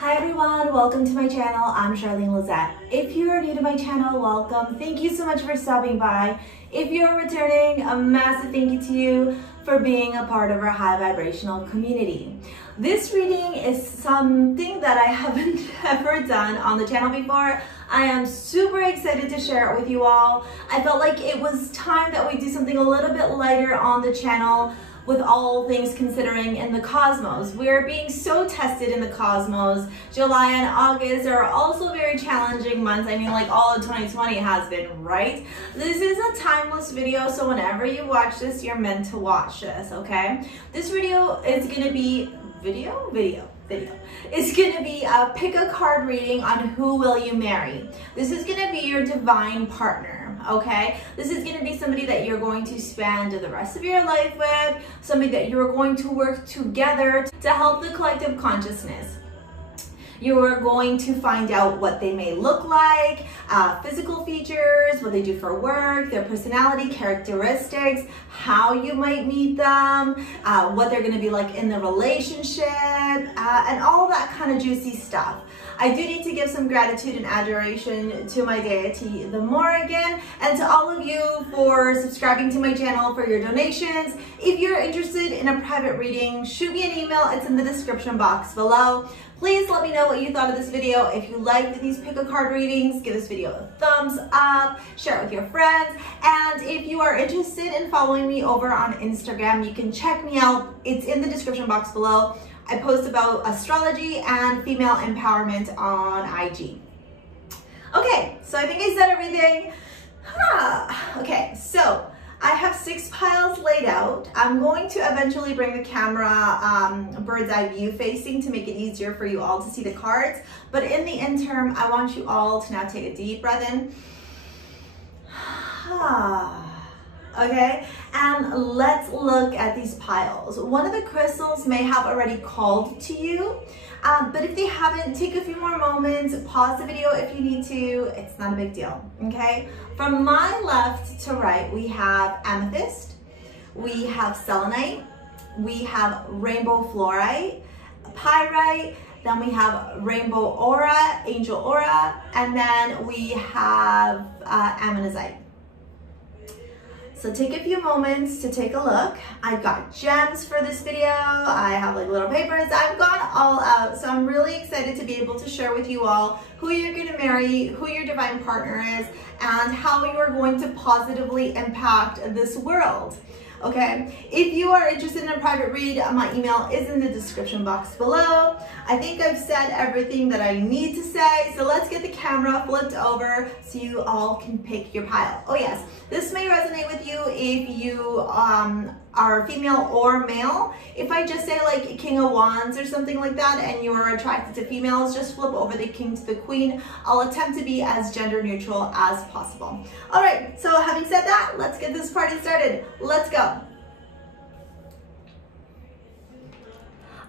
Hi everyone, welcome to my channel. I'm Charlene Lizette. If you are new to my channel, welcome. Thank you so much for stopping by. If you're returning, a massive thank you to you for being a part of our high vibrational community. This reading is something that I haven't ever done on the channel before. I am super excited to share it with you all. I felt like it was time that we do something a little bit lighter on the channel with all things considering in the cosmos. We're being so tested in the cosmos. July and August are also very challenging months. I mean, like all of 2020 has been, right? This is a timeless video, so whenever you watch this, you're meant to watch this, okay? This video is gonna be It's gonna be a pick a card reading on who will you marry. This is gonna be your divine partner, okay? This is gonna be somebody that you're going to spend the rest of your life with, somebody that you're going to work together to help the collective consciousness. You are going to find out what they may look like, physical features, what they do for work, their personality, characteristics, how you might meet them, what they're going to be like in the relationship, and all that kind of juicy stuff. I do need to give some gratitude and adoration to my deity, the Morrigan, and to all of you for subscribing to my channel, for your donations. If you're interested in a private reading, shoot me an email. It's in the description box below. Please let me know what you thought of this video. If you liked these pick a card readings, give this video a thumbs up, share it with your friends. And if you are interested in following me over on Instagram, you can check me out. It's in the description box below. I post about astrology and female empowerment on IG. Okay, so I think I said everything. Okay, so I have 6 piles laid out. I'm going to eventually bring the camera bird's eye view facing to make it easier for you all to see the cards. But in the interim, I want you all to now take a deep breath in. Okay, and let's look at these piles. One of the crystals may have already called to you, but if they haven't, take a few more moments, pause the video if you need to. It's not a big deal, okay? From my left to right, we have Amethyst, we have Selenite, we have Rainbow Flourite, Pyrite, then we have Rainbow Aura, Angel Aura, and then we have Amethyst. So take a few moments to take a look. I've got gems for this video. I have like little papers. I've gone all out. So I'm really excited to be able to share with you all who you're going to marry, who your divine partner is, and how you are going to positively impact this world. Okay, if you are interested in a private read, my email is in the description box below. I think I've said everything that I need to say, so let's get the camera flipped over so you all can pick your pile. Oh yes, this may resonate with you if you are female or male. If I just say like King of Wands or something like that and you are attracted to females, just flip over the King to the Queen. I'll attempt to be as gender neutral as possible. All right, so having said that, let's get this party started. Let's go.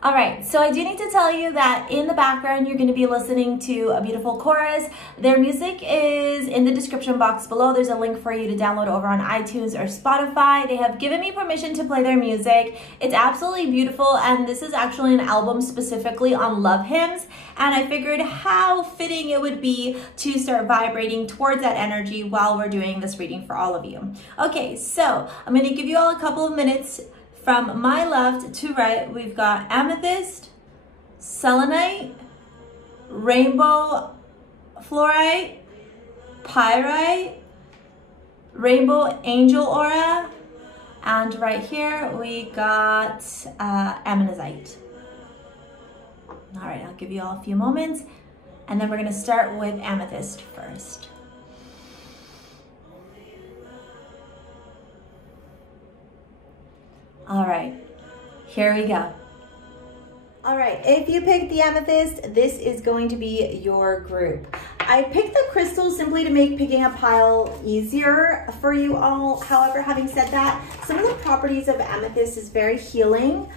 All right, so I do need to tell you that in the background, you're gonna be listening to a beautiful chorus. Their music is in the description box below. There's a link for you to download over on iTunes or Spotify. They have given me permission to play their music. It's absolutely beautiful, and this is actually an album specifically on love hymns, and I figured how fitting it would be to start vibrating towards that energy while we're doing this reading for all of you. Okay, so I'm gonna give you all a couple of minutes. From my left to right, we've got Amethyst, Selenite, Rainbow Flourite, Pyrite, Rainbow Angel Aura, and right here we got Amethyst. All right, I'll give you all a few moments, and then we're gonna start with Amethyst first. All right, here we go. All right, if you picked the Amethyst, this is going to be your group. I picked the crystals simply to make picking a pile easier for you all. However, having said that, some of the properties of amethyst is very healing,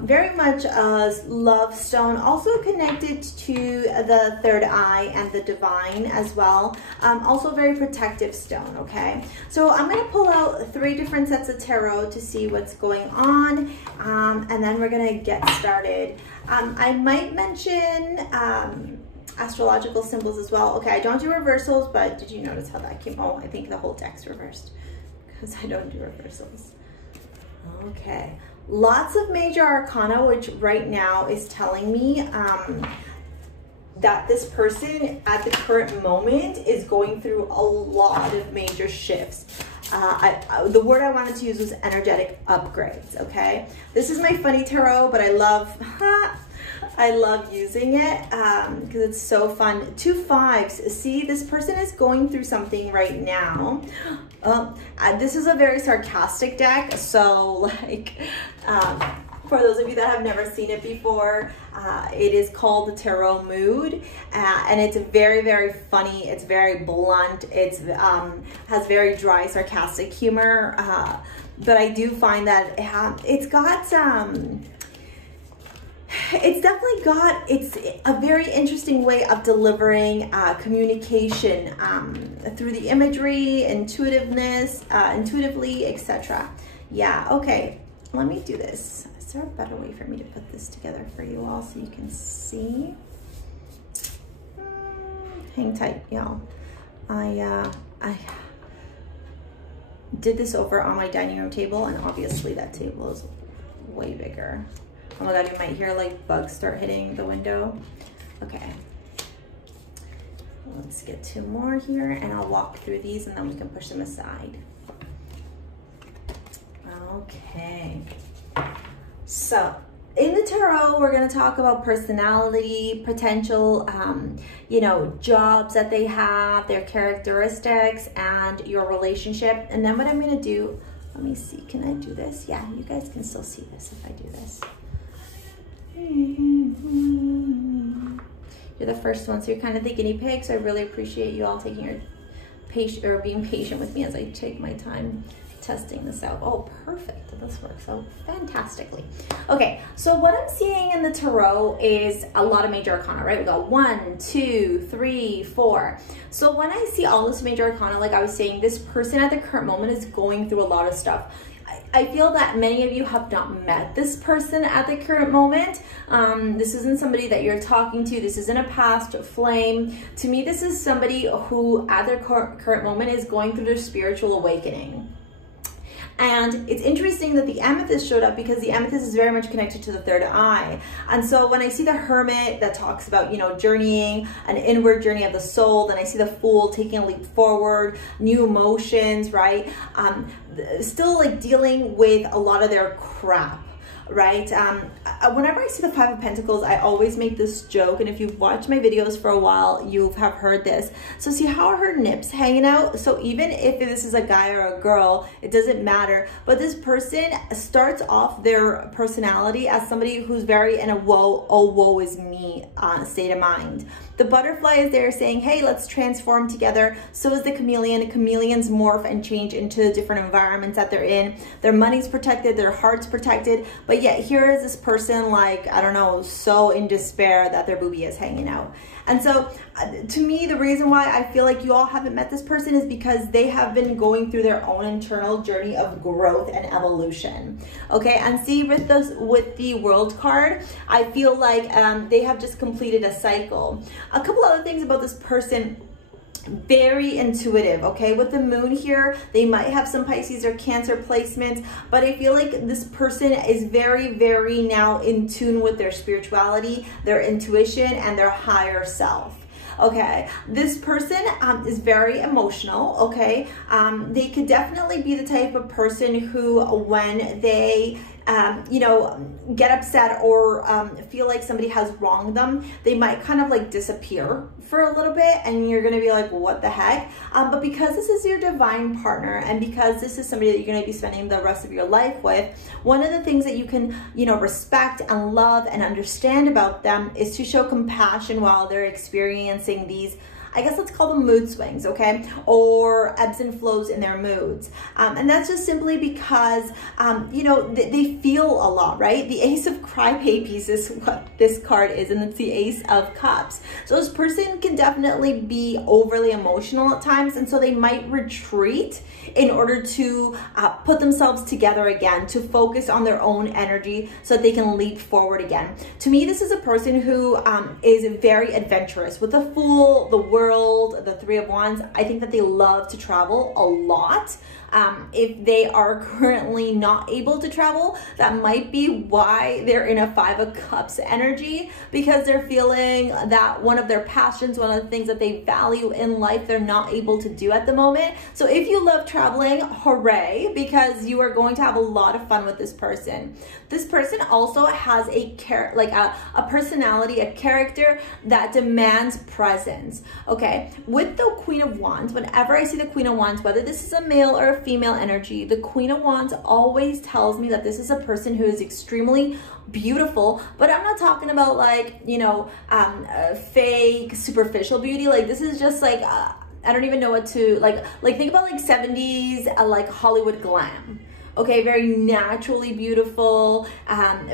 very much a love stone, also connected to the third eye and the divine as well. Also very protective stone, okay? So I'm gonna pull out 3 different sets of tarot to see what's going on, and then we're gonna get started. I might mention astrological symbols as well. Okay, I don't do reversals, but did you notice how that came? Oh, I think the whole deck's reversed because I don't do reversals. Okay, lots of major arcana, which right now is telling me that this person at the current moment is going through a lot of major shifts. The word I wanted to use was energetic upgrades, okay? This is my funny tarot, but I love using it because it's so fun. 2 5s. See, this person is going through something right now. This is a very sarcastic deck, so like for those of you that have never seen it before, it is called the Tarot Mood, and it's very, very funny. It's very blunt. It's has very dry, sarcastic humor, but I do find that it's a very interesting way of delivering communication through the imagery, intuitively, etc. Yeah, okay, let me do this. Is there a better way for me to put this together for you all so you can see? Hang tight, y'all. I did this over on my dining room table, and obviously that table is way bigger. Oh my God, you might hear like bugs start hitting the window. Okay. Let's get 2 more here, and I'll walk through these and then we can push them aside. Okay. So in the tarot, we're going to talk about personality, potential, you know, jobs that they have, their characteristics, and your relationship. And then what I'm going to do, let me see, can I do this? Yeah, you guys can still see this if I do this. You're the first one, so you're kind of the guinea pig, so I really appreciate you all taking your being patient with me as I take my time testing this out. Oh, perfect. This works out fantastically. Okay, so what I'm seeing in the tarot is a lot of major arcana, right? We got 1, 2, 3, 4. So when I see all this major arcana, like I was saying, this person at the current moment is going through a lot of stuff. I feel that many of you have not met this person at the current moment. This isn't somebody that you're talking to. This isn't a past flame. To me, this is somebody who at their current moment is going through their spiritual awakening. And it's interesting that the amethyst showed up because the amethyst is very much connected to the third eye. And so when I see the hermit that talks about, you know, journeying, an inward journey of the soul, then I see the fool taking a leap forward, new emotions, right? Still like dealing with a lot of their crap. Right? Whenever I see the 5 of Pentacles, I always make this joke, and if you've watched my videos for a while, you have heard this. So see how are her nips hanging out? So even if this is a guy or a girl, it doesn't matter. But this person starts off their personality as somebody who's very in a woe is me state of mind. The butterfly is there saying, hey, let's transform together. So is the chameleon. Chameleons morph and change into the different environments that they're in. Their money's protected, their heart's protected, but yet here is this person like, I don't know, so in despair that their boobie is hanging out. And so to me, the reason why I feel like you all haven't met this person is because they have been going through their own internal journey of growth and evolution. Okay, and see with the World card, I feel like they have just completed a cycle. A couple other things about this person: very intuitive. Okay, with the moon here, they might have some Pisces or Cancer placements, but I feel like this person is very, very now in tune with their spirituality, their intuition, and their higher self. Okay, this person is very emotional. Okay, they could definitely be the type of person who, when they you know, get upset or feel like somebody has wronged them, they might kind of like disappear for a little bit, and you're going to be like, well, what the heck? But because this is your divine partner, and because this is somebody that you're going to be spending the rest of your life with, one of the things that you can, you know, respect and love and understand about them is to show compassion while they're experiencing these I guess let's call them mood swings, okay? Or ebbs and flows in their moods. And that's just simply because, you know, they feel a lot, right? The Ace of Crybabies is what this card is, and it's the Ace of Cups. So this person can definitely be overly emotional at times, and so they might retreat in order to put themselves together again, to focus on their own energy so that they can leap forward again. To me, this is a person who is very adventurous. With the Fool, the World, the Three of Wands, I think that they love to travel a lot. If they are currently not able to travel, that might be why they're in a Five of Cups energy, because they're feeling that one of their passions, one of the things that they value in life, they're not able to do at the moment. So if you love traveling, hooray, because you are going to have a lot of fun with this person. This person also has a personality, a character that demands presence, okay? With the Queen of Wands, whenever I see the Queen of Wands, whether this is a male or a female energy, the Queen of Wands always tells me that this is a person who is extremely beautiful, but I'm not talking about like, you know, fake superficial beauty. Like this is just like, I don't even know what to, like think about like 70s, like Hollywood glam. Okay, very naturally beautiful,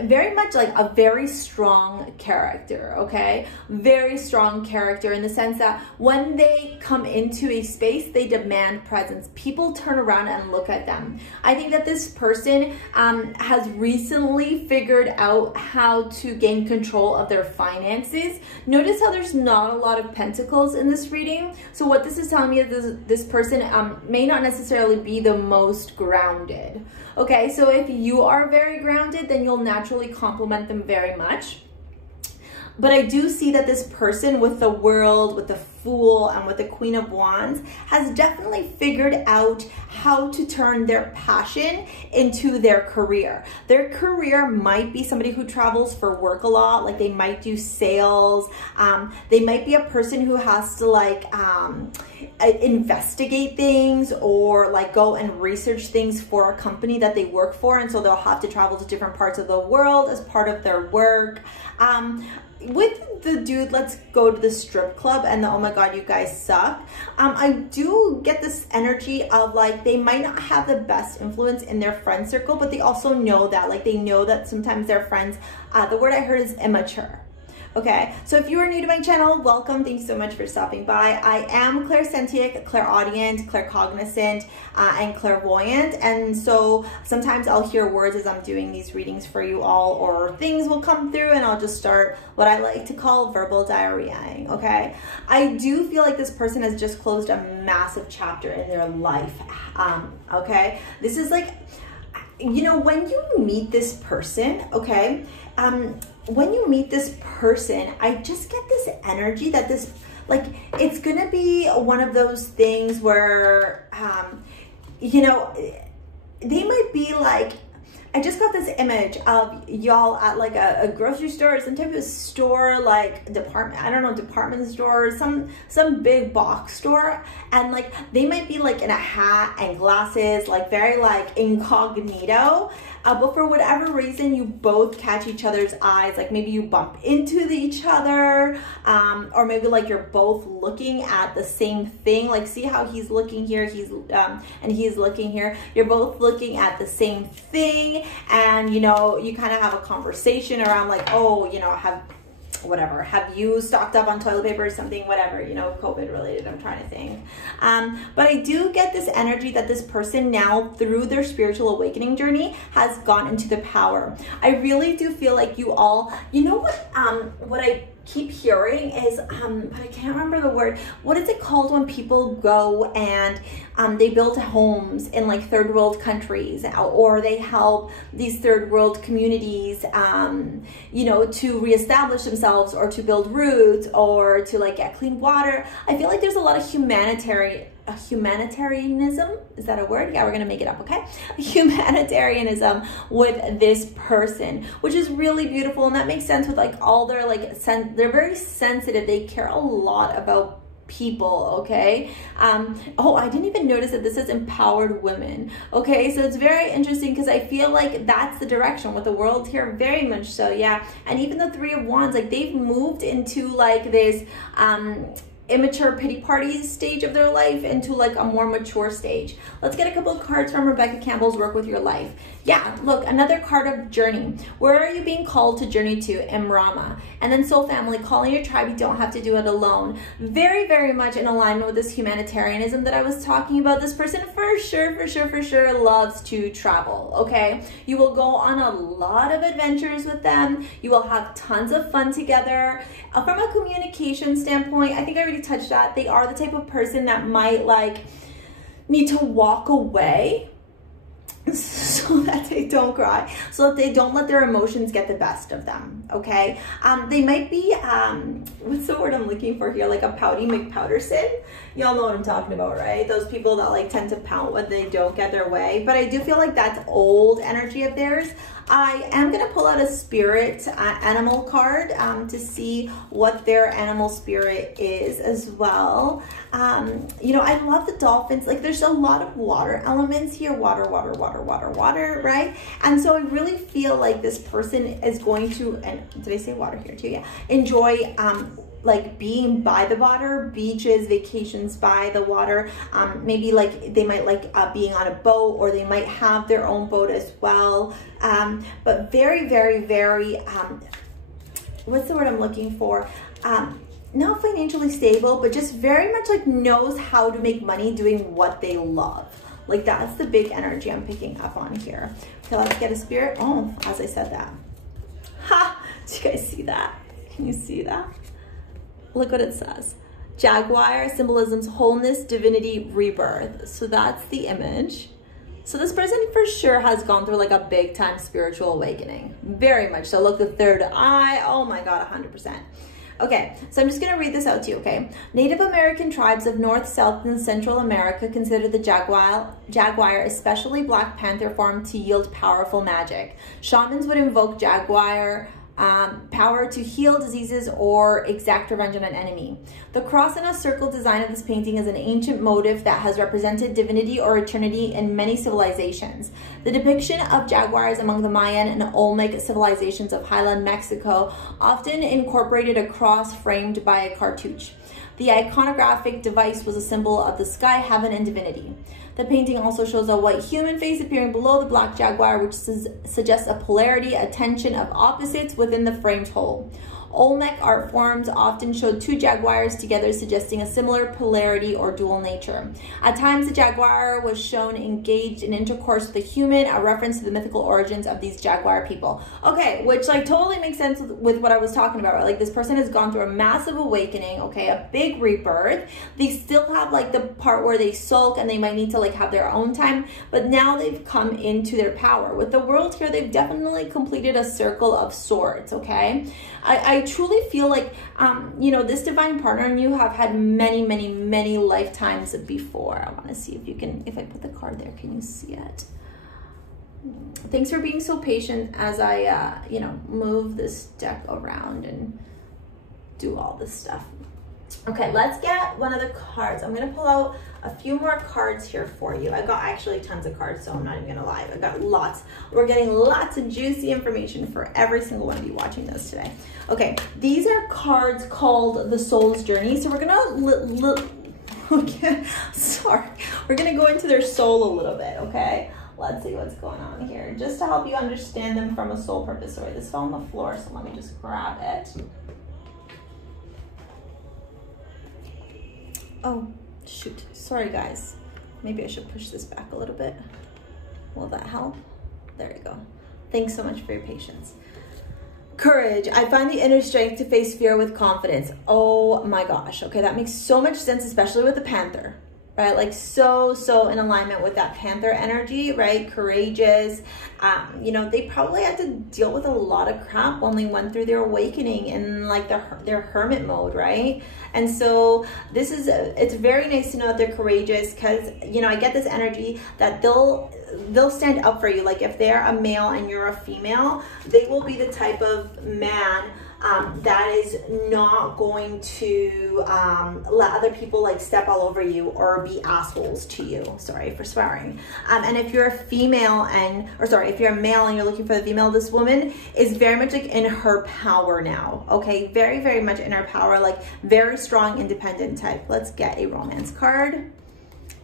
very much like a very strong character, okay? Very strong character in the sense that when they come into a space, they demand presence. People turn around and look at them. I think that this person has recently figured out how to gain control of their finances. Notice how there's not a lot of pentacles in this reading. So what this is telling me is this person may not necessarily be the most grounded. Okay, so if you are very grounded, then you'll naturally compliment them very much. But I do see that this person with the World, with the Fool, and with the Queen of Wands has definitely figured out how to turn their passion into their career. Their career might be somebody who travels for work a lot, like they might do sales. They might be a person who has to like investigate things or like go and research things for a company that they work for, and so they'll have to travel to different parts of the world as part of their work. With the dude, let's go to the strip club and the oh my god you guys suck, I do get this energy of like they might not have the best influence in their friend circle, but they also know that, like they know that sometimes their friends, the word I heard is immature. Okay, so if you are new to my channel, welcome. Thanks so much for stopping by. I am Clairsentient, Clairaudient, Claircognizant, and Clairvoyant. And so sometimes I'll hear words as I'm doing these readings for you all, or things will come through and I'll just start what I like to call verbal diarrheaing, okay? I do feel like this person has just closed a massive chapter in their life, okay? This is like, you know, when you meet this person, okay, when you meet this person, I just get this energy that this, like, it's gonna be one of those things where, you know, they might be like, I just got this image of y'all at like a grocery store or some type of store, like department, I don't know, department store, some big box store, and like they might be like in a hat and glasses, like very like incognito, but for whatever reason you both catch each other's eyes, like maybe you bump into each other, or maybe like you're both looking at the same thing, like see how he's looking here, and he's looking here, you're both looking at the same thing. And you know, you kind of have a conversation around like, oh, you know, have you stocked up on toilet paper or something, whatever, you know, COVID related, I'm trying to think. But I do get this energy that this person now, through their spiritual awakening journey, has gone into the power. I really do feel like you all, you know what I keep hearing is, but I can't remember the word. What is it called when people go and they build homes in like third world countries, or they help these third world communities, you know, to reestablish themselves or to build roads or to like get clean water. I feel like there's a lot of humanitarianism, is that a word? Yeah, we're gonna make it up, okay? Humanitarianism with this person, which is really beautiful, and that makes sense with like all their like they're very sensitive, they care a lot about people, okay? Oh, I didn't even notice that this is empowered women, okay? So it's very interesting because I feel like that's the direction with the world here, very much so, yeah. And even the Three of Wands, like they've moved into like this immature pity party stage of their life into like a more mature stage. Let's get a couple of cards from Rebecca Campbell's Work With Your Life. Yeah, look, another card of journey. Where are you being called to journey to? Imrama. And then Soul Family, calling your tribe. You don't have to do it alone. Very, very much in alignment with this humanitarianism that I was talking about. This person for sure loves to travel, okay? You will go on a lot of adventures with them. You will have tons of fun together. From a communication standpoint, I think I already touched that. They are the type of person that might like need to walk away so that they don't cry, so that they don't let their emotions get the best of them, okay? They might be, what's the word I'm looking for here? Like a pouty McPowderson. Y'all know what I'm talking about, right? Those people that like tend to pout when they don't get their way. But I do feel like that's old energy of theirs. I am going to pull out a spirit animal card to see what their animal spirit is as well. You know, I love the dolphins. Like there's a lot of water elements here. Water, right? And so I really feel like this person is going to, and did I say water here too? Yeah. Enjoy like being by the water, beaches, vacations by the water. Maybe like they might like being on a boat, or they might have their own boat as well. But very what's the word I'm looking for? Not financially stable, but just very much like knows how to make money doing what they love. Like that's the big energy I'm picking up on here. Okay, let's get a spirit. Oh, as I said that. Ha! Do you guys see that? Can you see that? Look what it says. Jaguar symbolisms wholeness, divinity, rebirth. So that's the image. So this person for sure has gone through like a big time spiritual awakening. Very much so. Look, the third eye. Oh my God, 100%. Okay, so I'm just going to read this out to you, okay? Native American tribes of North, South, and Central America consider the jaguar, especially Black Panther form, to yield powerful magic. Shamans would invoke jaguar power to heal diseases or exact revenge on an enemy. The cross in a circle design of this painting is an ancient motif that has represented divinity or eternity in many civilizations. The depiction of jaguars among the Mayan and Olmec civilizations of highland Mexico often incorporated a cross framed by a cartouche. The iconographic device was a symbol of the sky, heaven, and divinity. The painting also shows a white human face appearing below the black jaguar, which suggests a polarity, a tension of opposites within the framed whole. Olmec art forms often showed two jaguars together, suggesting a similar polarity or dual nature. At times, the jaguar was shown engaged in intercourse with a human, a reference to the mythical origins of these jaguar people. Okay, which like totally makes sense with what I was talking about, right? Like this person has gone through a massive awakening, okay, a big rebirth. They still have like the part where they sulk and they might need to like have their own time, but now they've come into their power. With the world here, they've definitely completed a circle of sorts, okay? I truly feel like, you know, this divine partner and you have had many lifetimes before. I want to see if you can, if I put the card there, can you see it? Thanks for being so patient as I, you know, move this deck around and do all this stuff. Okay, let's get one of the cards. I'm going to pull out a few more cards here for you. I got actually tons of cards, so I'm not even going to lie. I got lots. We're getting lots of juicy information for every single one of you watching this today. Okay, these are cards called the Soul's Journey. So we're going to, okay, sorry. We're going to go into their soul a little bit, okay? Let's see what's going on here. Just to help you understand them from a soul purpose. Sorry, this fell on the floor, so let me just grab it. Oh, shoot. Sorry, guys. Maybe I should push this back a little bit. Will that help? There you go. Thanks so much for your patience. Courage. I find the inner strength to face fear with confidence. Oh my gosh. Okay, that makes so much sense, especially with the panther, right? Like so in alignment with that panther energy, right? Courageous. You know, they probably had to deal with a lot of crap when they went through their awakening in like their hermit mode, right? And so this is, it's very nice to know that they're courageous because, you know, I get this energy that they'll stand up for you. Like if they're a male and you're a female, they will be the type of man that is not going to let other people like step all over you or be assholes to you. Sorry for swearing. And if you're a female if you're a male and you're looking for the female, this woman is very much like in her power now. Okay, very, very much in her power, like very strong, independent type. Let's get a romance card.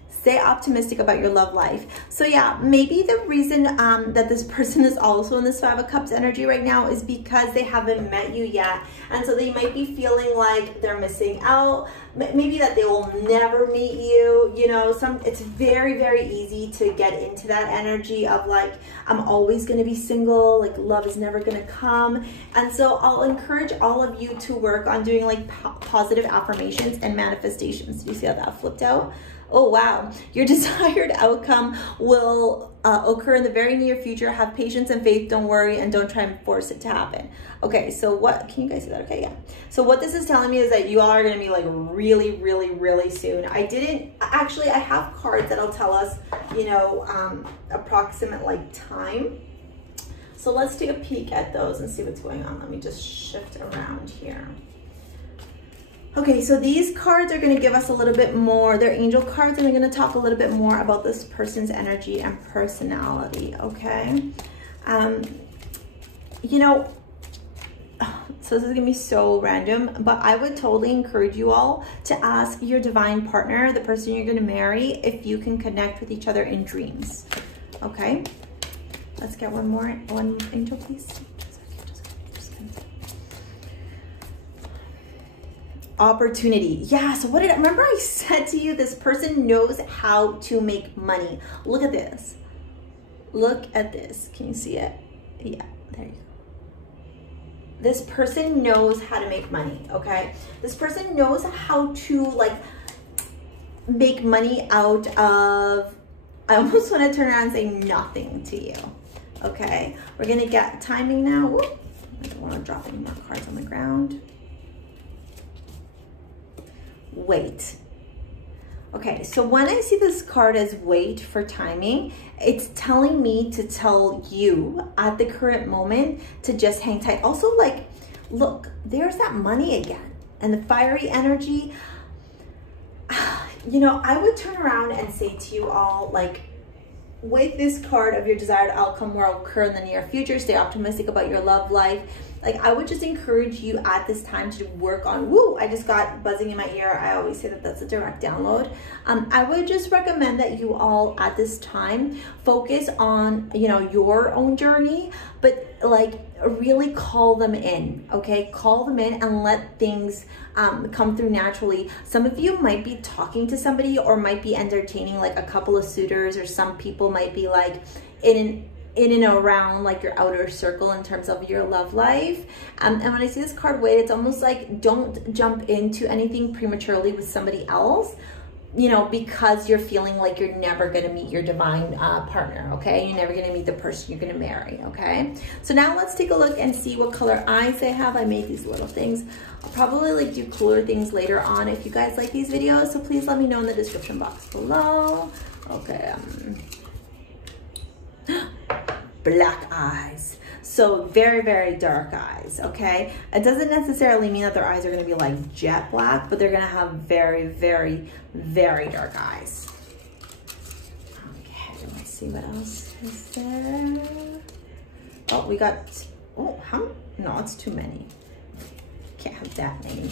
Stay optimistic about your love life. So yeah, maybe the reason that this person is also in this Five of Cups energy right now is because they haven't met you yet. And so they might be feeling like they're missing out. Maybe that they will never meet you. You know, it's very, very easy to get into that energy of like, I'm always going to be single, like love is never going to come. And so I'll encourage all of you to work on doing like positive affirmations and manifestations. Do you see how that flipped out? Oh, wow. Your desired outcome will occur in the very near future. Have patience and faith. Don't worry and don't try and force it to happen. Okay, so what, can you guys see that? Okay, yeah. So what this is telling me is that you all are going to be like really, really, really soon. I have cards that'll tell us, you know, approximate like time. So let's take a peek at those and see what's going on. Let me just shift around here. Okay, so these cards are going to give us a little bit more. They're angel cards, and they're going to talk a little bit more about this person's energy and personality, okay? You know, so this is going to be so random, but I would totally encourage you all to ask your divine partner, the person you're going to marry, if you can connect with each other in dreams, okay? Let's get one angel, please. Opportunity. Yeah, so remember I said to you, this person knows how to make money. Look at this. Look at this. Can you see it? Yeah, there you go. This person knows how to make money, okay? This person knows how to like make money out of, I almost want to turn around and say nothing to you, okay? We're gonna get timing now. Whoop. I don't want to drop any more cards on the ground. Wait. Okay, so when I see this card as wait for timing, it's telling me to tell you at the current moment to just hang tight. Also, like, look, there's that money again and the fiery energy. You know, I would turn around and say to you all, like, with this card of your desired outcome will occur in the near future, stay optimistic about your love life. Like, I would just encourage you at this time to work on, woo, I just got buzzing in my ear. I always say that that's a direct download. I would just recommend that you all at this time focus on, you know, your own journey, but like really call them in, okay? Call them in and let things come through naturally. Some of you might be talking to somebody or might be entertaining like a couple of suitors, or some people might be like in and around like your outer circle in terms of your love life. And when I see this card wait, it's almost like don't jump into anything prematurely with somebody else, you know, because you're feeling like you're never going to meet your divine partner, okay? You're never going to meet the person you're going to marry, okay? So now let's take a look and see what color eyes they have. I made these little things. I'll probably like do cooler things later on if you guys like these videos, so please let me know in the description box below. Okay, black eyes. So very, very dark eyes, okay? It doesn't necessarily mean that their eyes are gonna be like jet black, but they're gonna have very, very, very dark eyes. Okay, let me see what else is there. Oh, we got, oh, no, it's too many. Can't have that many.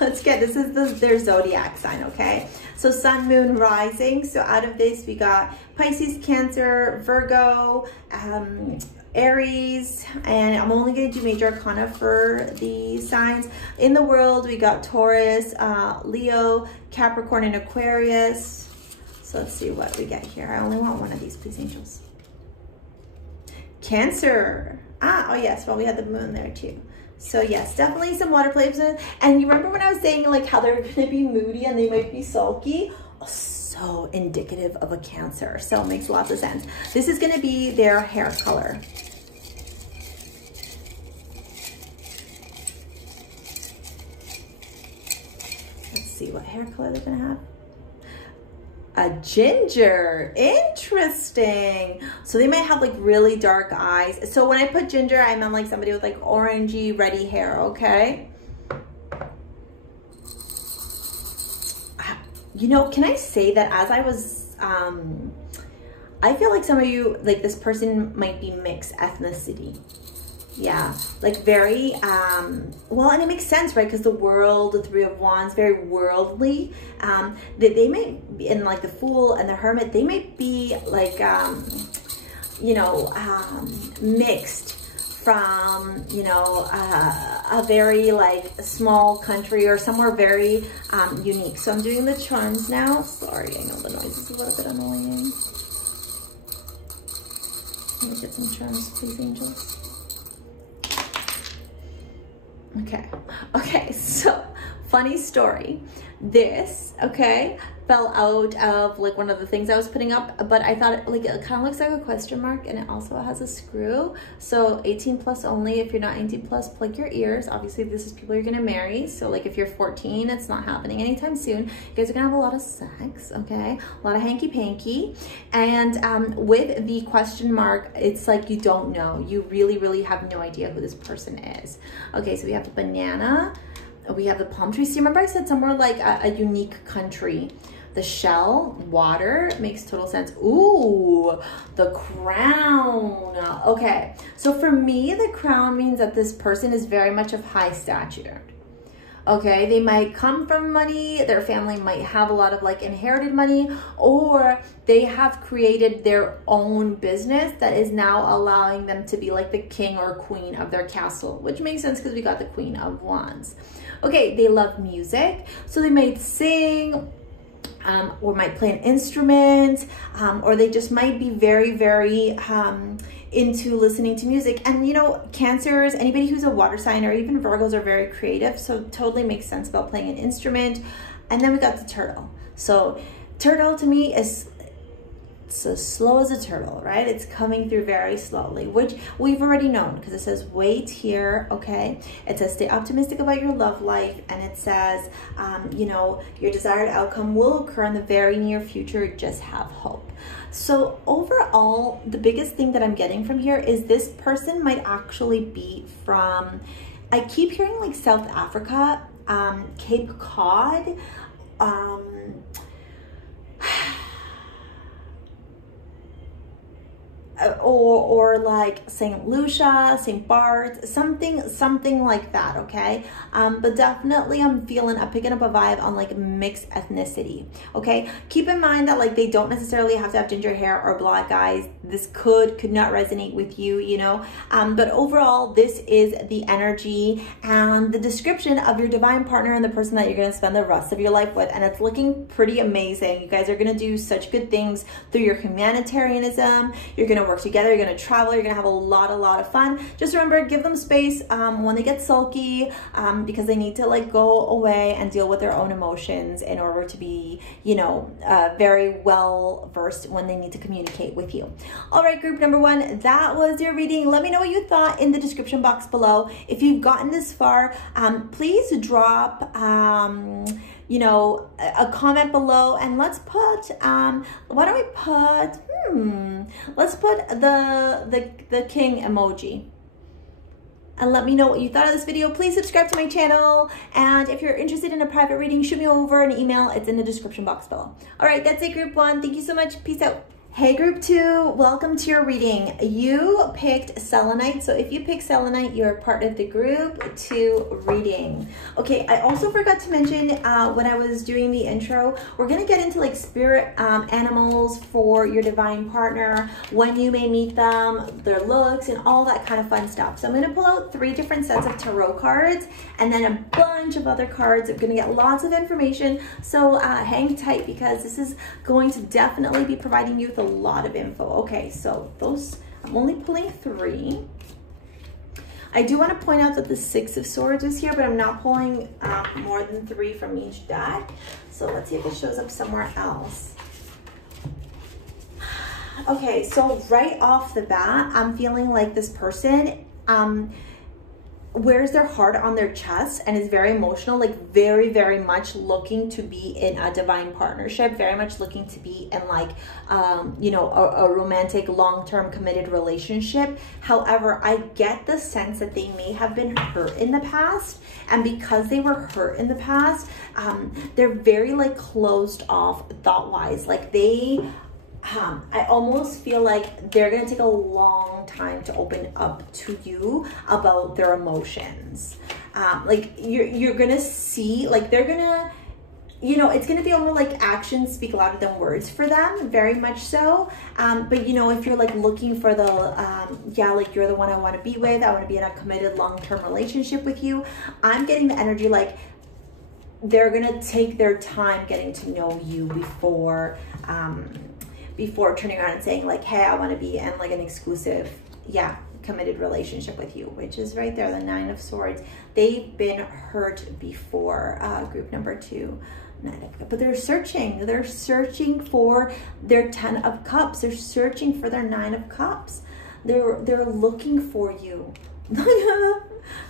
Let's get, this is their zodiac sign, okay? So sun, moon, rising. So out of this, we got Pisces, Cancer, Virgo, Aries, and I'm only going to do major arcana for the signs. In the world, we got Taurus, Leo, Capricorn, and Aquarius. So let's see what we get here. I only want one of these, please, angels. Cancer. Oh yes, well, we had the moon there too. So yes, definitely some water placement. And you remember when I was saying like how they're gonna be moody and they might be sulky? Oh, so indicative of a Cancer. So it makes lots of sense. This is gonna be their hair color. Let's see what hair color they're gonna have. a ginger. Interesting. So they might have like really dark eyes. So when I put ginger, I meant like somebody with like orangey, reddy hair, okay? You know, can I say that as I was, I feel like some of you, like this person might be mixed ethnicity. Yeah, like very, well, and it makes sense, right? Because the world, the Three of Wands, very worldly. They may, in like the Fool and the Hermit, they might be like, you know, mixed from, you know, a very like small country or somewhere very unique. So I'm doing the charms now. Sorry, I know the noise is a little bit annoying. Let me get some charms, please, angels. Okay, so funny story. This, okay, fell out of like one of the things I was putting up, but I thought it kind of looks like a question mark, and it also has a screw. So 18 plus only. If you're not 18 plus, plug your ears. Obviously this is people you're gonna marry. So like if you're 14, it's not happening anytime soon. You guys are gonna have a lot of sex, okay? A lot of hanky panky. And with the question mark, it's like you don't know. You really have no idea who this person is. Okay, so we have the banana. We have the palm tree. See, remember I said somewhere like a unique country. The shell, water, makes total sense. Ooh, the crown. Okay, so for me, the crown means that this person is very much of high stature. Okay, they might come from money, their family might have a lot of like inherited money, or they have created their own business that is now allowing them to be like the king or queen of their castle, which makes sense because we got the Queen of Wands. Okay, they love music, so they might sing, or might play an instrument, or they just might be very into listening to music. And you know, Cancers, anybody who's a water sign, or even Virgos, are very creative, so totally makes sense about playing an instrument. And then we got the turtle. So turtle to me is so slow as a turtle, right? It's coming through very slowly, which we've already known because it says wait here, okay? It says stay optimistic about your love life, and it says, you know, your desired outcome will occur in the very near future, just have hope. So overall, the biggest thing that I'm getting from here is this person might actually be from, I keep hearing like South Africa, Cape Cod, or like St. Lucia, St. Bart's, something like that, okay? But definitely I'm picking up a vibe on like mixed ethnicity, okay? Keep in mind that like they don't necessarily have to have ginger hair or black eyes. This could not resonate with you, you know? But overall, this is the energy and the description of your divine partner and the person that you're gonna spend the rest of your life with, and it's looking pretty amazing. You guys are gonna do such good things through your humanitarianism. You're gonna work together, you're gonna travel, you're gonna have a lot of fun. Just remember, give them space when they get sulky, because they need to like go away and deal with their own emotions in order to be, you know, very well versed when they need to communicate with you. All right, group number one, that was your reading. Let me know what you thought in the description box below. If you've gotten this far, please drop you know, a comment below, and let's put what do we put? Let's put the king emoji, and let me know what you thought of this video. Please subscribe to my channel, and if you're interested in a private reading, shoot me over an email. It's in the description box below. All right, that's it, group one. Thank you so much. Peace out. Hey group two, welcome to your reading. You picked Selenite, so if you pick Selenite, you're part of the group two reading. Okay, I also forgot to mention when I was doing the intro, we're gonna get into like spirit animals for your divine partner, when you may meet them, their looks, and all that kind of fun stuff. So I'm gonna pull out 3 different sets of tarot cards and then a bunch of other cards. I'm gonna get lots of information, so hang tight because this is going to definitely be providing you with a lot of info. Okay, so those, I'm only pulling 3. I do want to point out that the 6 of Swords is here, but I'm not pulling more than 3 from each deck. So let's see if it shows up somewhere else. Okay, so right off the bat, I'm feeling like this person, wears their heart on their chest and is very emotional, like very, very much looking to be in a divine partnership, very much looking to be in like, you know, a romantic, long-term committed relationship. However, I get the sense that they may have been hurt in the past. And because they were hurt in the past, they're very like closed off thought-wise. Like they, I almost feel like they're going to take a long time to open up to you about their emotions. Like you're going to see, like they're going to, you know, it's going to be almost like actions speak louder than words for them, very much so. But, you know, if you're like looking for the, yeah, like you're the one I want to be with, I want to be in a committed long-term relationship with you, I'm getting the energy like they're going to take their time getting to know you before turning around and saying like, hey, I want to be in like an exclusive, yeah, committed relationship with you, which is right there, the 9 of Swords. They've been hurt before, group number 2. But they're searching for their 10 of Cups. They're searching for their 9 of Cups. They're looking for you.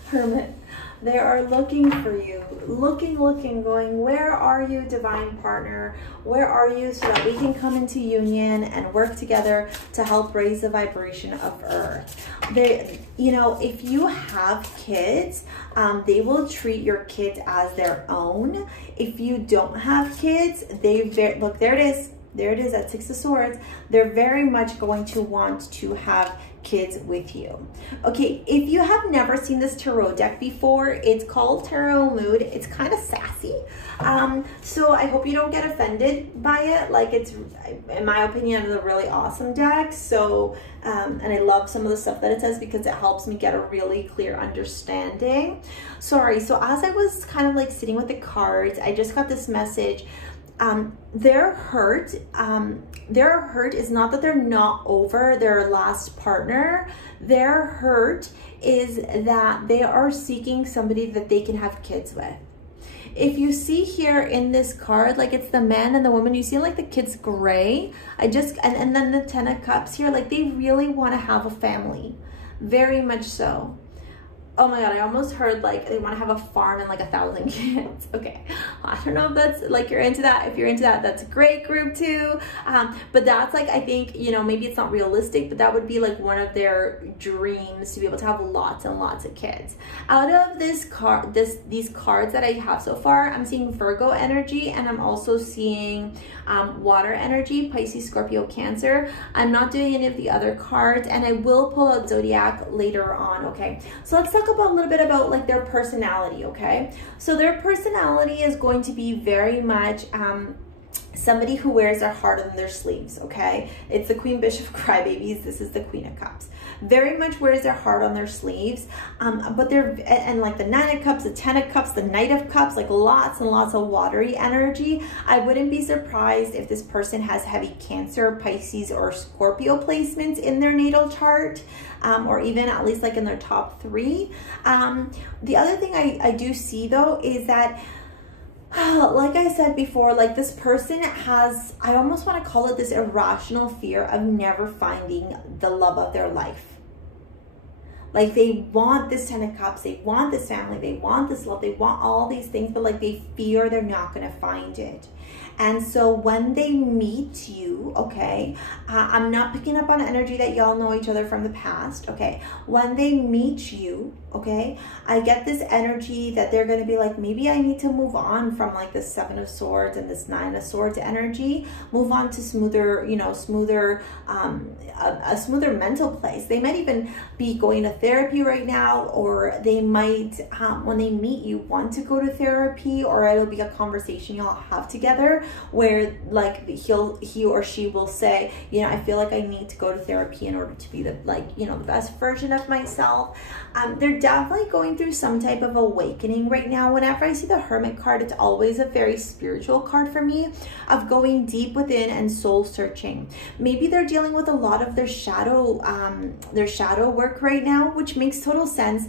Hermit. They are looking for you, looking, going, where are you, divine partner? Where are you, so that we can come into union and work together to help raise the vibration of Earth? They, you know, if you have kids, they will treat your kids as their own. If you don't have kids, look, there it is. There it is, at 6 of Swords. They're very much going to want to have kids with you. Okay, if you have never seen this tarot deck before, it's called Tarot Mood. It's kind of sassy. So I hope you don't get offended by it. Like, it's, in my opinion, a really awesome deck. So, and I love some of the stuff that it says because it helps me get a really clear understanding. Sorry, so as I was kind of like sitting with the cards, I just got this message. Their hurt is not that they're not over their last partner. Their hurt is that they are seeking somebody that they can have kids with. If you see here in this card, like it's the man and the woman, you see like the kid's gray. And then the 10 of Cups here, like they really want to have a family, very much so. Oh my God, I almost heard like they want to have a farm and like 1,000 kids. Okay, I don't know if that's like you're into that. If you're into that, that's great, group 2. But that's like, I think, you know, maybe it's not realistic, but that would be like one of their dreams, to be able to have lots and lots of kids. Out of this card, these cards that I have so far, I'm seeing Virgo energy, and I'm also seeing water energy, Pisces, Scorpio, Cancer. I'm not doing any of the other cards, and I will pull out Zodiac later on. Okay, so let's talk about a little bit about like their personality. Okay, so their personality is going to be very much somebody who wears their heart on their sleeves. Okay, it's the Queen, Bishop, Crybabies. This is the Queen of Cups. Very much wears their heart on their sleeves. But they're, and like the 9 of Cups, the 10 of Cups, the Knight of Cups, like lots and lots of watery energy. I wouldn't be surprised if this person has heavy Cancer, Pisces, or Scorpio placements in their natal chart, or even at least like in their top 3. The other thing I do see though is that, like I said before, like this person has, I almost want to call it this irrational fear of never finding the love of their life. Like they want this 10 of Cups, they want this family, they want this love, they want all these things, but like they fear they're not going to find it. And so when they meet you, okay, I'm not picking up on energy that y'all know each other from the past, okay? When they meet you, okay, I get this energy that they're going to be like, maybe I need to move on from like this 7 of Swords and this 9 of Swords energy, move on to smoother, you know, a smoother mental place. They might even be going to therapy right now, or they might, when they meet you, want to go to therapy, or it'll be a conversation y'all have together where like he or she will say, you know, I feel like I need to go to therapy in order to be the, like, you know, the best version of myself. They're definitely going through some type of awakening right now. Whenever I see the Hermit card, it's always a very spiritual card for me, of going deep within and soul searching. Maybe they're dealing with a lot of their shadow work right now, which makes total sense.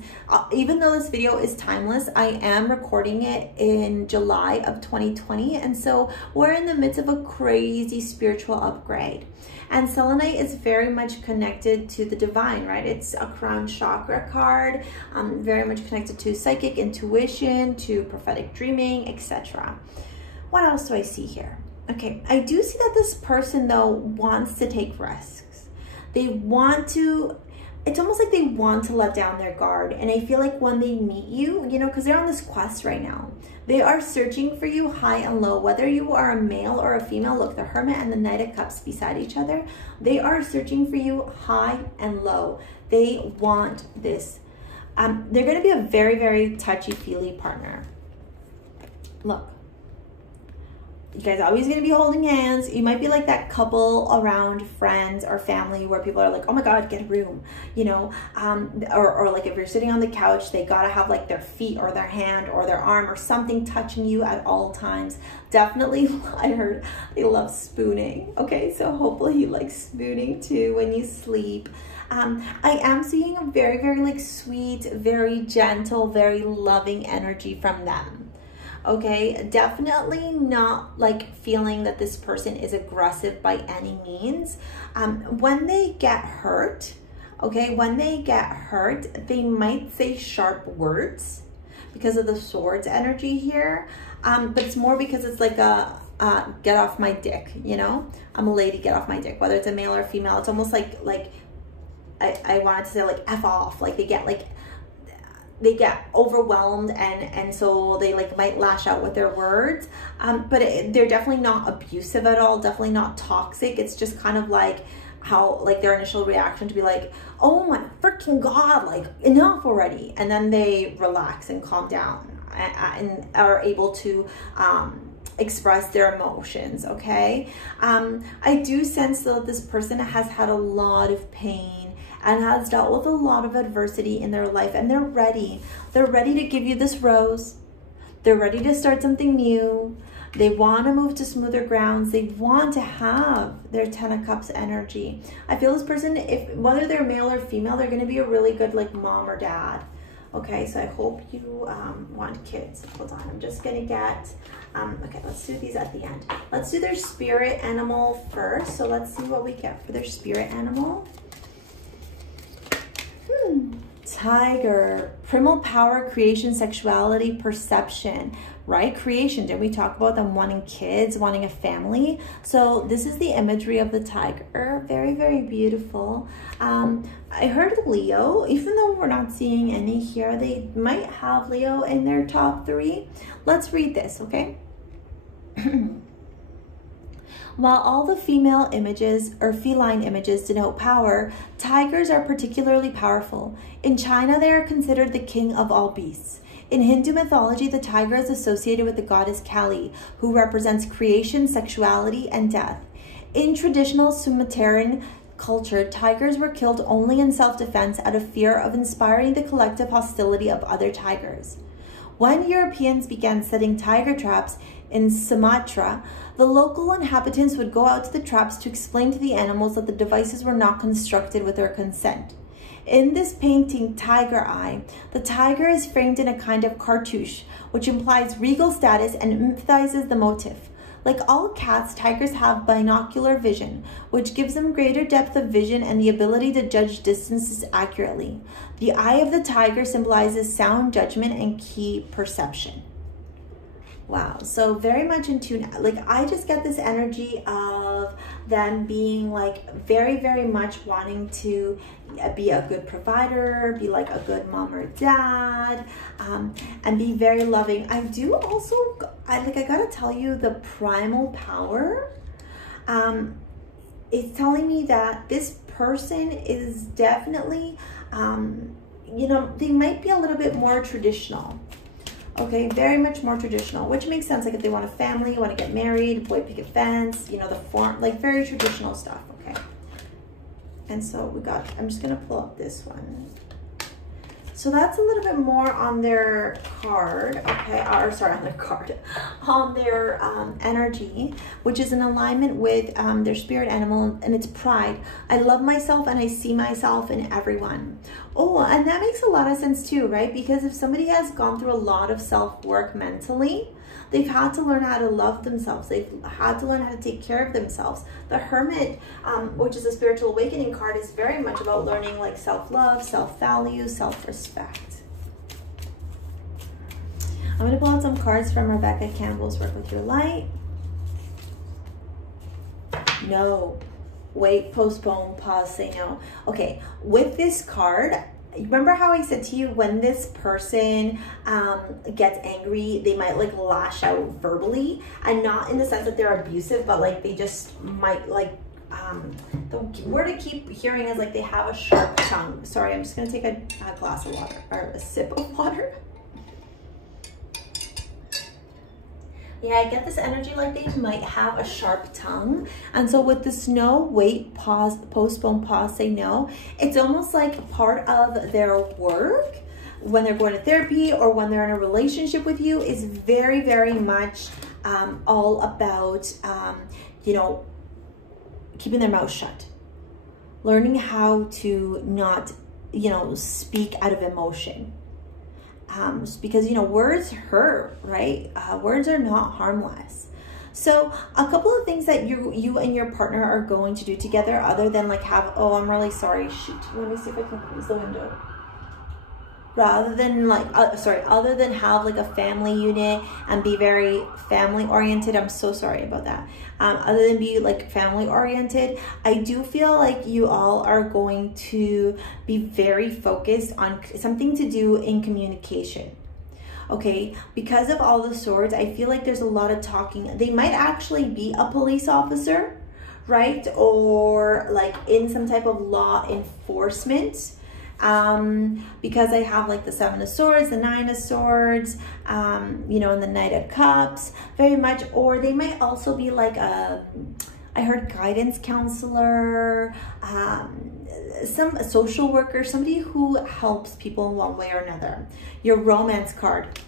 Even though this video is timeless, I am recording it in July of 2020. And so we're in the midst of a crazy spiritual upgrade. And Selenite is very much connected to the divine, right? It's a crown chakra card, very much connected to psychic intuition, to prophetic dreaming, etc. What else do I see here? Okay, I do see that this person though wants to take risks. They want to, it's almost like they want to let down their guard. And I feel like when they meet you, you know, because they're on this quest right now, they are searching for you high and low, whether you are a male or a female. Look, the Hermit and the Knight of Cups beside each other. They are searching for you high and low. They want this. They're going to be a very, very touchy-feely partner. Look. You guys are always going to be holding hands. You might be like that couple around friends or family where people are like, oh my God, get a room, you know, or like if you're sitting on the couch, they got to have like their feet or their hand or their arm or something touching you at all times. Definitely, I heard they love spooning. Okay, so hopefully you like spooning too when you sleep. I am seeing a very, very like sweet, very gentle, very loving energy from them. Okay, definitely not like feeling that this person is aggressive by any means. When they get hurt, okay, when they get hurt, they might say sharp words because of the swords energy here. But it's more because it's like a get off my dick, you know? I'm a lady, get off my dick. Whether it's a male or female, it's almost like I wanted to say like F off, like they get overwhelmed and so they like might lash out with their words, but they're definitely not abusive at all, definitely not toxic. It's just kind of like how like their initial reaction to be like, oh my freaking God, like enough already, and then they relax and calm down and are able to express their emotions. Okay, I do sense though this person has had a lot of pain and has dealt with a lot of adversity in their life, and they're ready. They're ready to give you this rose. They're ready to start something new. They want to move to smoother grounds. They want to have their 10 of Cups energy. I feel this person, if whether they're male or female, they're going to be a really good like mom or dad. Okay, so I hope you want kids. Hold on, I'm just going to get, okay, let's do these at the end. Let's do their spirit animal first. So let's see what we get for their spirit animal. Tiger, primal power, creation, sexuality, perception, right? Creation. Did we talk about them wanting kids, wanting a family? So this is the imagery of the tiger. Very, very beautiful. I heard Leo, even though we're not seeing any here, they might have Leo in their top 3. Let's read this, okay? While all the female images or feline images denote power, tigers are particularly powerful. In China, they are considered the king of all beasts. In Hindu mythology, the tiger is associated with the goddess Kali, who represents creation, sexuality, and death. In traditional Sumatran culture, tigers were killed only in self-defense out of fear of inspiring the collective hostility of other tigers. When Europeans began setting tiger traps in Sumatra, the local inhabitants would go out to the traps to explain to the animals that the devices were not constructed with their consent. In this painting, Tiger Eye, the tiger is framed in a kind of cartouche, which implies regal status and emphasizes the motif. Like all cats, tigers have binocular vision, which gives them greater depth of vision and the ability to judge distances accurately. The eye of the tiger symbolizes sound judgment and key perception. Wow, so very much in tune. Like I just get this energy of them being like very, very much wanting to be a good provider, be like a good mom or dad, and be very loving. I do also, I gotta tell you, the primal power is telling me that this person is definitely, you know, they might be a little bit more traditional. Okay, very much more traditional, which makes sense. Like if they want a family, want to get married, boy picket fence, you know, the form, like very traditional stuff. Okay. And so we got, I'm just going to pull up this one. So that's a little bit more on their card, okay, or sorry, on their card, on their energy, which is in alignment with their spirit animal, and it's pride. I love myself and I see myself in everyone. Oh, and that makes a lot of sense too, right? Because if somebody has gone through a lot of self-work mentally, they've had to learn how to love themselves. They've had to learn how to take care of themselves. The Hermit, which is a spiritual awakening card, is very much about learning like self-love, self-value, self-respect. I'm going to pull out some cards from Rebecca Campbell's Work With Your Light. No. Wait, postpone, pause, say no. Okay, with this card, remember how I said to you, when this person gets angry, they might like lash out verbally, and not in the sense that they're abusive, but like they just might like, the word I keep hearing is like they have a sharp tongue. Sorry, I'm just gonna take a glass of water, or a sip of water. Yeah, I get this energy like they might have a sharp tongue. And so with this no, wait, pause, postpone, pause, say no, it's almost like part of their work when they're going to therapy or when they're in a relationship with you is very, very much all about, you know, keeping their mouth shut. Learning how to not, you know, speak out of emotion. Because, you know, words hurt, right? Words are not harmless. So a couple of things that you and your partner are going to do together, other than like have, oh, I'm really sorry, shoot, let me see if I can close the window. Rather than like, other than have like a family unit and be very family oriented, I'm so sorry about that. Other than be like family oriented, I do feel like you all are going to be very focused on something to do in communication. Okay, because of all the swords, I feel like there's a lot of talking. They might actually be a police officer, right? Or like in some type of law enforcement. Because I have like the 7 of Swords, the 9 of Swords, you know, and the Knight of Cups, very much. Or they might also be like a, I heard guidance counselor, some social worker, somebody who helps people in one way or another. Your romance card,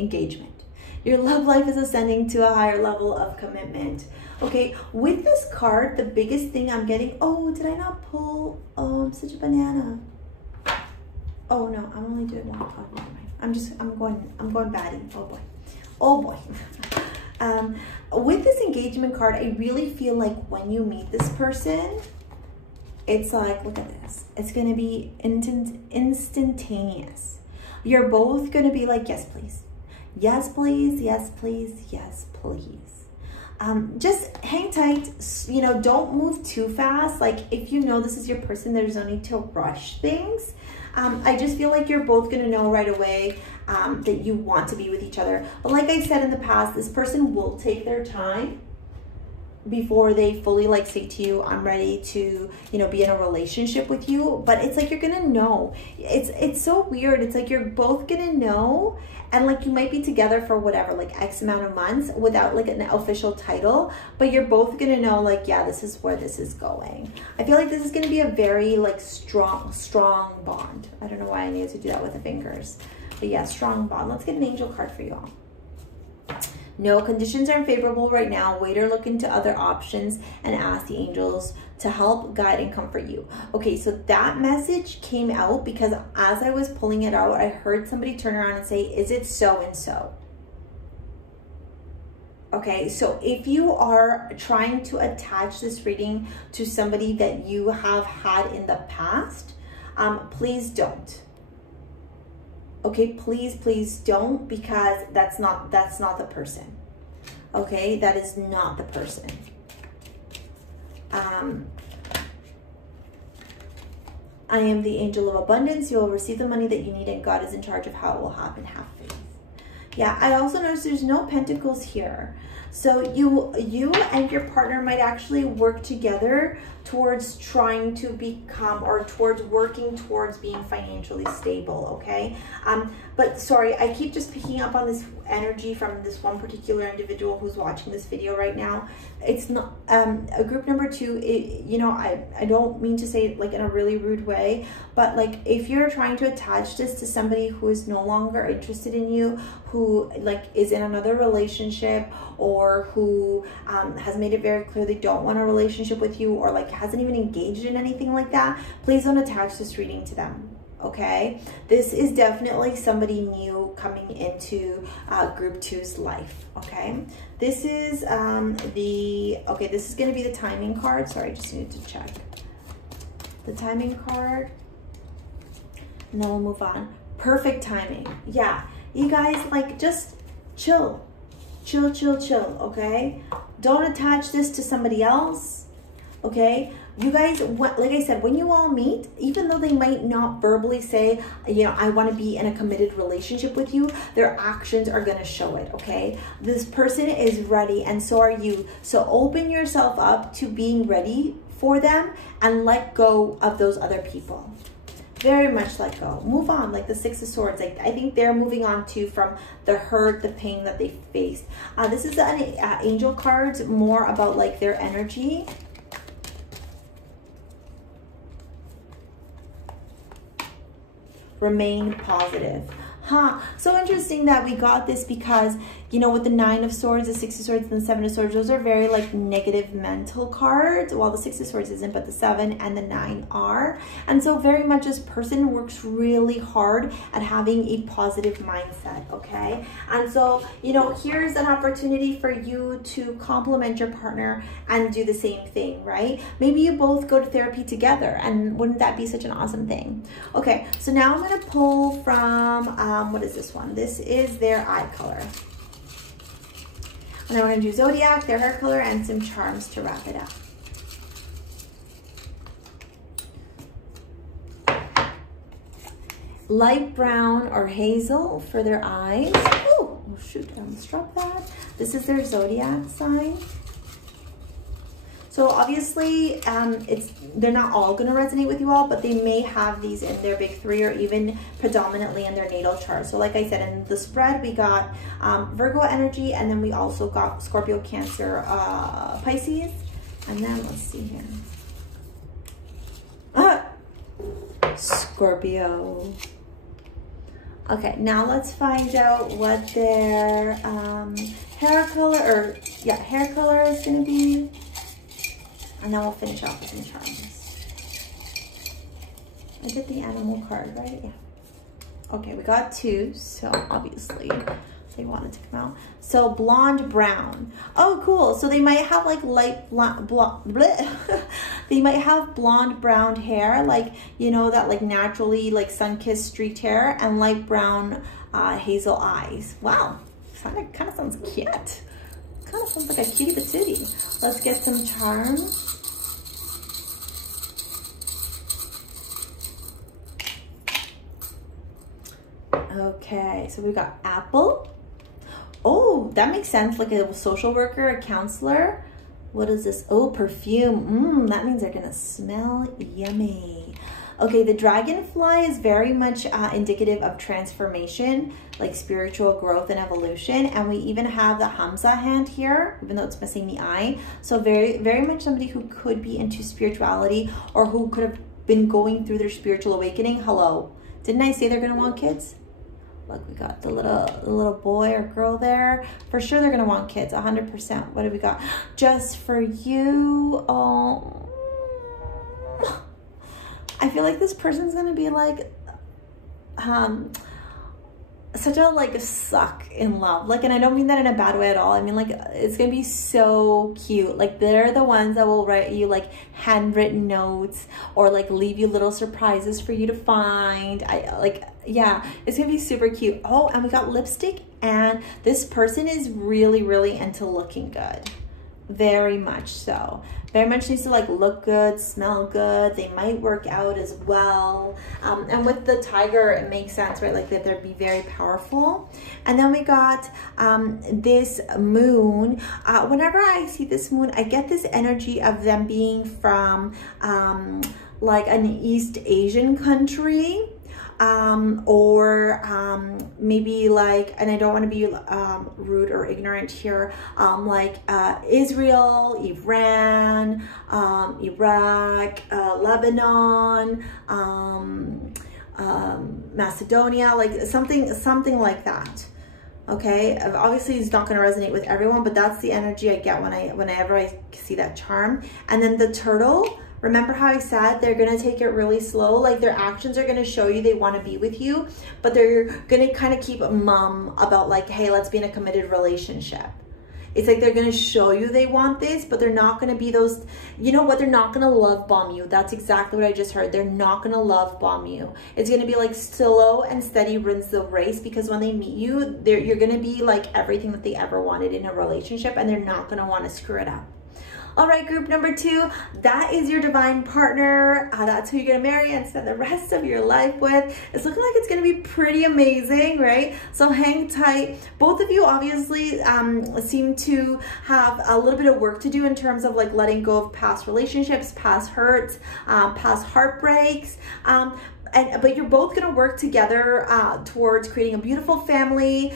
engagement. Your love life is ascending to a higher level of commitment. Okay, with this card, the biggest thing I'm getting, oh, did I not pull, oh, I'm such a banana. Oh no, I'm only doing one card, never mind. I'm going batty, oh boy. With this engagement card, I really feel like when you meet this person, it's like, look at this. It's gonna be instantaneous. You're both gonna be like, yes, please. Yes, please, yes, please, yes, please. Just hang tight, you know, don't move too fast. Like if you know this is your person, there's no need to rush things. I just feel like you're both gonna know right away that you want to be with each other. But like I said in the past, this person will take their time before they fully like say to you, I'm ready to, you know, be in a relationship with you. But it's like you're gonna know. It's so weird. It's like you're both gonna know, and like you might be together for whatever, like X amount of months without like an official title, but you're both gonna know like, yeah, this is where this is going. I feel like this is gonna be a very like strong bond. I don't know why I needed to do that with the fingers, but yeah, strong bond. Let's get an angel card for you all. No, conditions are unfavorable right now. Wait or look into other options and ask the angels to help, guide, and comfort you. Okay, so that message came out because as I was pulling it out, I heard somebody turn around and say, is it so-and-so? Okay, so if you are trying to attach this reading to somebody that you have had in the past, please don't. Okay, please don't, because that's not the person. Okay, that is not the person. I am the angel of abundance. You will receive the money that you need, and God is in charge of how it will happen. Have faith. Yeah, I also noticed there's no pentacles here. So you and your partner might actually work together towards trying to become, or towards working towards being financially stable, okay? But sorry, I keep just picking up on this energy from this one particular individual who's watching this video right now. It's not, a group number 2, you know, I don't mean to say it like in a really rude way, but like if you're trying to attach this to somebody who is no longer interested in you, who like is in another relationship, or who has made it very clear they don't want a relationship with you, or like hasn't even engaged in anything like that, please don't attach this reading to them. Okay, this is definitely somebody new coming into group 2's life. Okay, this is this is going to be the timing card. Sorry, I just needed to check the timing card, and then we'll move on. Perfect timing. Yeah, you guys, like, just chill, okay? Don't attach this to somebody else, okay? You guys, like I said, when you all meet, even though they might not verbally say, you know, I want to be in a committed relationship with you, their actions are going to show it, okay? This person is ready, and so are you. So open yourself up to being ready for them and let go of those other people. Very much let go. Move on, like the 6 of Swords. Like, I think they're moving on too from the hurt, the pain that they faced. This is an angel cards, more about like their energy. Remain positive. So interesting that we got this, because, you know, with the 9 of Swords, the 6 of Swords, and the 7 of Swords, those are very like negative mental cards. Well, the 6 of Swords isn't, but the 7 and the 9 are. And so very much this person works really hard at having a positive mindset, okay? And so, you know, here's an opportunity for you to compliment your partner and do the same thing, right? Maybe you both go to therapy together, and wouldn't that be such an awesome thing? Okay, so now I'm going to pull from what is this one? This is their eye color. And then we're going to do zodiac, their hair color, and some charms to wrap it up. Light brown or hazel for their eyes. Oh shoot, I almost dropped that. This is their zodiac sign. So obviously, they're not all going to resonate with you all, but they may have these in their big 3, or even predominantly in their natal chart. So like I said, in the spread, we got Virgo energy, and then we also got Scorpio, Cancer, Pisces. And then let's see here. Scorpio. Okay, now let's find out what their hair color is going to be. And then we'll finish off with some charms. I did the animal card, right? Yeah. Okay, we got 2, so obviously they wanted to come out. So blonde brown. Oh, cool. So they might have like light blonde, they might have blonde brown hair, like, you know, that like naturally like sun-kissed streaked hair, and light brown hazel eyes. Wow, kind of sounds cute. Kind of sounds like a cutie patootie. Let's get some charms. Okay, so we got apple. Oh, that makes sense. Like a social worker, a counselor. What is this? Oh, perfume. That means they're gonna smell yummy. Okay, the dragonfly is very much indicative of transformation, like spiritual growth and evolution. And we even have the Hamza hand here, even though it's missing the eye. So very, very much somebody who could be into spirituality, or who could have been going through their spiritual awakening. Hello. Didn't I say they're gonna want kids? Look, we got the little boy or girl there. For sure they're gonna want kids, 100%. What do we got? Just for you. Oh, I feel like this person's gonna be like such a like suck in love, like, and I don't mean that in a bad way at all. I mean, like, it's gonna be so cute. Like, they're the ones that will write you like handwritten notes, or like leave you little surprises for you to find. Yeah, it's gonna be super cute. Oh, and we got lipstick, and this person is really, really into looking good. Very much so. Very much needs to like look good, smell good. They might work out as well. And with the tiger, it makes sense, right? Like that they'd be very powerful. And then we got this moon. Whenever I see this moon, I get this energy of them being from like an East Asian country. Maybe like, and I don't want to be rude or ignorant here, like Israel, Iran, Iraq, Lebanon, Macedonia, like something like that. Okay, obviously it's not going to resonate with everyone, but that's the energy I get whenever I see that charm. And then the turtle. Remember how I said they're going to take it really slow? Like their actions are going to show you they want to be with you, but they're going to kind of keep mum about like, hey, let's be in a committed relationship. It's like they're going to show you they want this, but they're not going to be those, you know what? They're not going to love bomb you. That's exactly what I just heard. They're not going to love bomb you. It's going to be like slow and steady wins the race, because when they meet you, you're going to be like everything that they ever wanted in a relationship, and they're not going to want to screw it up. All right, group number 2, that is your divine partner. That's who you're gonna marry and spend the rest of your life with. It's looking like it's gonna be pretty amazing, right? So hang tight. Both of you obviously seem to have a little bit of work to do in terms of like letting go of past relationships, past hurts, past heartbreaks. But you're both going to work together towards creating a beautiful family,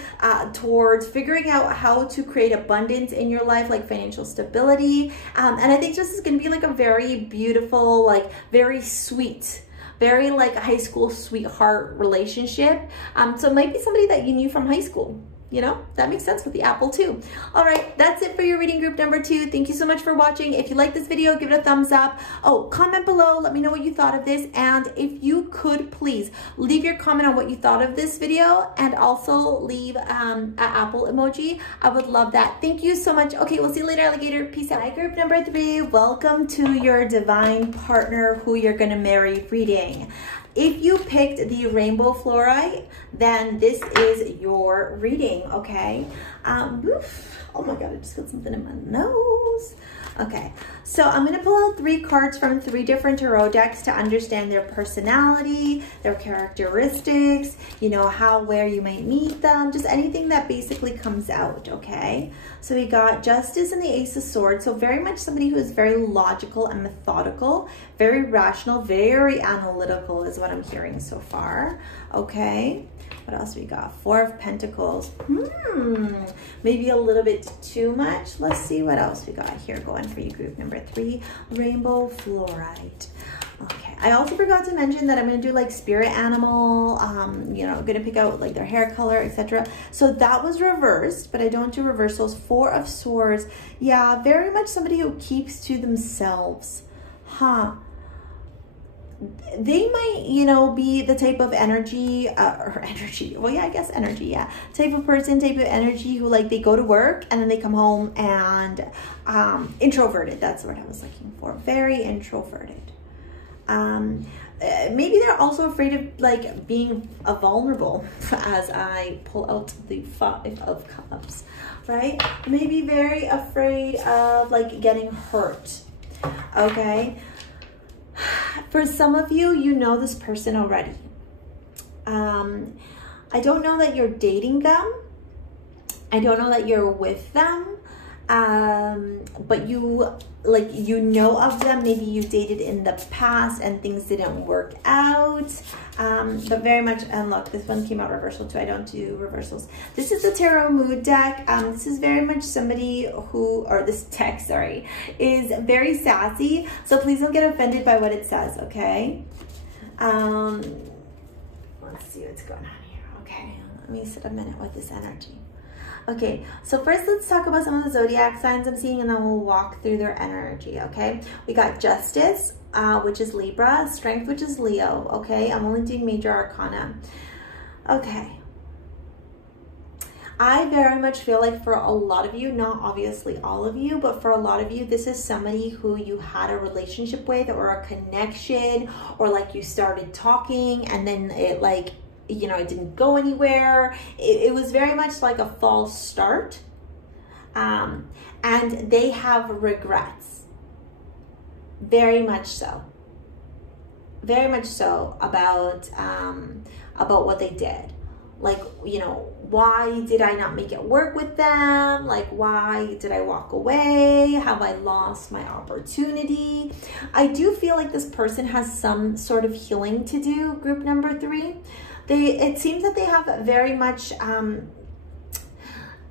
towards figuring out how to create abundance in your life, like financial stability. And I think this is going to be like a very beautiful, like very sweet, very like high school sweetheart relationship. So it might be somebody that you knew from high school. You know, that makes sense with the apple too. All right, that's it for your reading group number 2. Thank you so much for watching. If you like this video, give it a thumbs up. Oh, comment below. Let me know what you thought of this. And if you could please leave your comment on what you thought of this video, and also leave an apple emoji. I would love that. Thank you so much. Okay, we'll see you later, alligator. Peace out. Hi, group number 3. Welcome to your divine partner who you're going to marry reading. If you picked the rainbow fluorite, then this is your reading, okay? Oh my God, I just got something in my nose. Okay, so I'm gonna pull out 3 cards from 3 different tarot decks to understand their personality, their characteristics, you know, how, where you might meet them, just anything that basically comes out, okay? So we got Justice and the Ace of Swords, so very much somebody who is very logical and methodical, very rational, very analytical is what I'm hearing so far, okay? What else we got? 4 of Pentacles. Maybe a little bit too much. Let's see what else we got here going for you, group number 3. Rainbow Fluorite. Okay. I also forgot to mention that I'm going to do like spirit animal, you know, I'm going to pick out like their hair color, etc. So that was reversed, but I don't do reversals. 4 of Swords. Yeah, very much somebody who keeps to themselves. They might, you know, be the type of energy, well, yeah, I guess energy, yeah. Type of person, type of energy who like they go to work and then they come home and introverted. That's what I was looking for. Very introverted. Maybe they're also afraid of like being vulnerable as I pull out the 5 of Cups, right? Maybe very afraid of like getting hurt, okay? For some of you, you know this person already. I don't know that you're dating them. I don't know that you're with them. But you know of them. Maybe you dated in the past and things didn't work out. But very much, and look, this one came out reversal too. I don't do reversals. This is the Tarot Mood deck. This is very much somebody who, or this deck, sorry, is very sassy. So please don't get offended by what it says, okay? Let's see what's going on here. Okay, let me sit a minute with this energy. Okay, so first let's talk about some of the zodiac signs I'm seeing, and then we'll walk through their energy, okay? We got Justice, which is Libra, Strength, which is Leo, okay? I'm only doing major arcana. Okay. I very much feel like for a lot of you, not obviously all of you, but for a lot of you, this is somebody who you had a relationship with or a connection, or like you started talking and then it like, you know, it didn't go anywhere. It was very much like a false start. and they have regrets. Very much so. Very much so about what they did. Like, you know, why did I not make it work with them? Like, why did I walk away? Have I lost my opportunity? I do feel like this person has some sort of healing to do, group number 3. It seems that they have very much,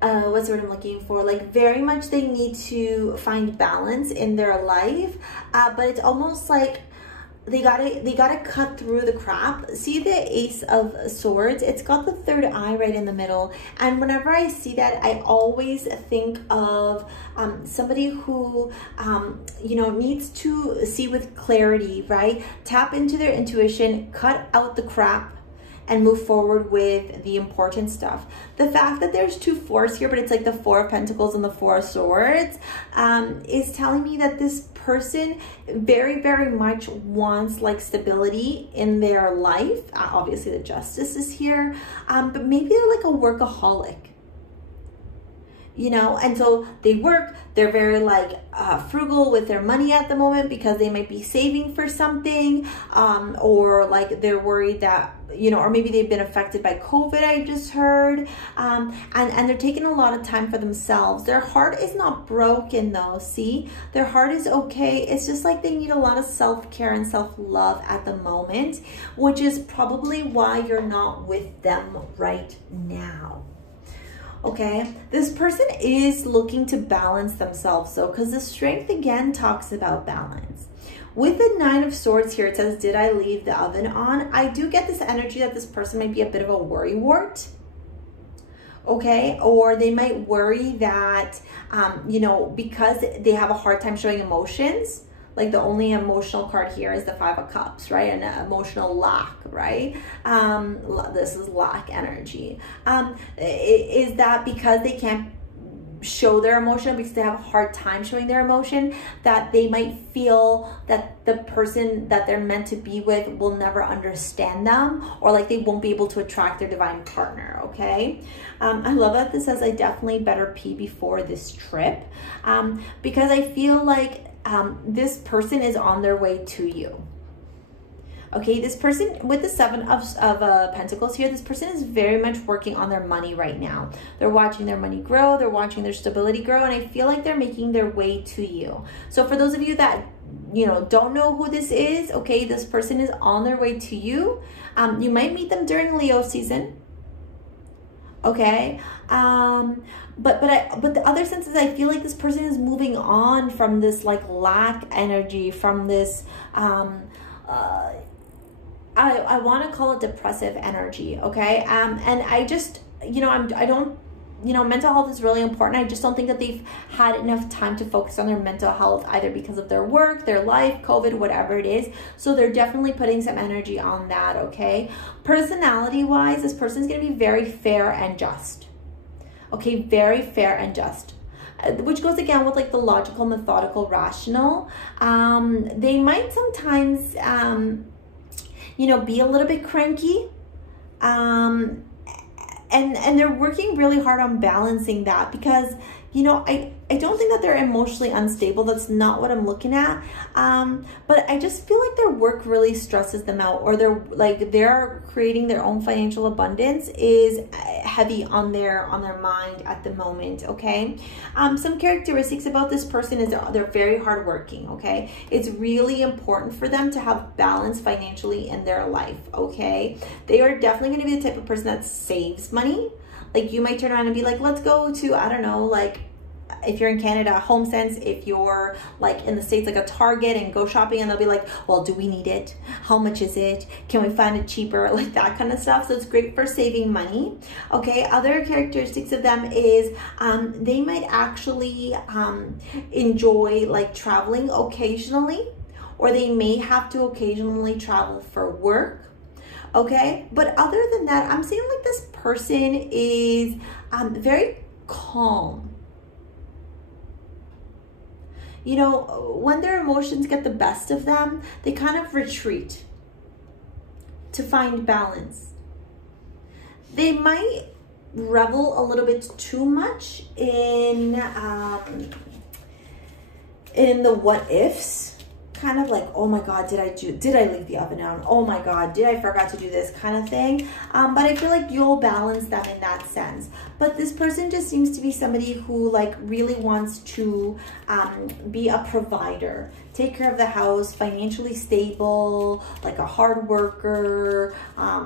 what's the word I'm looking for? Like, very much they need to find balance in their life, but it's almost like they gotta cut through the crap. See the Ace of Swords? It's got the third eye right in the middle. And whenever I see that, I always think of somebody who, you know, needs to see with clarity, right? Tap into their intuition, cut out the crap, and move forward with the important stuff. The fact that there's 2 4s here, but it's like the 4 of Pentacles and the 4 of Swords, is telling me that this person very, very much wants like stability in their life. Obviously the Justice is here, but maybe they're like a workaholic. You know, and so they work, they're very like frugal with their money at the moment because they might be saving for something, or like they're worried that, you know, or maybe they've been affected by COVID, I just heard, and they're taking a lot of time for themselves. Their heart is not broken though, see? Their heart is okay. It's just like they need a lot of self-care and self-love at the moment, which is probably why you're not with them right now. Okay, this person is looking to balance themselves though, because the Strength again talks about balance. With the 9 of Swords here, it says, did I leave the oven on? I do get this energy that this person might be a bit of a worrywart. Okay, or they might worry that, you know, because they have a hard time showing emotions. Like the only emotional card here is the 5 of Cups, right? An emotional lack, right? This is lack energy. Is that because they can't show their emotion, because they have a hard time showing their emotion, that they might feel that the person that they're meant to be with will never understand them, or like they won't be able to attract their divine partner, okay? I love that this says, I definitely better pee before this trip, because I feel like this person is on their way to you. Okay, this person with the 7 of Pentacles here, this person is very much working on their money right now. They're watching their money grow. They're watching their stability grow. And I feel like they're making their way to you. So for those of you that, you know, don't know who this is, okay, this person is on their way to you. You might meet them during Leo season. Okay, but the other sense is I feel like this person is moving on from this like lack energy, from this I want to call it depressive energy, okay? And I just, you know, I don't, you know, mental health is really important. I just don't think that they've had enough time to focus on their mental health, either because of their work, their life, COVID, whatever it is. So they're definitely putting some energy on that, okay? Personality-wise, this person's going to be very fair and just. Okay, very fair and just. Which goes again with like the logical, methodical, rational. They might sometimes, you know, be a little bit cranky. And they're working really hard on balancing that, because, you know, I don't think that they're emotionally unstable. That's not what I'm looking at. But I just feel like their work really stresses them out, or they're creating their own financial abundance is heavy on their mind at the moment, okay? Some characteristics about this person is they're very hardworking, okay? It's really important for them to have balance financially in their life, okay? They are definitely going to be the type of person that saves money. Like, you might turn around and be like, let's go to, I don't know, like, if you're in Canada, HomeSense. If you're like in the States, like a Target, and go shopping, and they'll be like, well, do we need it? How much is it? Can we find it cheaper? Like that kind of stuff. So it's great for saving money. Okay, other characteristics of them is they might actually enjoy like traveling occasionally, or they may have to occasionally travel for work. Okay, but other than that, I'm seeing like this person is very calm. You know, when their emotions get the best of them, they kind of retreat to find balance. They might revel a little bit too much in the what ifs, kind of like, oh my God, did I leave the oven on? Oh my God, did I forgot to do this kind of thing? But I feel like you'll balance them in that sense. But this person just seems to be somebody who like really wants to be a provider, take care of the house, financially stable, like a hard worker,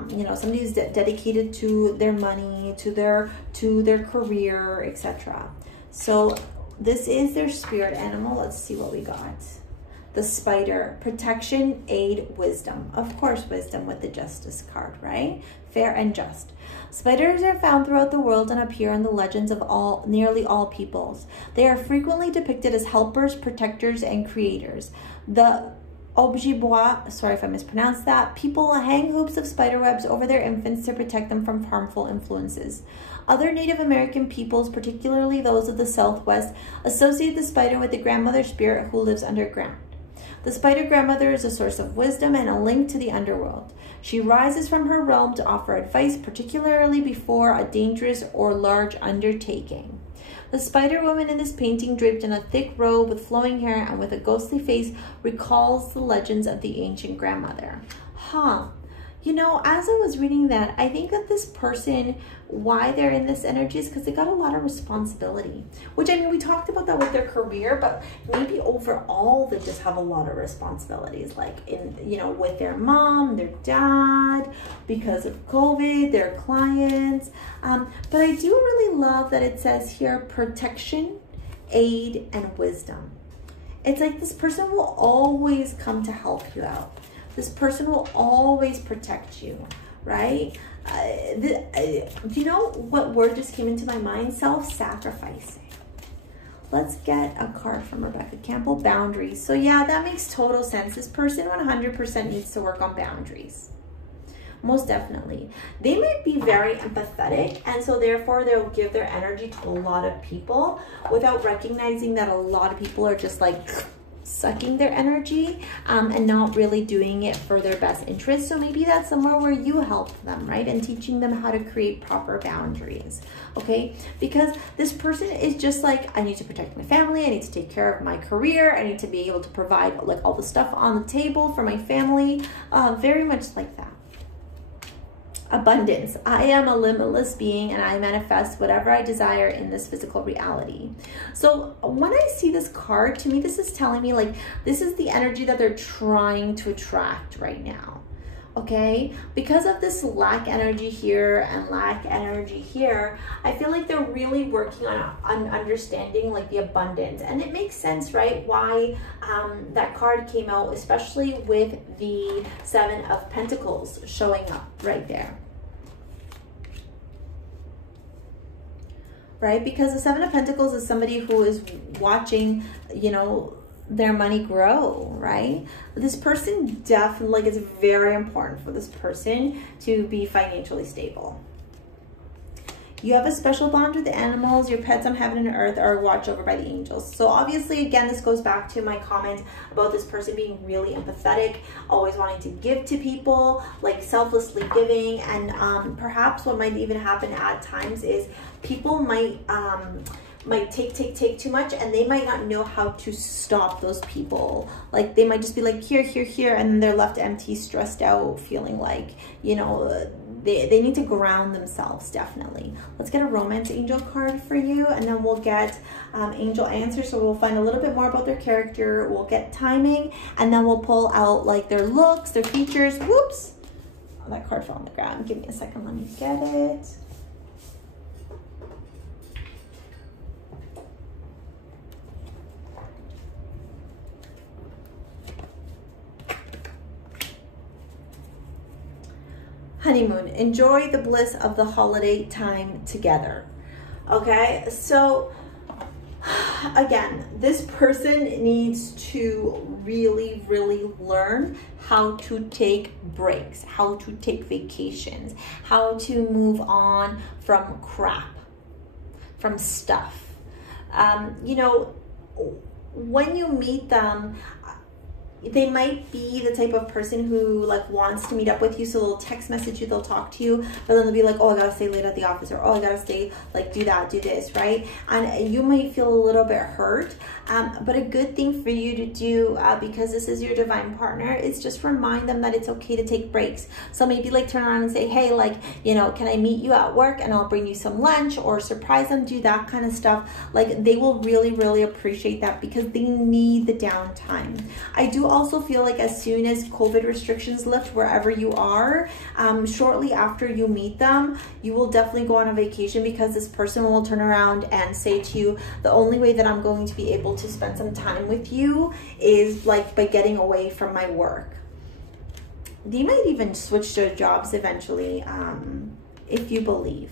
you know, somebody who's dedicated to their money, to their career, etc. So this is their spirit animal. Let's see what we got. The spider, protection, aid, wisdom. Of course, wisdom with the justice card, right? Fair and just. Spiders are found throughout the world and appear in the legends of nearly all peoples. They are frequently depicted as helpers, protectors, and creators. The Ojibwa, sorry if I mispronounced that, people hang hoops of spider webs over their infants to protect them from harmful influences. Other Native American peoples, particularly those of the Southwest, associate the spider with the grandmother spirit who lives underground. The spider grandmother is a source of wisdom and a link to the underworld. She rises from her realm to offer advice, particularly before a dangerous or large undertaking. The spider woman in this painting, draped in a thick robe with flowing hair and with a ghostly face, recalls the legends of the ancient grandmother. You know, as I was reading that, I think that this person, why they're in this energy is because they got a lot of responsibility. Which, I mean, we talked about that with their career, but maybe overall they just have a lot of responsibilities, like in, you know, with their mom, their dad, because of COVID, their clients. But I do really love that it says here, protection, aid, and wisdom. It's like this person will always come to help you out. This person will always protect you, right? You know what word just came into my mind? Self-sacrificing. Let's get a card from Rebecca Campbell, boundaries. So yeah, that makes total sense. This person 100% needs to work on boundaries. Most definitely. They might be very empathetic, and so therefore they'll give their energy to a lot of people without recognizing that a lot of people are just like sucking their energy and not really doing it for their best interest. So maybe that's somewhere where you help them, right? And teaching them how to create proper boundaries, okay? Because this person is just like, I need to protect my family, I need to take care of my career, I need to be able to provide like all the stuff on the table for my family, very much like that. Abundance. I am a limitless being and I manifest whatever I desire in this physical reality. So when I see this card, to me, this is telling me like, this is the energy that they're trying to attract right now. Okay, because of this lack energy here and lack energy here, I feel like they're really working on understanding like the abundance. And it makes sense, right, why that card came out, especially with the Seven of Pentacles showing up right there. Right, because the Seven of Pentacles is somebody who is watching, you know, their money grow, right? This person definitely, like, it's very important for this person to be financially stable. You have a special bond with the animals. Your pets on heaven and earth are watched over by the angels. So obviously, again, this goes back to my comment about this person being really empathetic, always wanting to give to people, like selflessly giving. And perhaps what might even happen at times is people might take too much, and they might not know how to stop those people. Like they might just be like here, and then they're left empty, stressed out, feeling like, you know, they need to ground themselves, definitely. Let's get a romance angel card for you, and then we'll get angel answers. So we'll find a little bit more about their character, we'll get timing, and then we'll pull out like their looks, their features. Whoops, oh, that card fell on the ground. Give me a second, let me get it. Honeymoon. Enjoy the bliss of the holiday time together. Okay, so again, this person needs to really learn how to take breaks, how to take vacations, how to move on from crap, from stuff. You know, when you meet them, they might be the type of person who like wants to meet up with you, so they'll text message you, they'll talk to you, but then they'll be like, oh, I gotta stay late at the office, or oh, I gotta stay, like, do that, do this, right? And you might feel a little bit hurt, but a good thing for you to do, because this is your divine partner, is just remind them that it's okay to take breaks. So maybe like turn around and say, hey, like, you know, can I meet you at work and I'll bring you some lunch, or surprise them, do that kind of stuff. Like, they will really, really appreciate that because they need the downtime. I do also feel like as soon as COVID restrictions lift wherever you are, shortly after you meet them, you will definitely go on a vacation, because this person will turn around and say to you, the only way that I'm going to be able to spend some time with you is like by getting away from my work. They might even switch their jobs eventually, if you believe.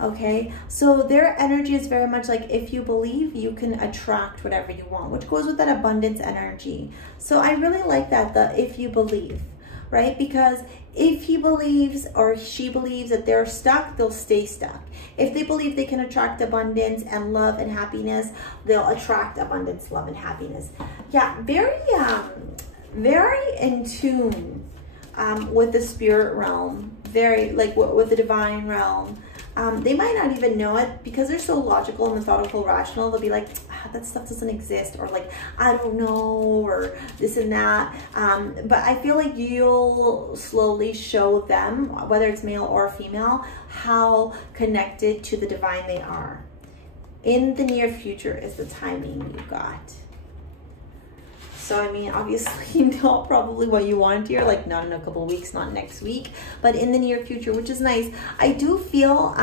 Okay, so their energy is very much like, if you believe, you can attract whatever you want, which goes with that abundance energy. So I really like that, the if you believe, right? Because if he believes or she believes that they're stuck, they'll stay stuck. If they believe they can attract abundance and love and happiness, they'll attract abundance, love, and happiness. Yeah, very in tune with the spirit realm, very like with the divine realm. They might not even know it because they're so logical and methodical, rational. They'll be like, that stuff doesn't exist, or like, I don't know, or this and that. But I feel like you'll slowly show them, whether it's male or female, how connected to the divine they are. In the near future is the timing you got. So, I mean, obviously not probably what you want here, like not in a couple of weeks, not next week, but in the near future, which is nice. I do feel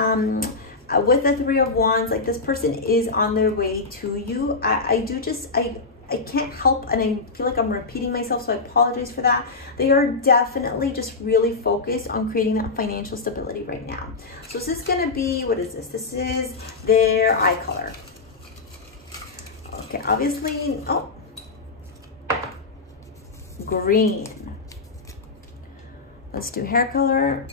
with the Three of Wands, like this person is on their way to you. I can't help, and I feel like I'm repeating myself, so I apologize for that. They are definitely just really focused on creating that financial stability right now. So this is going to be, what is this? This is their eye color. Okay, obviously, oh, green. Let's do hair color.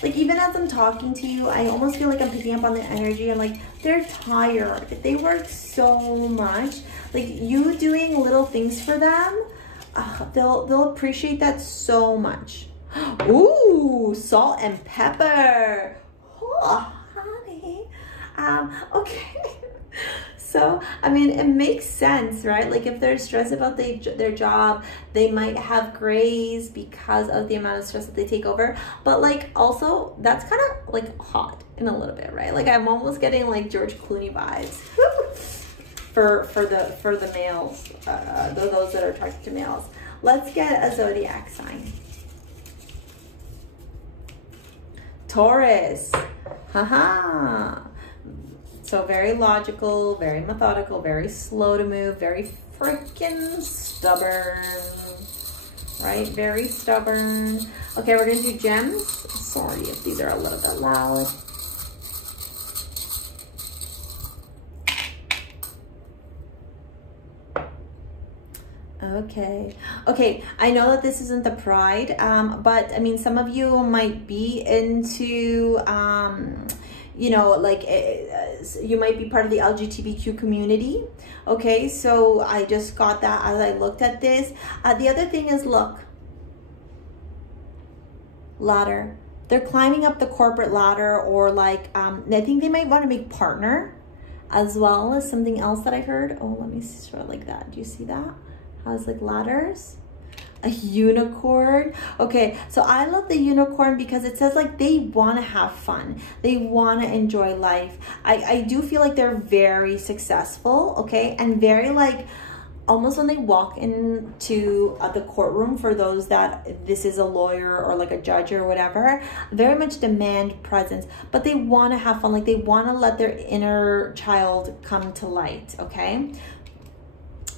Like, even as I'm talking to you, I almost feel like I'm picking up on the energy. I'm like, they're tired. They work so much. Like, you doing little things for them, they'll appreciate that so much. Ooh, salt and pepper. Oh, honey. Okay. So, I mean, it makes sense, right? Like, if they're stressed about their job, they might have grays because of the amount of stress that they take over. But, like, also, that's kind of, like, hot in a little bit, right? Like, I'm almost getting, like, George Clooney vibes for the males, those that are attracted to males. Let's get a zodiac sign. Taurus. Haha. So very logical, very methodical, very slow to move, very freaking stubborn, right? Very stubborn. Okay, we're gonna do gems. Sorry if these are a little bit loud. Okay, I know that this isn't the pride, but I mean, some of you might be into, you know, like you might be part of the LGBTQ community. Okay, so I just got that as I looked at this. The other thing is, look, ladder. They're climbing up the corporate ladder, or like, I think they might want to make partner as well as something else that I heard. Oh, let me show it like that. Do you see that? How it's like ladders? A unicorn. Okay, so I love the unicorn because it says like they want to have fun, they want to enjoy life. I do feel like they're very successful, okay, and very like, almost when they walk into the courtroom, for those that this is a lawyer or like a judge or whatever, very much demand presence, but they want to have fun, like they want to let their inner child come to light, okay?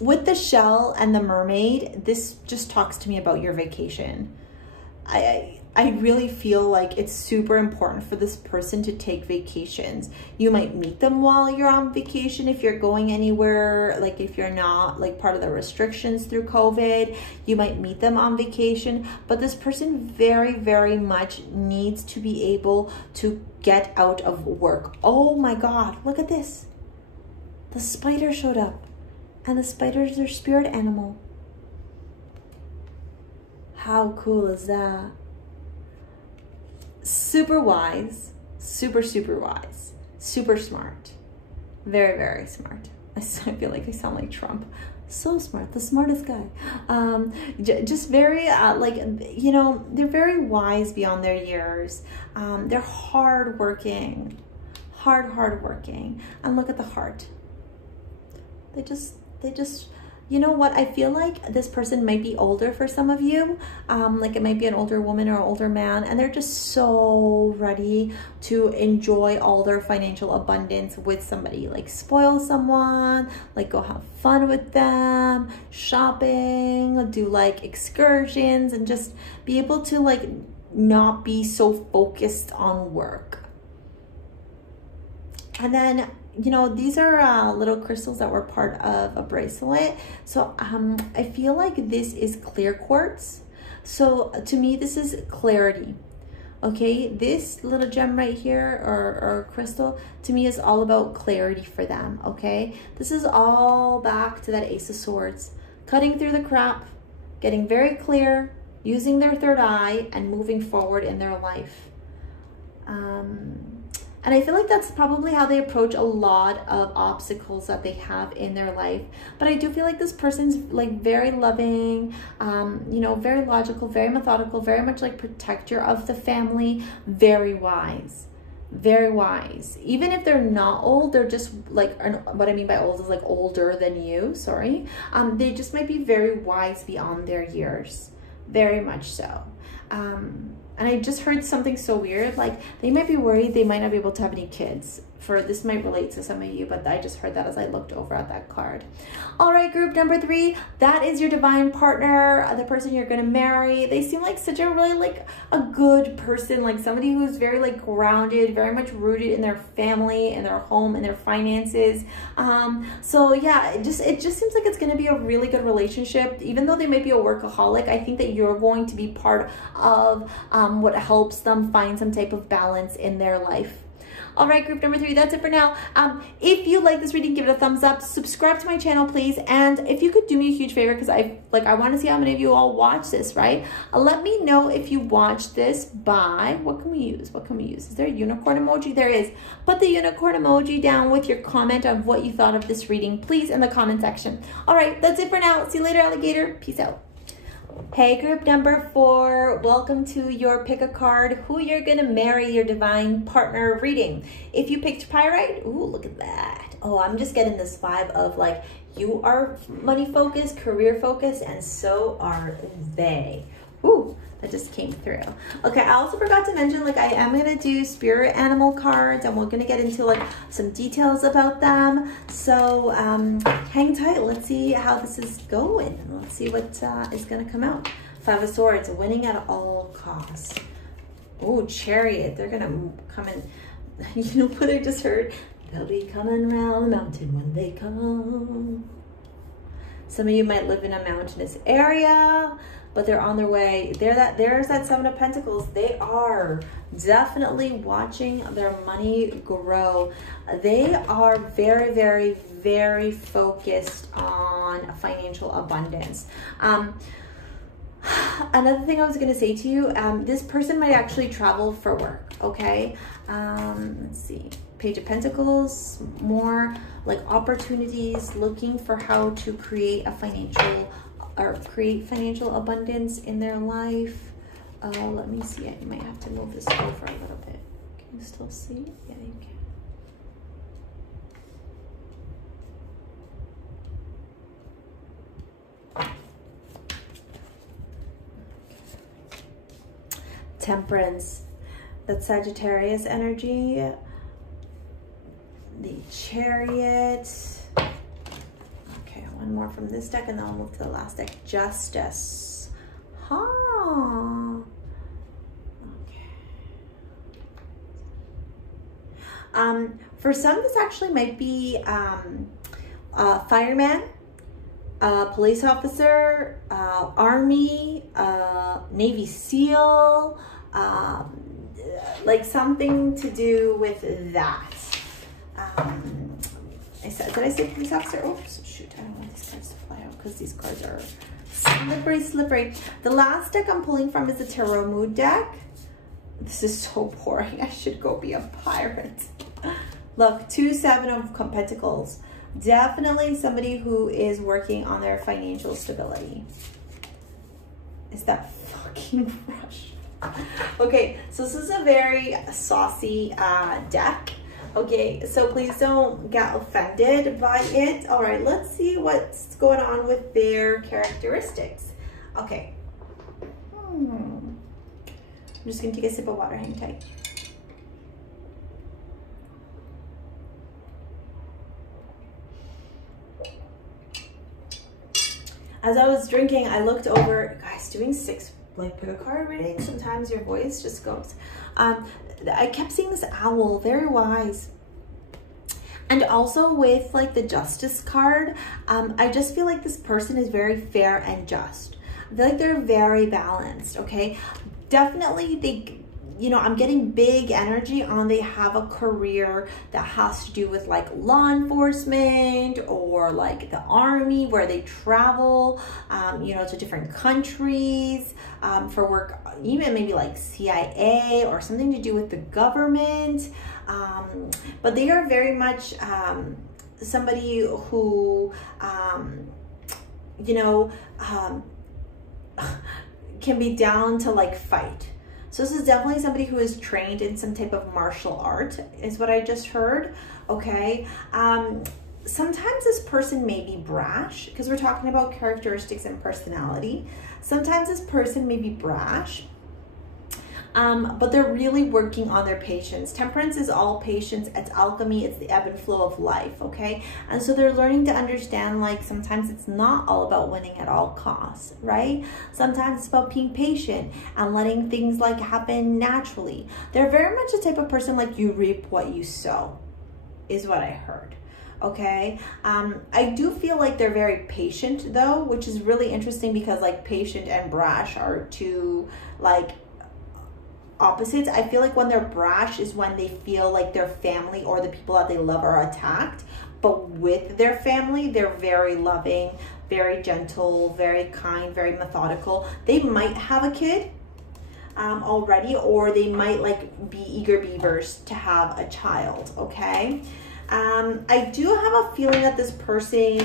With the shell and the mermaid, this just talks to me about your vacation. I really feel like it's super important for this person to take vacations. You might meet them while you're on vacation if you're going anywhere, like if you're not like part of the restrictions through COVID, you might meet them on vacation. But this person very, very much needs to be able to get out of work. Oh my God, look at this. The spider showed up. And the spider is their spirit animal. How cool is that? Super wise, super wise, super smart, very smart. I feel like I sound like Trump. So smart, the smartest guy. Just very like, you know, they're very wise beyond their years. They're hardworking, hardworking. And look at the heart. They just, you know what? I feel like this person might be older for some of you. Like it might be an older woman or an older man, and they're just so ready to enjoy all their financial abundance with somebody. Like spoil someone, like go have fun with them, shopping, do like excursions, and just be able to like not be so focused on work. And then, you know, these are little crystals that were part of a bracelet. So I feel like this is clear quartz. So to me, this is clarity. Okay, this little gem right here or crystal to me is all about clarity for them. Okay, this is all back to that Ace of Swords, cutting through the crap, getting very clear, using their third eye, and moving forward in their life. And I feel like that's probably how they approach a lot of obstacles that they have in their life. But I do feel like this person's like very loving, you know, very logical, very methodical, very much like protector of the family, very wise. Very wise. Even if they're not old, they're just like, what I mean by old is like older than you, sorry. They just might be very wise beyond their years. Very much so. And I just heard something so weird, like they might be worried they might not be able to have any kids. This might relate to some of you, but I just heard that as I looked over at that card. All right, group number 3, that is your divine partner, the person you're going to marry. They seem like such a really like a good person, like somebody who's very like grounded, very much rooted in their family and their home and their finances. So yeah, it just seems like it's going to be a really good relationship. Even though they might be a workaholic, I think that you're going to be part of what helps them find some type of balance in their life. All right, group number 3, that's it for now. If you like this reading, give it a thumbs up, subscribe to my channel, please. And if you could do me a huge favor, because I want to see how many of you all watch this, right? Let me know if you watch this by, what can we use? What can we use? Is there a unicorn emoji? There is. Put the unicorn emoji down with your comment of what you thought of this reading, please, in the comment section. All right, that's it for now. See you later, alligator. Peace out. Hey, group number 4, welcome to your pick a card, who you're gonna marry, your divine partner reading. If you picked Pyrite, ooh, look at that. Oh, I'm just getting this vibe of like, you are money focused, career focused, and so are they. Ooh, that just came through. Okay, I also forgot to mention, like, I am gonna do spirit animal cards, and we're gonna get into like some details about them. So hang tight. Let's see how this is going. Let's see what is gonna come out. 5 of Swords, winning at all costs. Oh, Chariot. They're gonna come in. You know what I just heard? They'll be coming around the mountain when they come. Some of you might live in a mountainous area, but they're on their way. There's that 7 of Pentacles. They are definitely watching their money grow. They are very focused on financial abundance. Another thing I was gonna say to you, this person might actually travel for work, okay? Let's see. Page of Pentacles, more like opportunities, looking for how to create a financial abundance in their life. Let me see, I might have to move this over a little bit. Can you still see? Yeah, you can. Temperance, that's Sagittarius energy. The Chariot. Okay, one more from this deck and then I'll move to the last deck. Justice. Huh. Okay. For some, this actually might be a fireman, a police officer, army, Navy SEAL, like something to do with that. did I say police officer? Oops, shoot, I don't want these cards to fly out because these cards are slippery, slippery. The last deck I'm pulling from is the Tarot Mood deck. This is so boring. I should go be a pirate. Look, 2-7 of Pentacles. Definitely somebody who is working on their financial stability. Is that fucking rush? Okay, so this is a very saucy deck. Okay, so please don't get offended by it. All right, let's see what's going on with their characteristics. Okay. I'm just gonna take a sip of water, hang tight. As I was drinking, I looked over, guys, doing 6 like pick a card reading, sometimes your voice just goes. I kept seeing this owl, very wise. And also with like the Justice card, I just feel like this person is very fair and just. I feel like they're very balanced, okay? Definitely they, you know, I'm getting big energy on they have a career that has to do with like law enforcement or like the army where they travel, you know, to different countries for work, even maybe like CIA or something to do with the government. But they are very much somebody who, you know, can be down to like fight. So this is definitely somebody who is trained in some type of martial art, is what I just heard, okay? Sometimes this person may be brash, because we're talking about characteristics and personality. Sometimes this person may be brash, but they're really working on their patience. Temperance is all patience, it's alchemy, it's the ebb and flow of life, okay? And so they're learning to understand, like, sometimes it's not all about winning at all costs, right? Sometimes it's about being patient and letting things like happen naturally. They're very much the type of person like you reap what you sow, is what I heard. Okay, I do feel like they're very patient though, which is really interesting because like patient and brash are two like opposites. I feel like when they're brash is when they feel like their family or the people that they love are attacked, but with their family they're very loving, very gentle, very kind, very methodical. They might have a kid already, or they might like be eager beavers to have a child, okay? I do have a feeling that this person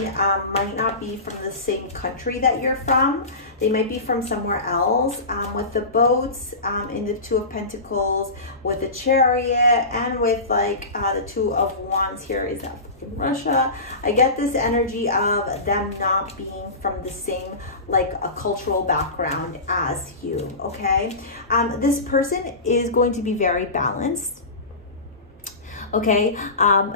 might not be from the same country that you're from. They might be from somewhere else. With the boats, in the Two of Pentacles, with the Chariot, and with like the Two of Wands here, is that fucking Russia? I get this energy of them not being from the same like a cultural background as you, okay? This person is going to be very balanced. Okay,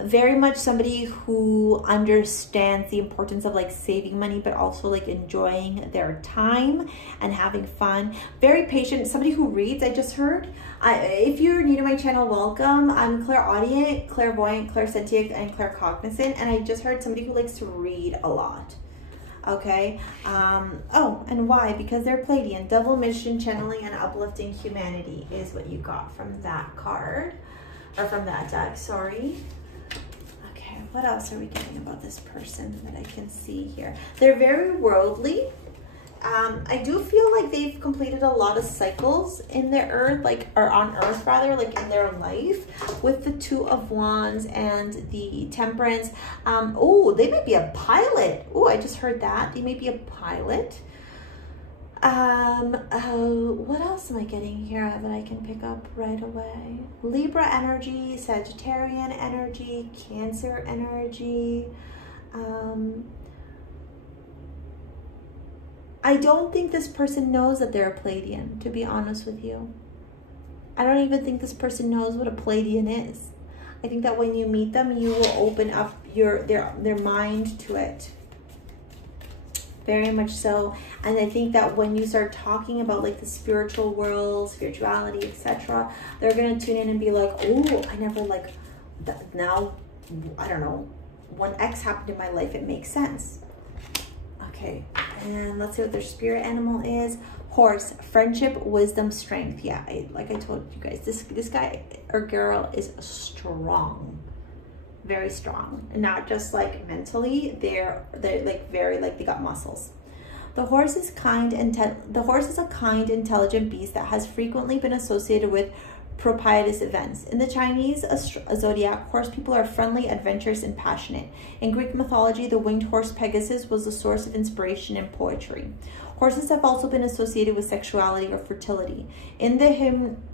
very much somebody who understands the importance of like saving money, but also like enjoying their time and having fun. Very patient, somebody who reads, I just heard. If you're new to my channel, welcome. I'm Clairaudient, Clairvoyant, Clairsentient, and Claircognizant, and I just heard somebody who likes to read a lot. Okay, oh, and why? Because they're Pleiadian. Double mission, channeling, and uplifting humanity is what you got from that card. Or from that deck, sorry. Okay, what else are we getting about this person that I can see here? They're very worldly. I do feel like they've completed a lot of cycles in their earth, like, or on earth rather, like in their life, with the Two of Wands and the Temperance. Oh, they might be a pilot. Oh, I just heard that. They may be a pilot. What else am I getting here that I can pick up right away? Libra energy, Sagittarian energy, Cancer energy. I don't think this person knows that they're a Pleiadian, to be honest with you. I don't even think this person knows what a Pleiadian is. I think that when you meet them, you will open up their mind to it. Very much so. And I think that when you start talking about like the spiritual world, spirituality, etc., they're gonna tune in and be like, oh, I never like that. Now, I don't know, when X happened in my life, it makes sense. Okay, and let's see what their spirit animal is. Horse, friendship, wisdom, strength. Yeah, like I told you guys, this guy or girl is strong, very strong, and not just like mentally. They're like very, like they got muscles. The horse is a kind, intelligent beast that has frequently been associated with propitious events. In the Chinese zodiac, horse people are friendly, adventurous, and passionate. In Greek mythology, the winged horse Pegasus was the source of inspiration and poetry. Horses have also been associated with sexuality or fertility. In the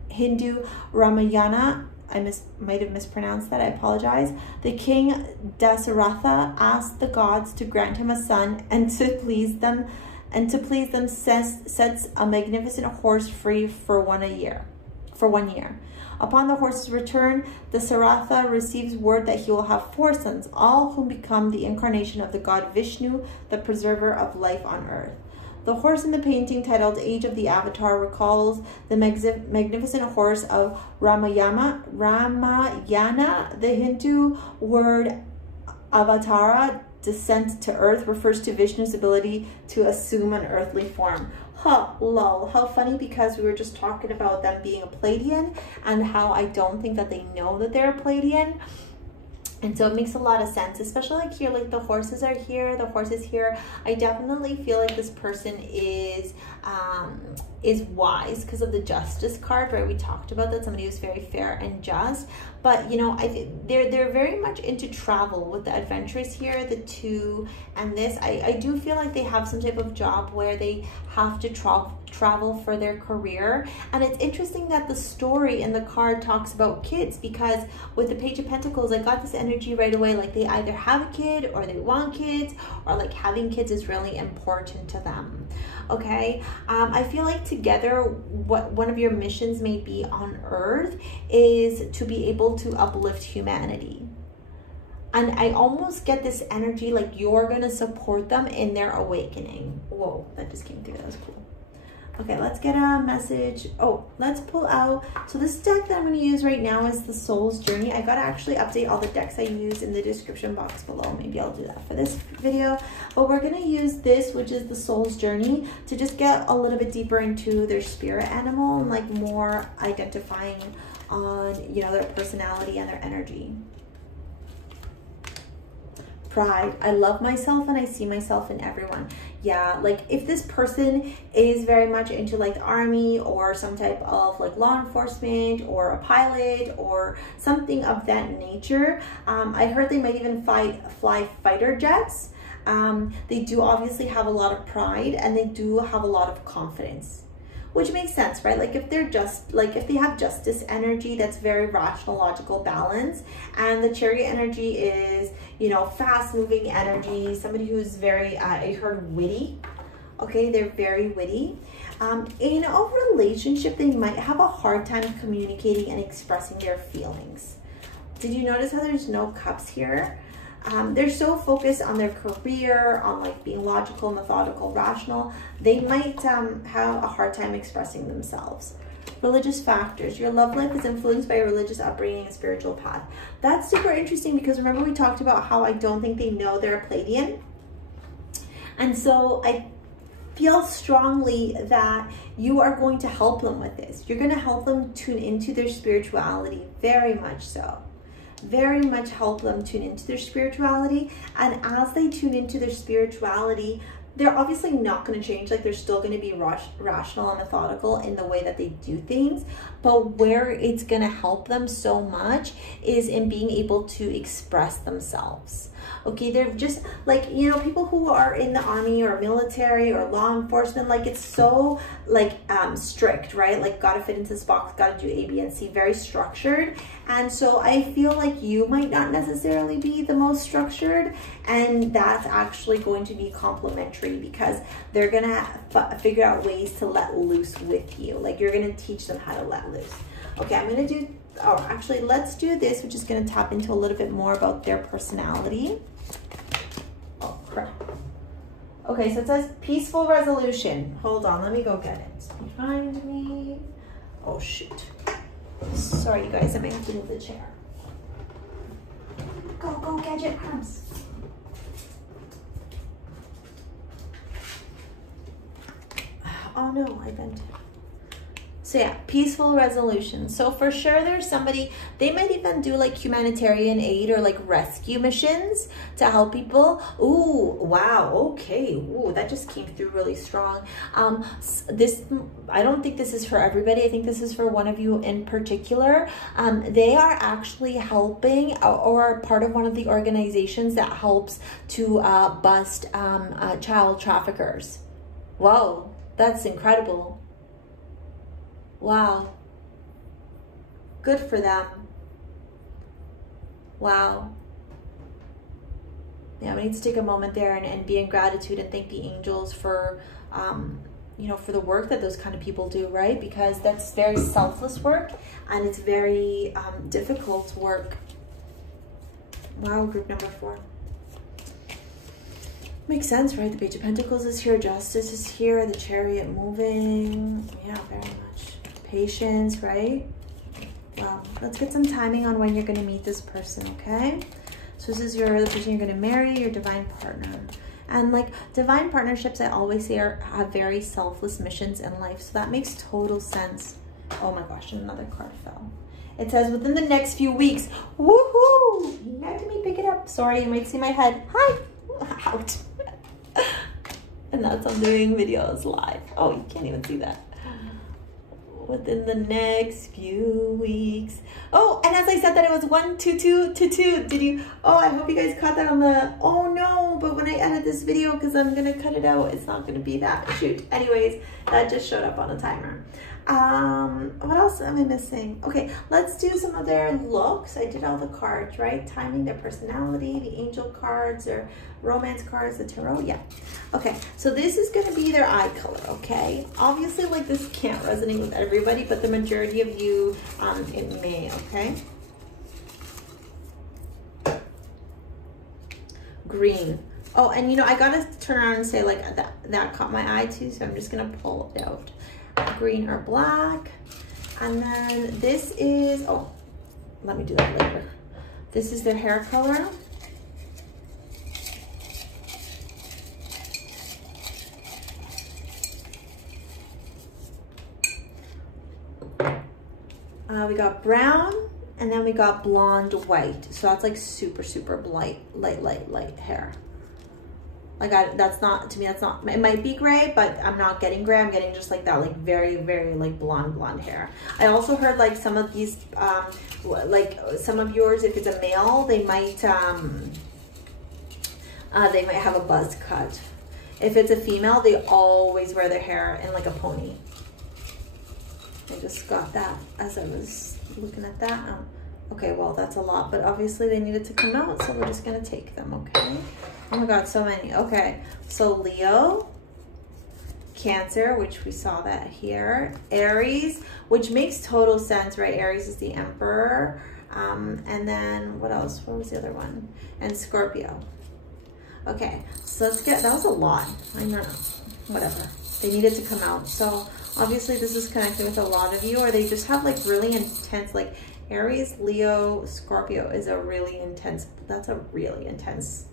Hindu Ramayana, I might have mispronounced that, I apologize. The king Dasaratha asked the gods to grant him a son, and to please them sets a magnificent horse free for 1 year. Upon the horse's return, the Saratha receives word that he will have 4 sons, all whom become the incarnation of the god Vishnu, the preserver of life on earth. The horse in the painting titled Age of the Avatar recalls the magnificent horse of Ramayana. The Hindu word avatara, descent to earth, refers to Vishnu's ability to assume an earthly form. Lol, how funny, because we were just talking about them being a Pleiadian and how I don't think that they know that they're a Pleiadian. And so it makes a lot of sense, especially like here, like the horses are here, the horse is here. I definitely feel like this person is wise because of the Justice card, right? We talked about that, somebody who's very fair and just. But you know, I think they're very much into travel with the adventurous here, the 2 and this. I do feel like they have some type of job where they have to travel for their career. And it's interesting that the story in the card talks about kids, because with the Page of Pentacles, I got this energy right away, like they either have a kid or they want kids, or like having kids is really important to them. Okay, I feel like together, what one of your missions may be on Earth is to be able to uplift humanity. And I almost get this energy like you're gonna support them in their awakening. Whoa, that just came through, that was cool. Okay, let's get a message. Oh, let's pull out. So this deck that I'm going to use right now is the Soul's Journey. I got to actually update all the decks I use in the description box below. Maybe I'll do that for this video. But we're going to use this, which is the Soul's Journey, to just get a little bit deeper into their spirit animal and like more identifying on, you know, their personality and their energy. Pride. I love myself and I see myself in everyone. Yeah, like if this person is very much into like the army or some type of like law enforcement or a pilot or something of that nature, I heard they might even fly fighter jets. They do obviously have a lot of pride and they do have a lot of confidence. Which makes sense, right? Like if they're just, like if they have Justice energy, that's very rational, logical balance. And the Chariot energy is, you know, fast moving energy, somebody who's very, I heard witty. Okay, they're very witty. In a relationship, they might have a hard time communicating and expressing their feelings. Did you notice how there's no cups here? They're so focused on their career, on like being logical, methodical, rational, they might have a hard time expressing themselves. Religious factors. Your love life is influenced by a religious upbringing and spiritual path. That's super interesting because remember we talked about how I don't think they know they're a Pleiadian. And so I feel strongly that you are going to help them with this. You're going to help them tune into their spirituality, very much so. Very much help them tune into their spirituality. And as they tune into their spirituality, they're obviously not going to change. Like they're still going to be rational and methodical in the way that they do things. But where it's going to help them so much is in being able to express themselves. Okay, they're just like, you know, people who are in the army or military or law enforcement, like it's so like strict, right? Like gotta fit into this box, gotta do A, B, and C, very structured. And so I feel like you might not necessarily be the most structured, and that's actually going to be complementary because they're gonna figure out ways to let loose with you. Like you're gonna teach them how to let loose. Okay, I'm gonna do, oh, actually let's do this, which is gonna tap into a little bit more about their personality. Oh, crap. Okay, so it says peaceful resolution. Hold on, let me go get it. Behind me. Oh, shoot. Sorry, you guys, I may have to move the chair. Go, gadget arms. Oh no, I bent it. So yeah, peaceful resolution. So for sure there's somebody, they might even do like humanitarian aid or like rescue missions to help people. Ooh, wow, okay. Ooh, that just came through really strong. I don't think this is for everybody. I think this is for one of you in particular. They are actually helping or part of one of the organizations that helps to bust child traffickers. Whoa, that's incredible. Wow. Good for them. Wow. Yeah, we need to take a moment there and be in gratitude and thank the angels for, you know, for the work that those kind of people do, right? Because that's very selfless work and it's very difficult work. Wow, group number 4. Makes sense, right? The Page of Pentacles is here. Justice is here. The Chariot moving. Yeah, very much. Patience, right? Wow. Let's get some timing on when you're going to meet this person, okay? So this is the person you're going to marry, your divine partner. And like divine partnerships, I always say have very selfless missions in life. So that makes total sense. Oh my gosh, another card fell. It says within the next few weeks. Woohoo! Let me pick it up. Sorry, you might see my head. Hi. Out. And that's I'm doing videos live. Oh, you can't even see that. Within the next few weeks. Oh, and as I said that it was 1 2 2 2 2. Did you? Oh, I hope you guys caught that on the. Oh no! But when I edit this video, because I'm gonna cut it out, it's not gonna be that. Shoot. Anyways, that just showed up on the timer. What else am I missing? Okay, let's do some of their looks. I did all the cards, right? Timing, their personality, the angel cards, or romance cards, the tarot. Yeah. Okay, so this is going to be their eye color, okay? Obviously, like, this can't resonate with everybody, but the majority of you, it may, okay? Green. Oh, and you know, I gotta turn around and say, like, that caught my eye too, so I'm just gonna pull it out. Green or black. And then this is, oh, let me do that later. This is their hair color. We got brown, and then we got blonde white. So that's like super, super light hair. Like that's not, to me, that's not, it might be gray, but I'm not getting gray. I'm getting just like that, like very, very like blonde hair. I also heard like some of these, like some of yours, if it's a male, they might have a buzz cut. If it's a female, they always wear their hair in like a pony. I just got that as I was looking at that. Okay, well, that's a lot, but obviously they needed to come out, so we're just gonna take them, okay? Oh my God, so many. Okay, so Leo, Cancer, which we saw that here, Aries, which makes total sense, right? Aries is the Emperor. And then what else? What was the other one? And Scorpio. Okay, so let's get, that was a lot. I don't know, whatever. They needed to come out. So obviously this is connecting with a lot of you, or they just have like really intense, like Aries, Leo, Scorpio is a really intense, that's a really intense,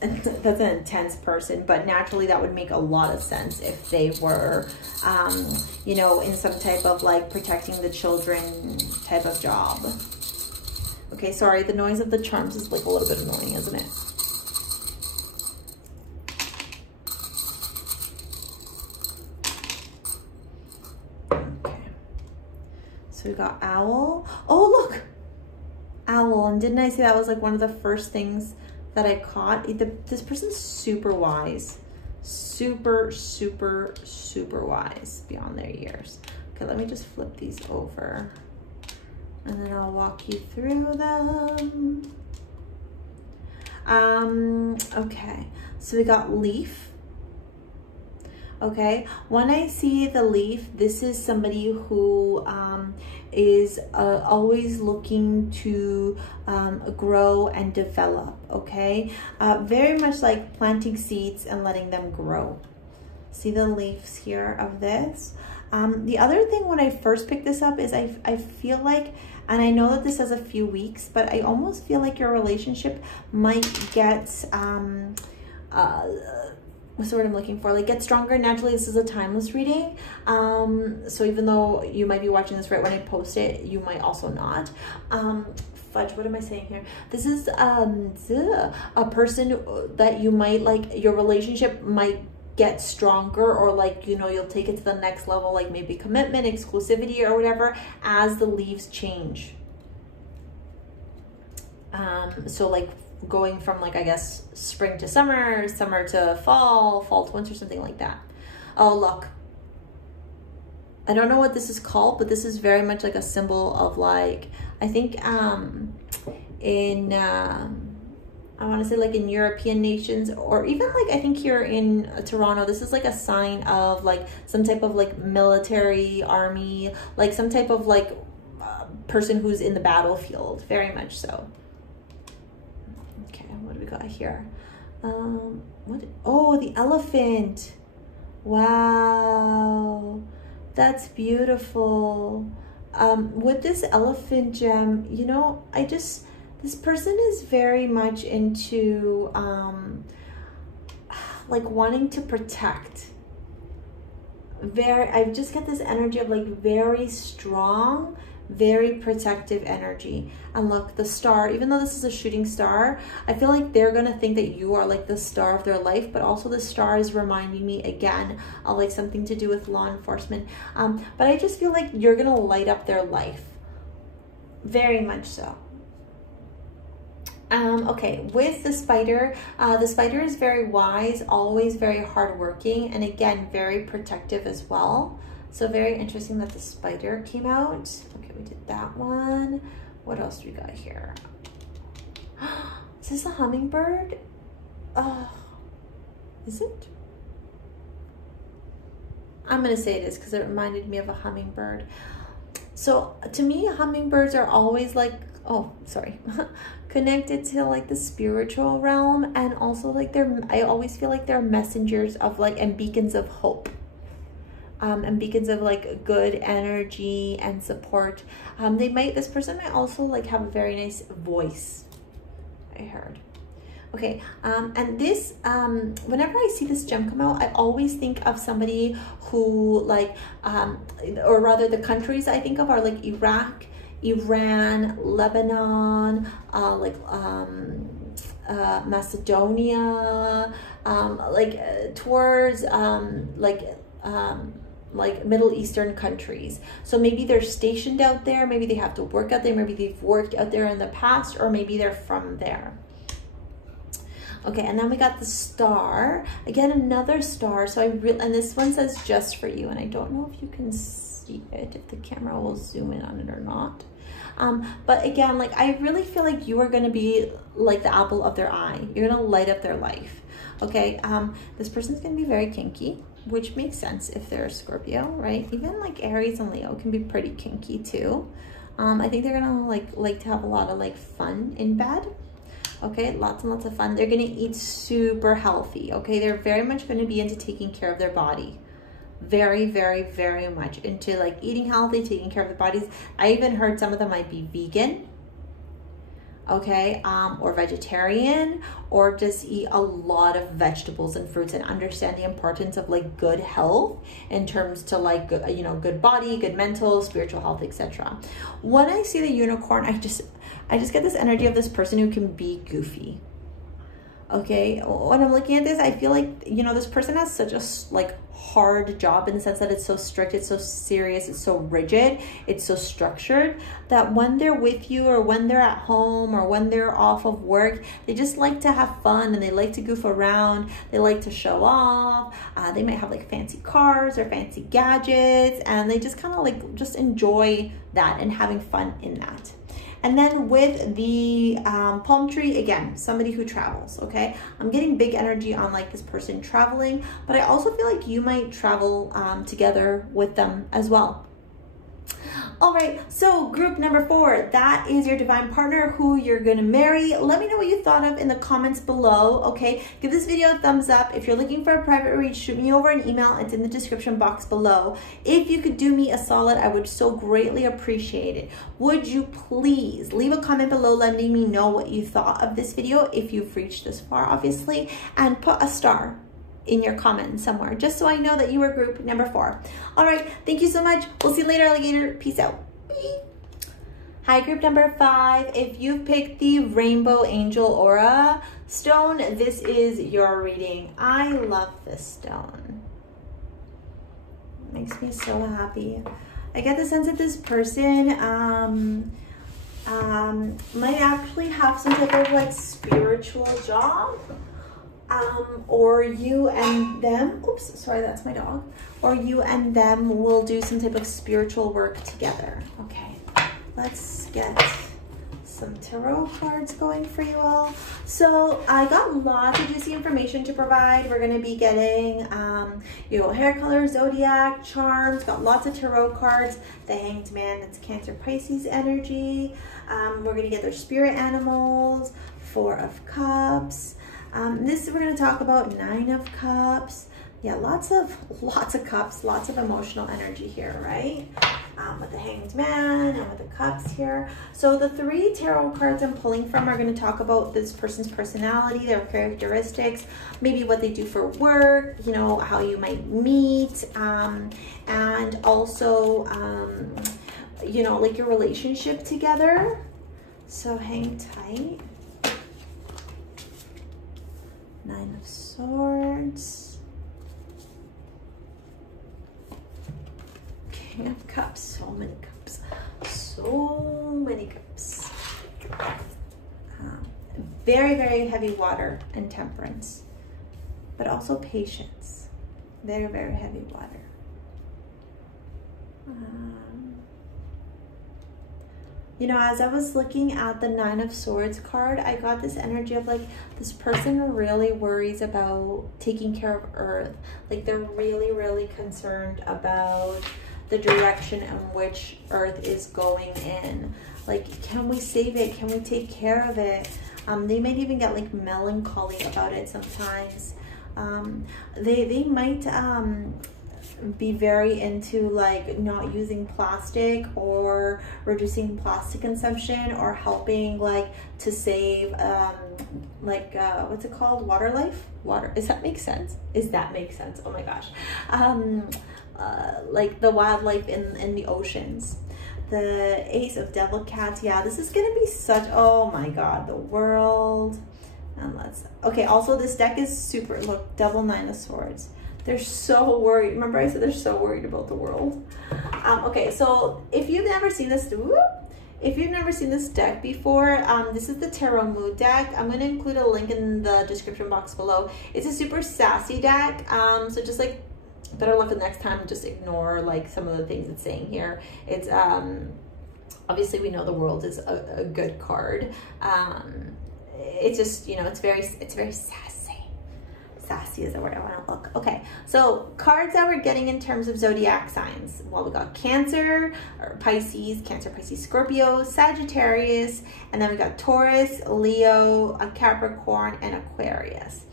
that's an intense person, but naturally that would make a lot of sense if they were, you know, in some type of like protecting the children type of job. Okay, sorry, the noise of the charms is like a little bit annoying, isn't it? So we got Owl. Oh, look, Owl. And didn't I say that was like one of the first things that I caught? This person's super wise. Super, super, super wise beyond their years. Okay, let me just flip these over. And then I'll walk you through them. Okay, so we got Leaf. Okay, when I see the leaf, this is somebody who is always looking to grow and develop, okay? Very much like planting seeds and letting them grow. See the leaves here of this? The other thing when I first picked this up is I feel like, and I know that this has a few weeks, but I almost feel like your relationship might get what's the word I'm looking for? Like, get stronger naturally. This is a timeless reading. So even though you might be watching this right when I post it, you might also not. Fudge, what am I saying here? This is a person that you might, like, your relationship might get stronger, or like, you know, you'll take it to the next level, like maybe commitment, exclusivity, or whatever, as the leaves change. So like going from, like, I guess spring to summer, summer to fall, fall to winter, something like that. Oh, look, I don't know what this is called, but this is very much like a symbol of, like, I think I want to say like in European nations, or even like I think here in Toronto, this is like a sign of like some type of like military, army, like some type of like person who's in the battlefield, very much so. Okay, what do we got here? Oh, the elephant. Wow, that's beautiful. With this elephant gem, you know, this person is very much into like wanting to protect. I just get this energy of like very strong, very protective energy. And look, the star, even though this is a shooting star, I feel like they're gonna think that you are like the star of their life, but also the star is reminding me again of like something to do with law enforcement. But I just feel like you're gonna light up their life, very much so. Okay, with the spider is very wise, always very hardworking, and again, very protective as well. So very interesting that the spider came out. Okay, we did that one. What else do we got here? Is this a hummingbird? Is it? I'm gonna say it is because it reminded me of a hummingbird. So to me, hummingbirds are always like, oh, sorry, connected to like the spiritual realm, and also like I always feel like they're messengers of like, and beacons of hope. And beacons of like good energy and support. This person might also like have a very nice voice, I heard. Okay, and this, whenever I see this gem come out, I always think of somebody who like, or rather the countries I think of are like Iraq, Iran, Lebanon, Macedonia, towards like Middle Eastern countries. So maybe they're stationed out there, maybe they have to work out there, maybe they've worked out there in the past, or maybe they're from there. Okay, and then we got the star. Again, another star. So and this one says just for you, and I don't know if you can see it, if the camera will zoom in on it or not. But again, like I really feel like you are gonna be like the apple of their eye. You're gonna light up their life. Okay, this person's gonna be very kinky, which makes sense if they're a Scorpio, right? Even like Aries and Leo can be pretty kinky too. I think they're gonna like to have a lot of like fun in bed. Okay, lots and lots of fun. They're gonna eat super healthy. Okay, they're very much gonna be into taking care of their body. Very, very, very much into like eating healthy, taking care of their bodies. I even heard some of them might be vegan. Okay, or vegetarian, or just eat a lot of vegetables and fruits, and understand the importance of like good health in terms to like, you know, good body, good mental, spiritual health, etc. When I see the unicorn, I just get this energy of this person who can be goofy. Okay, when I'm looking at this, I feel like, you know, this person has such a like hard job in the sense that it's so strict, it's so serious, it's so rigid, it's so structured, that when they're with you, or when they're at home, or when they're off of work, they just like to have fun, and they like to goof around, they like to show off. They might have like fancy cars or fancy gadgets, and they just kind of like just enjoy that and having fun in that. And then with the palm tree, again, somebody who travels, okay? I'm getting big energy on like this person traveling, but I also feel like you might travel together with them as well. All right, so group number 4, that is your divine partner who you're gonna marry. Let me know what you thought of in the comments below, okay? Give this video a thumbs up. If you're looking for a private read, shoot me over an email. It's in the description box below. If you could do me a solid, I would so greatly appreciate it. Would you please leave a comment below letting me know what you thought of this video, if you've reached this far, obviously, and put a star. in your comment somewhere, just so I know that you were group number 4. All right, thank you so much. We'll see you later, alligator. Peace out. Bye. Hi, group number 5. If you picked the Rainbow Angel Aura stone, this is your reading. I love this stone. It makes me so happy. I get the sense that this person might actually have some type of like spiritual job. Or you and them, oops, sorry, that's my dog. Or you and them will do some type of spiritual work together. Okay, let's get some tarot cards going for you all. So I got lots of juicy information to provide. We're going to be getting, you know, hair color, zodiac, charms, got lots of tarot cards. The Hanged Man, it's Cancer Pisces energy. We're going to get their spirit animals, 4 of Cups. This we're going to talk about 9 of Cups. Yeah, lots of cups, lots of emotional energy here, right? With the Hanged Man and with the Cups here. So the 3 tarot cards I'm pulling from are going to talk about this person's personality, their characteristics, maybe what they do for work, you know, how you might meet, and also, you know, like your relationship together. So hang tight. 9 of Swords. King of Cups. So many cups. So many cups. Very, very heavy water and temperance. But also patience. Very, very heavy water. You know, as I was looking at the 9 of Swords card, I got this energy of like, this person really worries about taking care of Earth. Like they're really, really concerned about the direction in which Earth is going in. Like, can we save it? Can we take care of it? They might even get like melancholy about it sometimes. They might be very into like not using plastic or reducing plastic consumption or helping like to save what's it called, water life, does that make sense? Oh my gosh. Like the wildlife in the oceans. The Ace of Devil Cats. Yeah, this is gonna be such, oh my god, the World. And okay, also this deck is super, look, double 9 of Swords. They're so worried. Remember I said they're so worried about the world. Okay, so if you've never seen this, deck before, this is the Tarot Mood deck. I'm going to include a link in the description box below. It's a super sassy deck. So just like, better luck the next time. Just ignore like some of the things it's saying here. It's obviously we know the World is a good card. It's just, you know, it's very sassy. Sassy is the word I want to look. Okay, so cards that we're getting in terms of zodiac signs. Well, we got Cancer, or Pisces, Cancer, Pisces, Scorpio, Sagittarius, and then we got Taurus, Leo, a Capricorn, and Aquarius.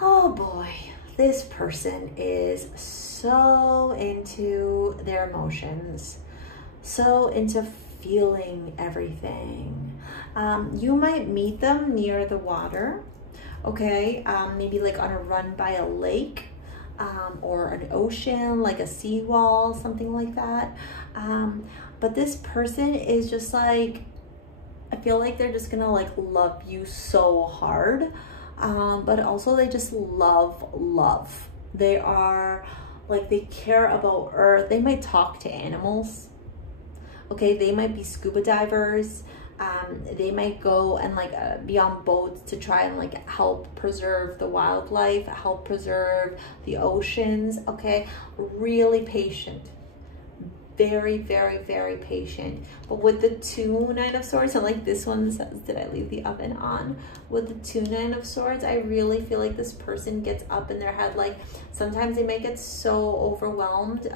Oh boy, this person is so into their emotions, so into feeling everything. You might meet them near the water. Okay, maybe like on a run by a lake, or an ocean, like a seawall, something like that. But this person is just like, I feel like they're just gonna like love you so hard. But also they just love. They are like, they care about Earth. They might talk to animals. Okay, they might be scuba divers. They might go and like be on boats to try and like help preserve the wildlife, help preserve the oceans. Okay, really patient, very, very, very patient. But with the 2 9 of Swords, and like this one says, did I leave the oven on? With the 2 9 of Swords, I really feel like this person gets up in their head. Like sometimes they might get so overwhelmed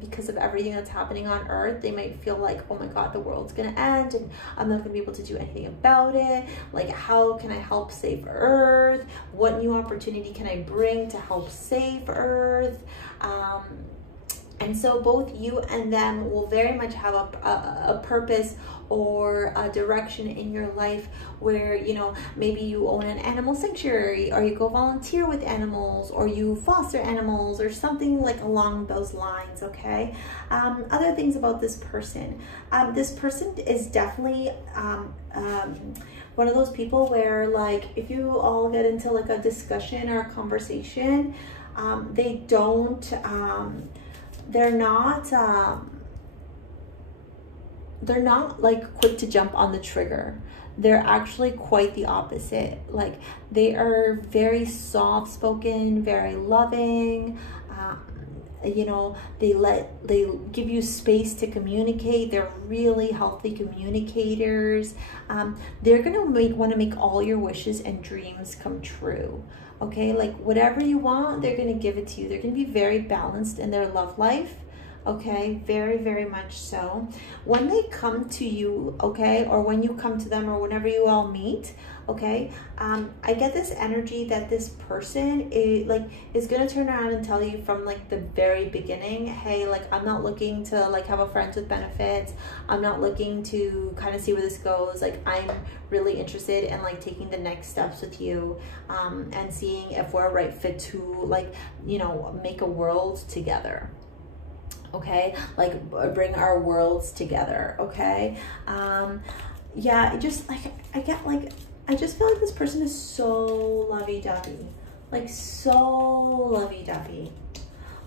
because of everything that's happening on Earth. They might feel like, oh my god, the world's gonna end and I'm not gonna be able to do anything about it. Like, how can I help save Earth? What new opportunity can I bring to help save Earth? And so both you and them will very much have a purpose or a direction in your life where, you know, maybe you own an animal sanctuary, or you go volunteer with animals, or you foster animals, or something like along those lines, okay? Other things about this person. This person is definitely one of those people where, like, if you all get into like a discussion or a conversation, they don't... they're not like quick to jump on the trigger. They're actually quite the opposite. Like, they are very soft-spoken, very loving. You know, they give you space to communicate. They're really healthy communicators. They're gonna want to make all your wishes and dreams come true. Okay, like whatever you want, they're gonna give it to you. They're gonna be very balanced in their love life. Okay, very, very much so. When they come to you, okay, or when you come to them, or whenever you all meet, okay, I get this energy that this person is gonna turn around and tell you from like the very beginning, hey, like, I'm not looking to like have a friends with benefits. I'm not looking to kind of see where this goes. Like, I'm really interested in like taking the next steps with you, and seeing if we're a right fit to, like, you know, make a world together. Okay, like bring our worlds together. Okay, yeah, just like I just feel like this person is so lovey-dovey, like so lovey-dovey.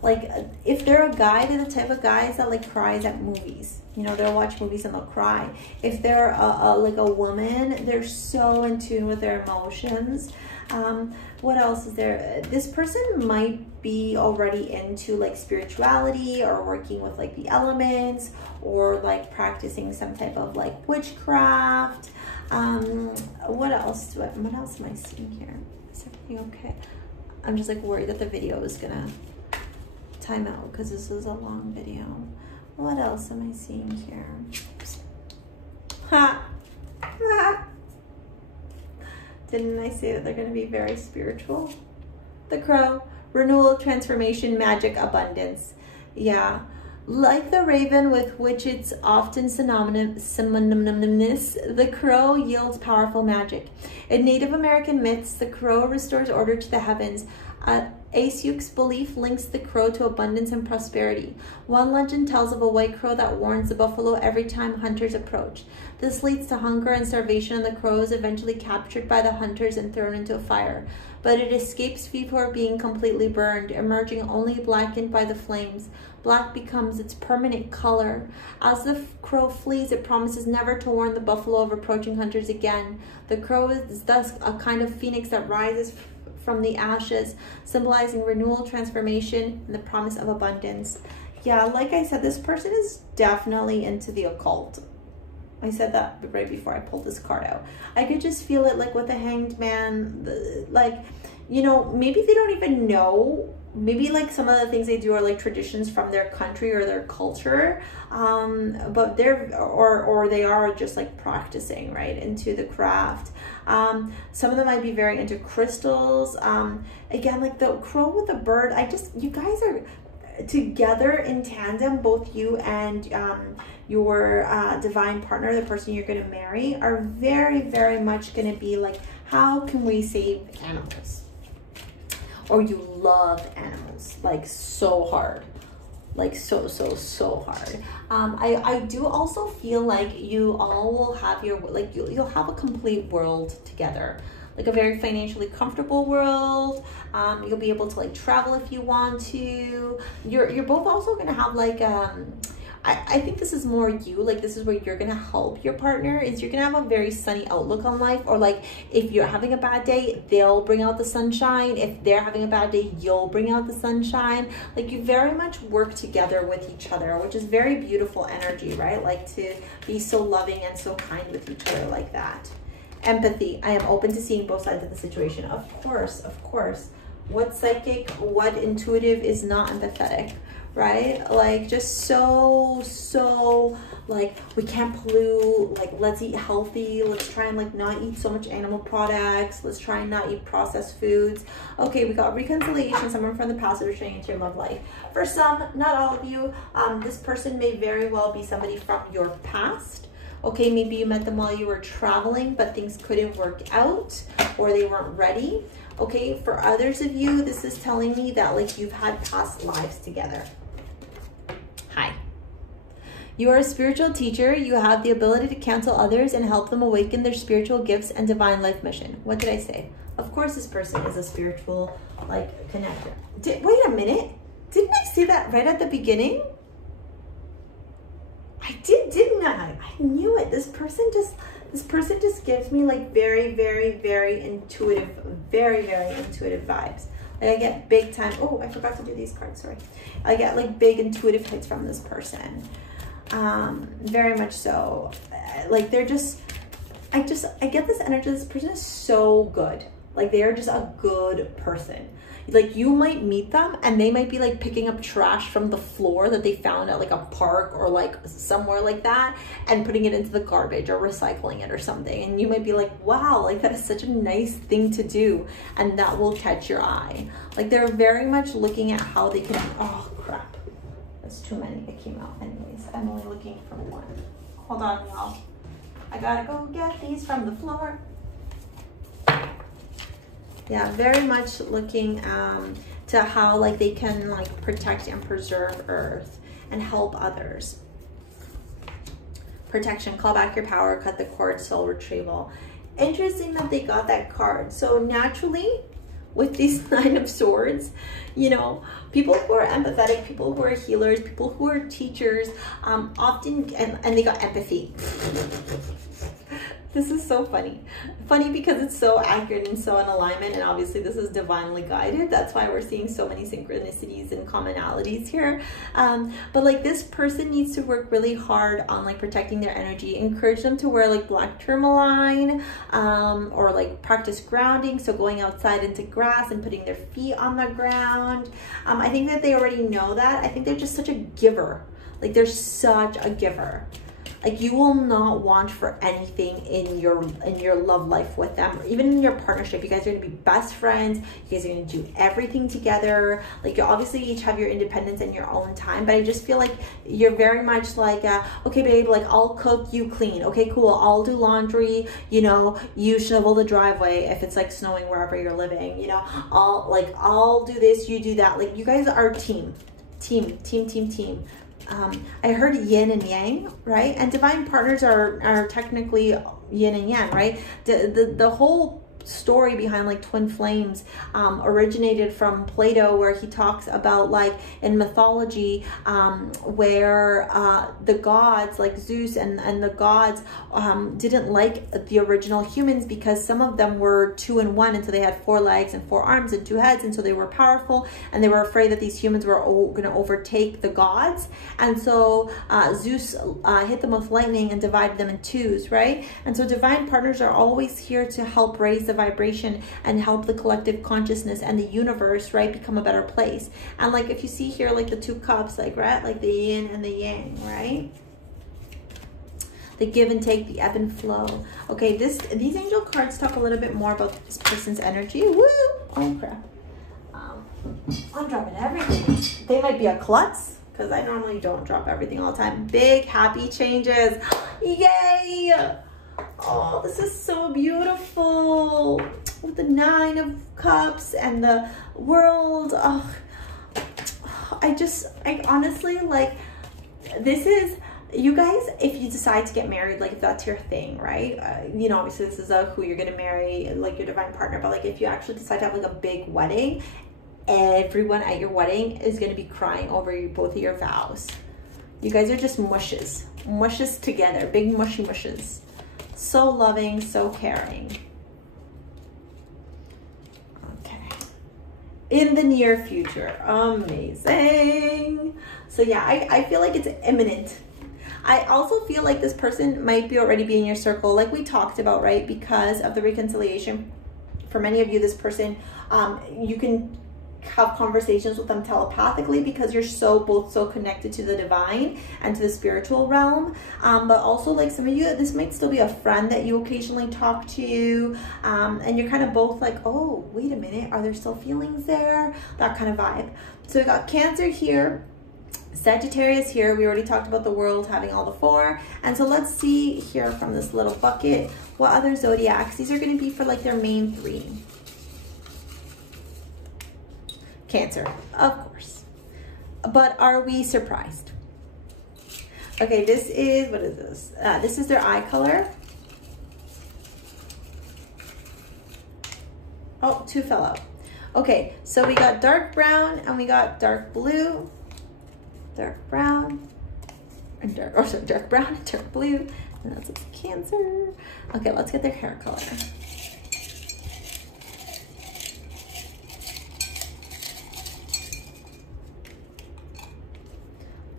Like, if they're a guy, they're the type of guys that like cries at movies. You know, they'll watch movies and they'll cry. If they're like a woman, they're so in tune with their emotions. What else is there? This person might be already into like spirituality, or working with like the elements, or like practicing some type of like witchcraft. What else am I seeing here? Is everything okay? I'm just like worried that the video is gonna time out because this is a long video. What else am I seeing here? Ha! Ha! Didn't I say that they're going to be very spiritual? The crow. Renewal, transformation, magic, abundance. Yeah. Like the raven, with which it's often synonymous, the crow yields powerful magic. In Native American myths, the crow restores order to the heavens. Aesuk's belief links the crow to abundance and prosperity. One legend tells of a white crow that warns the buffalo every time hunters approach. This leads to hunger and starvation, and the crow is eventually captured by the hunters and thrown into a fire. But it escapes before being completely burned, emerging only blackened by the flames. Black becomes its permanent color. As the crow flees, it promises never to warn the buffalo of approaching hunters again. The crow is thus a kind of phoenix that rises from the ashes, symbolizing renewal, transformation, and the promise of abundance. Yeah, like I said, this person is definitely into the occult. I said that right before I pulled this card out. I could just feel it, like with the Hanged Man, like, you know, maybe they don't even know. Maybe like some of the things they do are like traditions from their country or their culture, but or they are just like practicing, right, into the craft. Some of them might be very into crystals. Again, like the crow with the bird, you guys are together in tandem, both you and your divine partner, the person you're going to marry, are very, very much going to be like, how can we save animals? Or you love animals like so hard, like so hard. I do also feel like you all will have your, like you'll have a complete world together, like a very financially comfortable world. You'll be able to like travel if you want to. You're both also gonna have like I think this is more you, like this is where you're gonna help your partner, is you're gonna have a very sunny outlook on life. Or like if you're having a bad day, they'll bring out the sunshine. If they're having a bad day, you'll bring out the sunshine. Like you very much work together with each other, which is very beautiful energy, right? Like to be so loving and so kind with each other like that. Empathy. I am open to seeing both sides of the situation. Of course, of course. What psychic, what intuitive is not empathetic, right? Like just so like we can't pollute, like let's eat healthy, let's try and like not eat so much animal products, let's try and not eat processed foods. Okay, we got reconciliation, someone from the past returning into your love life. For some, not all of you, this person may very well be somebody from your past. Okay, maybe you met them while you were traveling, but things couldn't work out or they weren't ready. Okay, for others of you, this is telling me that like you've had past lives together. Hi. You are a spiritual teacher. You have the ability to counsel others and help them awaken their spiritual gifts and divine life mission. What did I say? Of course this person is a spiritual like connector. Wait a minute. Didn't I say that right at the beginning? I did, didn't I? I knew it. This person just gives me like very intuitive, very intuitive vibes. Like I get big time. Oh, I forgot to do these cards, sorry. I get like big intuitive hits from this person. Very much so. Like they're just, I get this energy. This person is so good. Like they are just a good person. Like you might meet them and they might be like picking up trash from the floor that they found at like a park or like somewhere like that and putting it into the garbage or recycling it or something. And you might be like, wow, like that is such a nice thing to do. And that will catch your eye. Like they're very much looking at how they can, oh crap. That's too many that came out. Anyways, I'm only looking for one. Hold on, y'all. I gotta go get these from the floor. Yeah, very much looking to how like they can like protect and preserve Earth and help others. Protection, call back your power, cut the cord, soul retrieval. Interesting that they got that card. So naturally, with these 9 of Swords, you know, people who are empathetic, people who are healers, people who are teachers, often, and they got empathy. This is so funny. Funny because it's so accurate and so in alignment, and obviously this is divinely guided. That's why we're seeing so many synchronicities and commonalities here. But like this person needs to work really hard on like protecting their energy. Encourage them to wear like black tourmaline or like practice grounding. So going outside into grass and putting their feet on the ground. I think that they already know that. I think they're just such a giver. Like they're such a giver. Like you will not want for anything in your love life with them, or even in your partnership. You guys are gonna be best friends. You guys are gonna do everything together. Like you obviously each have your independence and your own time, but I just feel like you're very much like, okay, babe, like I'll cook, you clean. Okay, cool. I'll do laundry. You know, you shovel the driveway if it's like snowing wherever you're living. You know, I'll do this, you do that. Like you guys are a team. I heard yin and yang, right? And divine partners are technically yin and yang, right? The whole story behind like twin flames originated from Plato, where he talks about like in mythology where the gods like Zeus and the gods didn't like the original humans because some of them were 2 in 1, and so they had 4 legs and 4 arms and 2 heads, and so they were powerful, and they were afraid that these humans were going to overtake the gods. And so Zeus hit them with lightning and divided them in 2s, right? And so divine partners are always here to help raise the vibration and help the collective consciousness and the universe, right, become a better place. And like if you see here like the 2 cups, like right, like the yin and the yang, right, the give and take, the ebb and flow. Okay, these angel cards talk a little bit more about this person's energy. Woo! Oh crap, I'm dropping everything. They might be a klutz because I normally don't drop everything all the time. Big happy changes. Yay! Oh, this is so beautiful with the 9 of Cups and the world. Oh, I honestly, like, this is, you guys, if you decide to get married, like if that's your thing, right? You know, obviously this is who you're going to marry, like your divine partner, but like if you actually decide to have like a big wedding, everyone at your wedding is going to be crying over both of your vows. You guys are just mushes together, big mushy mushes. So loving, so caring. Okay. In the near future. Amazing. So yeah, I feel like it's imminent. I also feel like this person might be already be in your circle, like we talked about, right? Because of the reconciliation. For many of you, this person, you can have conversations with them telepathically because you're both so connected to the divine and to the spiritual realm. But also, like, some of you, this might still be a friend that you occasionally talk to, and you're kind of both like, oh, wait a minute, are there still feelings there? That kind of vibe. So we got Cancer here, Sagittarius here. We already talked about the world having all the 4. And so let's see here from this little bucket, what other zodiacs. These are going to be for like their main 3. Cancer, of course. But are we surprised? Okay, this is, what is this? This is their eye color. Oh, 2 fell out. Okay, so we got dark brown and we got dark blue. Dark brown and dark, oh, sorry, dark brown and dark blue. And that's Cancer. Okay, let's get their hair color.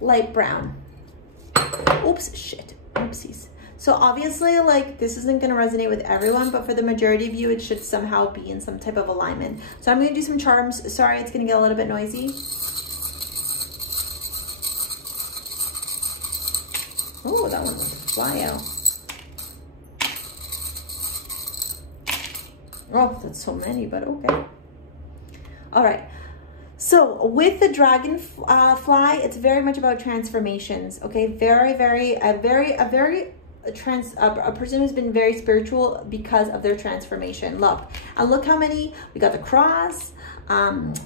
Light brown. Oops, shit, oopsies. So obviously, like, this isn't going to resonate with everyone, but for the majority of you, it should somehow be in some type of alignment. So I'm going to do some charms. Sorry, it's going to get a little bit noisy. Oh, that one was a fly out. Oh, that's so many, but okay. All right. So with the dragon fly, it's very much about transformations. Okay, a person who's been very spiritual because of their transformation. Look, and look how many we got. The cross,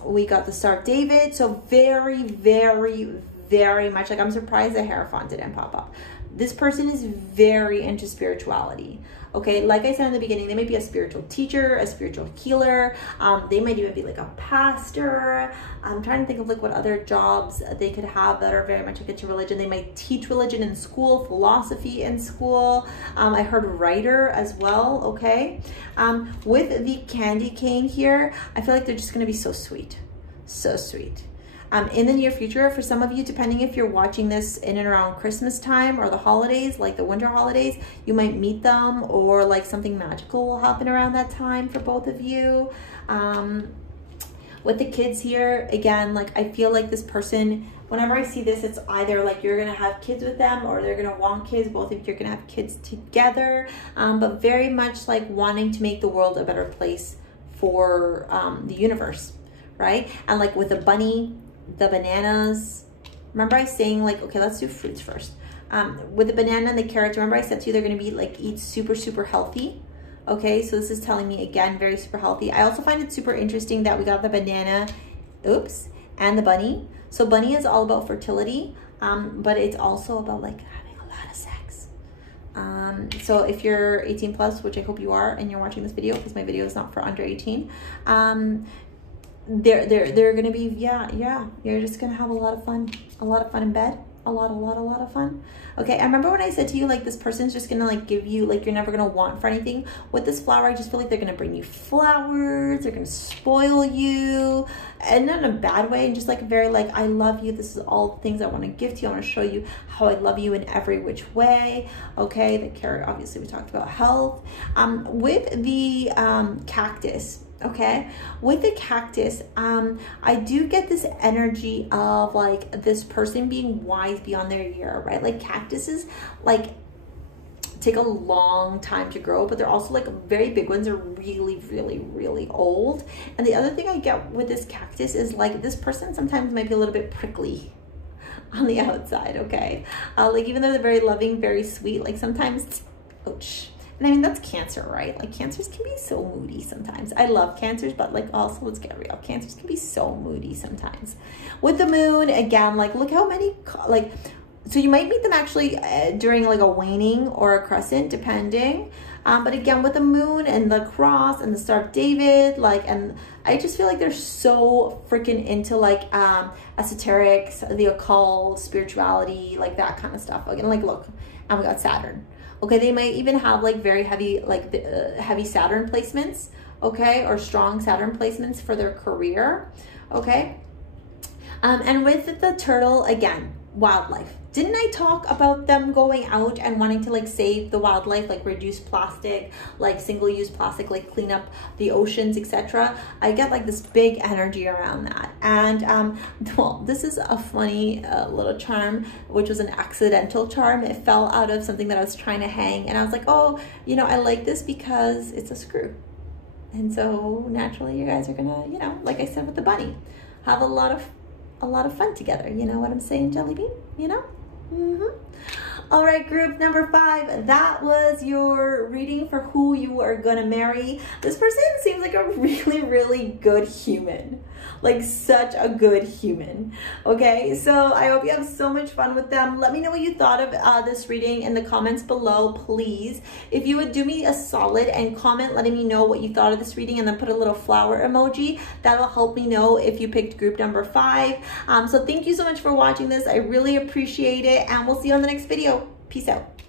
we got the Star of David. So very, very, very much, like, I'm surprised the Hierophant didn't pop up. This person is very into spirituality. Okay, like I said in the beginning, they might be a spiritual teacher, a spiritual healer. They might even be like a pastor. I'm trying to think of like what other jobs they could have that are very much into religion. They might teach religion in school, philosophy in school. I heard writer as well. Okay, with the candy cane here, I feel like they're just gonna be so sweet, so sweet. In the near future, for some of you, depending if you're watching this in and around Christmas time or the holidays, like the winter holidays, you might meet them, or like something magical will happen around that time for both of you. With the kids here, again, like, I feel like this person, whenever I see this, it's either like you're gonna have kids with them or they're gonna want kids. Both of you are gonna have kids together, but very much like wanting to make the world a better place for the universe, right? And like with the bunny, the bananas, remember I was saying, like, okay, let's do fruits first. With the banana and the carrots, remember I said to you, they're going to be like, eat super, super healthy. Okay, so this is telling me, again, very super healthy. I also find it super interesting that we got the banana, oops, and the bunny. So bunny is all about fertility, but it's also about like having a lot of sex. So if you're 18 plus, which I hope you are, and you're watching this video, because my video is not for under 18, they're gonna be, yeah, you're just gonna have a lot of fun in bed, a lot of fun. Okay, I remember when I said to you, like, this person's just gonna like give you, like, you're never gonna want for anything. With this flower, I just feel like they're gonna bring you flowers, they're gonna spoil you, and not in a bad way, and just like very like, I love you, this is all the things I want to give to you, I want to show you how I love you in every which way. Okay, the carrot, obviously we talked about health. With the cactus, okay, with the cactus, I do get this energy of like this person being wise beyond their year, right? Like cactuses like take a long time to grow, but they're also like very big ones, are really, really, really old. And the other thing I get with this cactus is like this person sometimes might be a little bit prickly on the outside. Okay, like even though they're very loving, very sweet, like sometimes, ouch. And I mean, that's Cancer, right? Like Cancers can be so moody sometimes. I love Cancers, but like also, let's get real, Cancers can be so moody sometimes. With the moon, again, like look how many, like, so you might meet them actually during like a waning or a crescent, depending. But again, with the moon and the cross and the Star of David, like, and I just feel like they're so freaking into like esoterics, the occult, spirituality, like that kind of stuff. Again, like look, and we got Saturn. Okay, they might even have like very heavy, like heavy Saturn placements, okay, or strong Saturn placements for their career, okay. And with the turtle, again, wildlife. Didn't I talk about them going out and wanting to like save the wildlife, like reduce plastic, like single-use plastic, like clean up the oceans, etc.? I get like this big energy around that. And well, this is a funny little charm, which was an accidental charm. It fell out of something that I was trying to hang, and I was like, oh, you know, I like this because it's a screw. And so naturally you guys are gonna, you know, like I said with the bunny, have a lot of fun together. You know what I'm saying, Jelly Bean? You know? All right, group number 5, that was your reading for who you are gonna marry. This person seems like a really, really good human, like such a good human. Okay, so I hope you have so much fun with them. Let me know what you thought of this reading in the comments below, please. If you would do me a solid and comment letting me know what you thought of this reading, and then put a little flower emoji, that'll help me know if you picked group number 5. So thank you so much for watching this. I really appreciate it, and we'll see you on the next video. Peace out.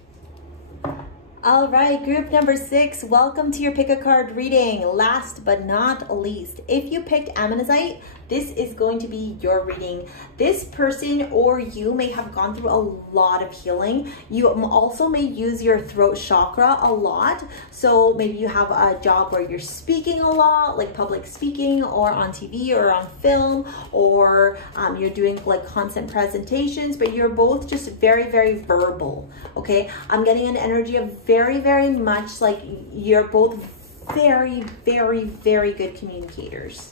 All right, group number 6, welcome to your pick a card reading. Last but not least, if you picked Amethyst, this is going to be your reading. This person or you may have gone through a lot of healing. You also may use your throat chakra a lot. So maybe you have a job where you're speaking a lot, like public speaking, or on TV or on film, or you're doing like constant presentations, but you're both just very, very verbal. Okay, I'm getting an energy of very, very much like you're both very, very, very good communicators.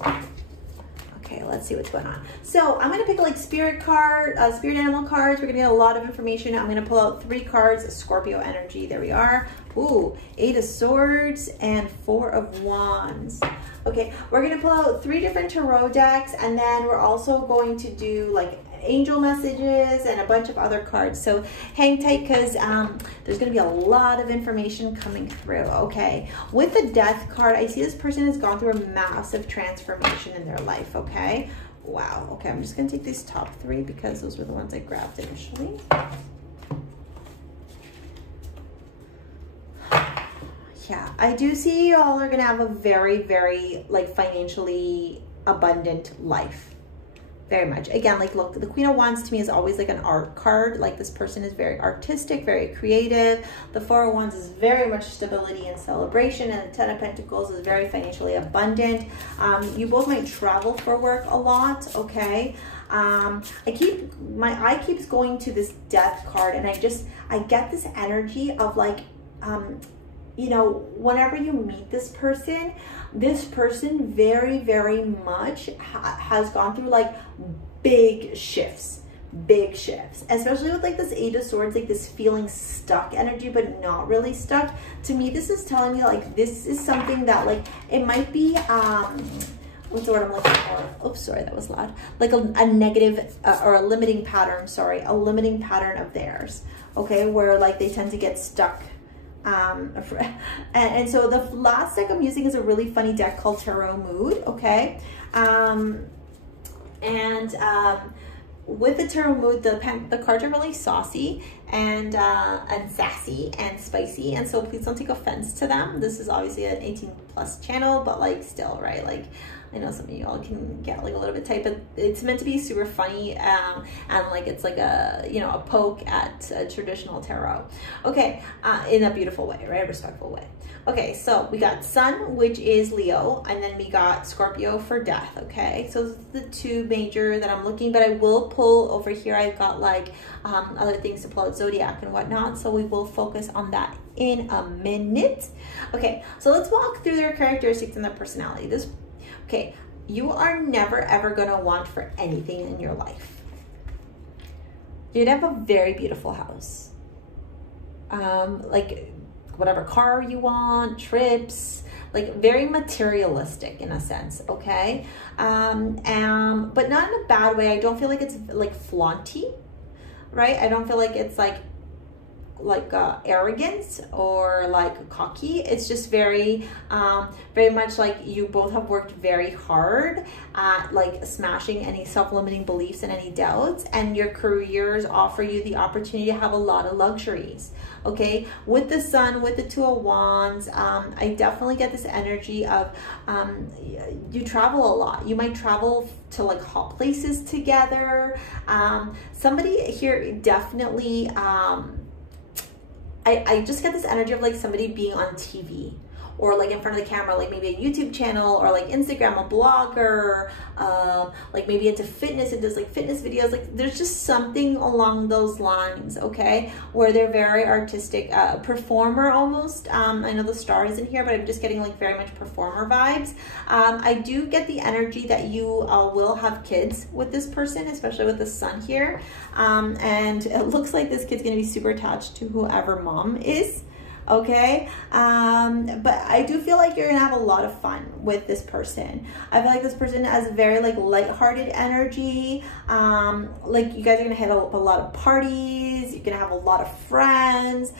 Okay, let's see what's going on. So I'm gonna pick like spirit animal cards. We're gonna get a lot of information. I'm gonna pull out 3 cards, Scorpio energy. There we are. Ooh, 8 of Swords and 4 of Wands. Okay, we're gonna pull out 3 different tarot decks, and then we're also going to do like angel messages and a bunch of other cards. So hang tight, because there's going to be a lot of information coming through. Okay, with the Death card, I see this person has gone through a massive transformation in their life. Okay, wow. Okay, I'm just going to take these top 3 because those were the ones I grabbed initially. Yeah, I do see y'all are going to have a very, very like financially abundant life. Very much. Again, like look, the Queen of Wands to me is always like an art card. Like this person is very artistic, very creative. The 4 of Wands is very much stability and celebration, and the 10 of Pentacles is very financially abundant. You both might travel for work a lot. Okay. My eye keeps going to this Death card, and I get this energy of like, you know, whenever you meet this person very, very much has gone through like big shifts, especially with like this 8 of Swords, like this feeling stuck energy, but not really stuck. To me, this is telling me like this is something that like, it might be, what's the word I'm looking for? Oops, sorry, that was loud. Like a negative or a limiting pattern, sorry, a limiting pattern of theirs. Okay, where like they tend to get stuck. And so the last deck I'm using is a really funny deck called Tarot Mood. Okay, with the Tarot Mood, the cards are really saucy and sassy and spicy, and so please don't take offense to them. This is obviously an 18+ channel, but like still, right? Like I know some of you all can get like a little bit tight, but it's meant to be super funny, and like it's like a, you know, a poke at a traditional tarot. Okay, in a beautiful way, right? A respectful way. Okay, so we got Sun, which is Leo, and then we got Scorpio for Death. Okay, so this is the 2 major that I'm looking, but I will pull over here. I've got like other things to pull out, Zodiac and whatnot, so we will focus on that in a minute. Okay, so let's walk through their characteristics and their personality. Okay, you are never ever gonna want for anything in your life. You're gonna have a very beautiful house. Like whatever car you want, trips, like very materialistic in a sense, okay? But not in a bad way. I don't feel like it's like flaunty, right? I don't feel like it's like arrogance or like cocky. It's just very very much like you both have worked very hard at like smashing any self-limiting beliefs and any doubts, and your careers offer you the opportunity to have a lot of luxuries. Okay, with the Sun, with the Two of Wands, I definitely get this energy of you travel a lot. You might travel to like hot places together. Somebody here definitely, I just get this energy of like somebody being on TV or like in front of the camera, like maybe a YouTube channel or like Instagram, a blogger, like maybe into fitness and does like fitness videos. Like there's just something along those lines, okay, where they're very artistic, performer almost. I know the star isn't here, but I'm just getting like very much performer vibes. I do get the energy that you will have kids with this person, especially with the Sun here. And it looks like this kid's gonna be super attached to whoever mom is. Okay, but I do feel like you're gonna have a lot of fun with this person. I feel like this person has a very like lighthearted energy. Like you guys are gonna hit up a lot of parties. You're gonna have a lot of friends.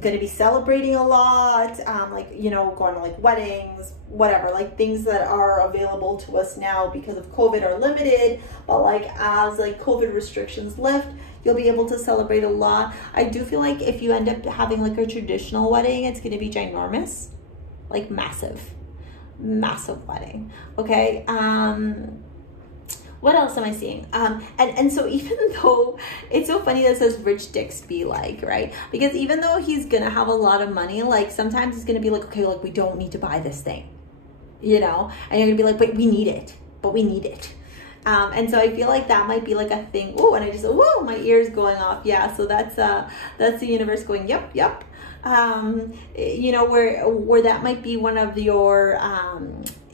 Going to be celebrating a lot, like, you know, going to like weddings, whatever, like things that are available to us now because of COVID are limited, but like as like COVID restrictions lift, you'll be able to celebrate a lot. I do feel like if you end up having like a traditional wedding, it's going to be ginormous, like massive wedding. Okay. What else am I seeing? And so even though it's so funny that it says rich dicks be like, right? Because even though he's gonna have a lot of money, like sometimes he's gonna be like, okay, like we don't need to buy this thing, you know? And you're gonna be like, but we need it, and so I feel like that might be like a thing. Oh, and I just, whoa, my ear's going off. Yeah, so that's the universe going, yep. You know, where that might be one of your,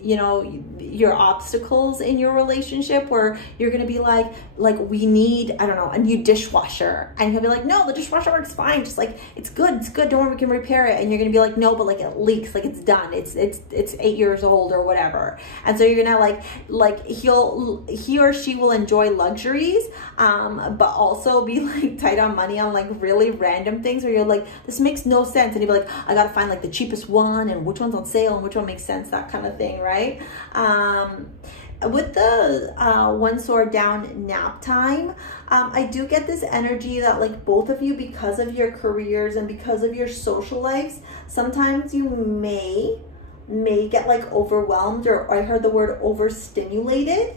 you know, your obstacles in your relationship, where you're gonna be like we need, I don't know, a new dishwasher, and he'll be like, no, the dishwasher works fine, just like it's good, don't worry, we can repair it. And you're gonna be like, no, but like it leaks, like it's done, it's 8 years old or whatever. And so you're gonna like he or she will enjoy luxuries, but also be like tight on money on like really random things where you're like, this makes no sense, and you'll be like, I gotta find like the cheapest one and which one's on sale and which one makes sense, that kind of thing, right? With the one sword down, nap time, I do get this energy that like both of you, because of your careers and because of your social lives, sometimes you may get like overwhelmed, or I heard the word overstimulated.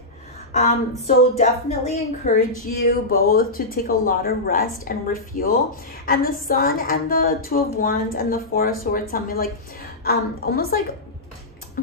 So definitely encourage you both to take a lot of rest and refuel. And the Sun and the Two of Wands and the Four of Swords, something like almost like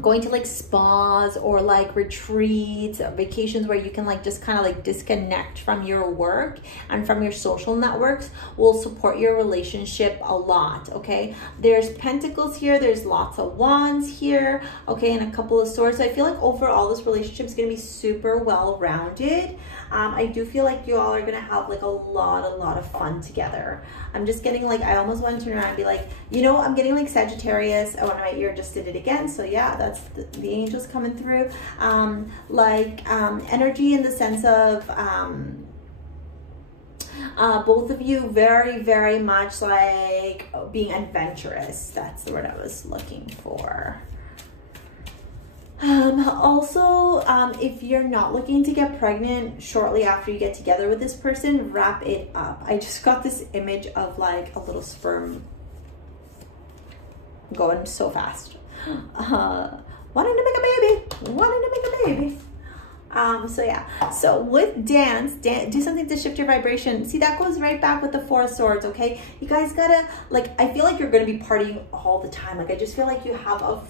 going to like spas or like retreats, vacations where you can like just kind of like disconnect from your work and from your social networks will support your relationship a lot. Okay, there's Pentacles here, there's lots of Wands here, okay, and a couple of Swords. So I feel like overall this relationship is going to be super well rounded. I do feel like you all are going to have like a lot of fun together. I'm just getting like, I almost want to turn around and be like, you know, I'm getting like Sagittarius. Oh, and my ear just did it again. So yeah, that's the angels coming through. Energy in the sense of both of you very much like being adventurous. That's the word I was looking for. Also, if you're not looking to get pregnant shortly after you get together with this person, wrap it up. I just got this image of like a little sperm going so fast. Wanting to make a baby. So yeah, so with dance, do something to shift your vibration. See, that goes right back with the Four of Swords, okay? You guys gotta, like, I feel like you're gonna be partying all the time. Like, I just feel like you have a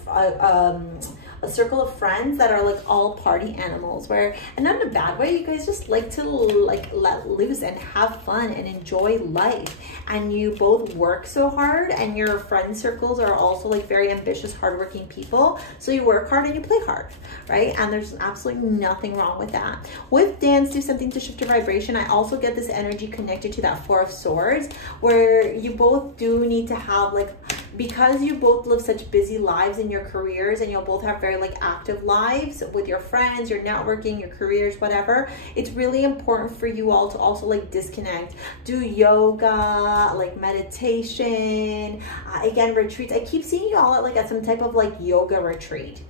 circle of friends that are like all party animals, where, and not in a bad way, you guys just like to like let loose and have fun and enjoy life. And you both work so hard, and your friend circles are also like very ambitious, hardworking people. So you work hard and you play hard, right? And there's absolutely nothing wrong with that. With dance, do something to shift your vibration. I also get this energy connected to that Four of Swords, where you both do need to have like because you both live such busy lives in your careers, and you'll both have very like active lives with your friends, your networking, your careers, whatever, it's really important for you all to also like disconnect, do yoga, like meditation, again, retreats. I keep seeing you all at some type of like yoga retreat.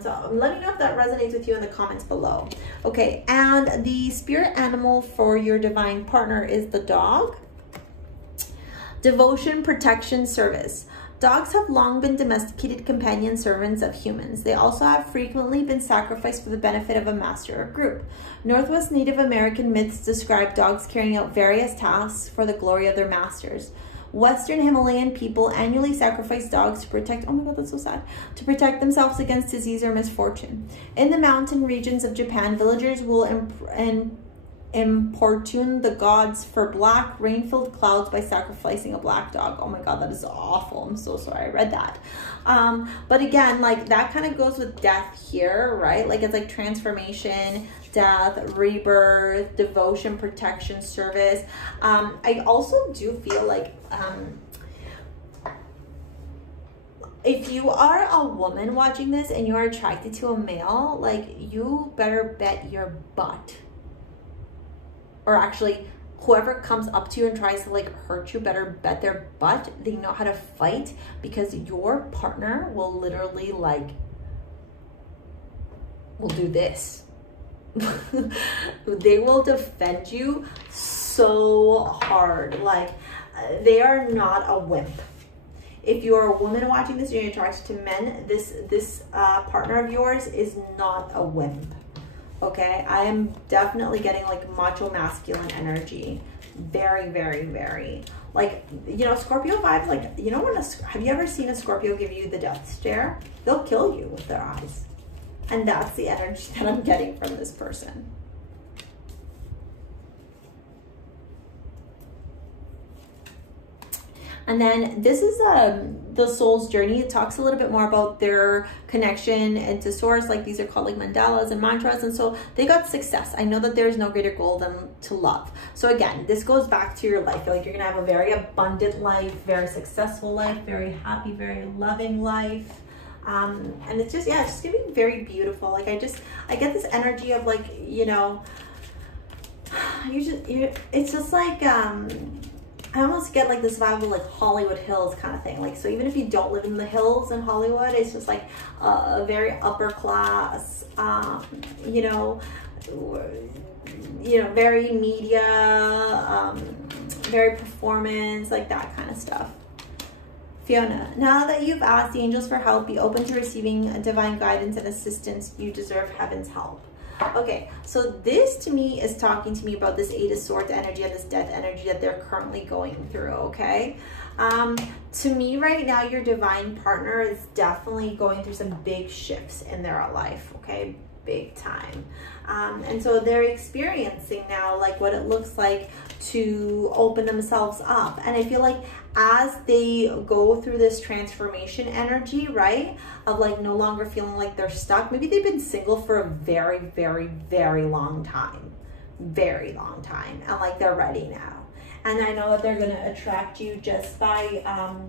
So let me know if that resonates with you in the comments below. Okay, and the spirit animal for your divine partner is the dog. Devotion, protection, service. Dogs have long been domesticated companion servants of humans. They also have frequently been sacrificed for the benefit of a master or group. Northwest Native American myths describe dogs carrying out various tasks for the glory of their masters. Western Himalayan people annually sacrifice dogs to protect, oh my god, that's so sad, to protect themselves against disease or misfortune. In the mountain regions of Japan, villagers will importune the gods for black rain-filled clouds by sacrificing a black dog. Oh my god, that is awful. I'm so sorry I read that. But again, like that kind of goes with death here, right? Like it's like transformation, death, rebirth, devotion, protection, service. I also do feel like if you are a woman watching this and you are attracted to a male, like you better bet your butt, or actually whoever comes up to you and tries to like hurt you, better bet their butt they know how to fight, because your partner will literally like will do this. They will defend you so hard. Like they are not a wimp. If you're a woman watching this and you're attracted to men, this partner of yours is not a wimp. Okay, I am definitely getting like macho masculine energy. Very, very, very. Like, you know, Scorpio vibes, like, you know, have you ever seen a Scorpio give you the death stare? They'll kill you with their eyes. And that's the energy that I'm getting from this person. And then this is the soul's journey. It talks a little bit more about their connection into source. Like these are called like mandalas and mantras. And so they got success. I know that there is no greater goal than to love. So again, this goes back to your life. I feel like you're going to have a very abundant life, very successful life, very happy, very loving life. And it's just, yeah, it's just going to be very beautiful. Like I get this energy of like, you know, it's just like, I almost get like this vibe of like Hollywood Hills kind of thing. Like, so even if you don't live in the hills in Hollywood, it's just like a very upper class, you know, very media, very performance, like that kind of stuff. Fiona, now that you've asked the angels for help, be open to receiving divine guidance and assistance. You deserve heaven's help. Okay, so this to me is talking to me about this Eight of Swords energy and this death energy that they're currently going through, okay? To me right now, your divine partner is definitely going through some big shifts in their life, okay? Big time. And so they're experiencing now like what it looks like to open themselves up. And I feel like as they go through this transformation energy, right, of like no longer feeling like they're stuck, maybe they've been single for a very, very, very long time, and like they're ready now. And I know that they're going to attract you just by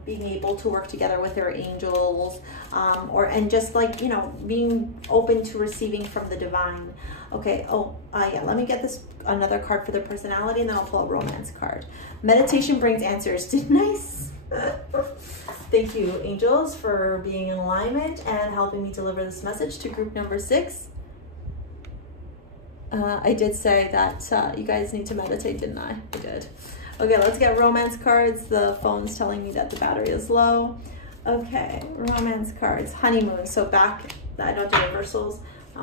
being able to work together with their angels, and just like, you know, being open to receiving from the divine. Okay. Oh, yeah. Let me get another card for their personality, and then I'll pull a romance card. Meditation brings answers. Nice. Thank you, angels, for being in alignment and helping me deliver this message to group number 6. I did say that you guys need to meditate, didn't I? I did. Okay, let's get romance cards. The phone's telling me that the battery is low. Okay, romance cards. Honeymoon. So back, I don't do reversals.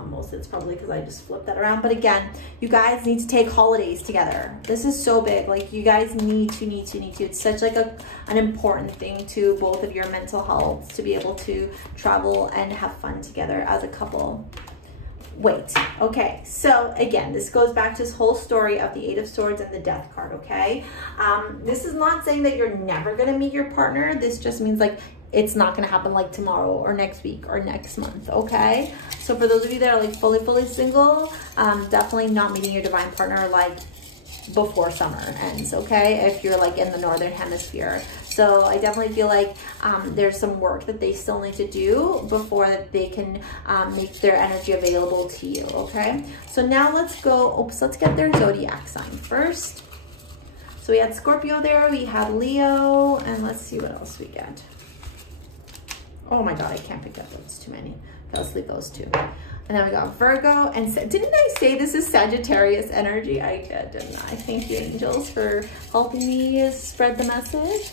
Most it's probably because I just flipped that around. But again, you guys need to take holidays together. This is so big. Like you guys need to. It's such like an important thing to both of your mental health to be able to travel and have fun together as a couple. Wait, okay, so again, this goes back to this whole story of the Eight of Swords and the Death card, okay? This is not saying that you're never gonna meet your partner. This just means like it's not gonna happen like tomorrow or next week or next month, okay? So for those of you that are like fully single, definitely not meeting your divine partner like before summer ends, okay? If you're like in the northern hemisphere. So I definitely feel like there's some work that they still need to do before they can make their energy available to you, okay? So now let's get their zodiac sign first. So we had Scorpio there, we had Leo, and let's see what else we get. Oh my God, I can't pick up those, too many. Okay, let's leave those two. And then we got Virgo, and didn't I say this is Sagittarius energy? I did, didn't I? Thank you, angels, for helping me spread the message.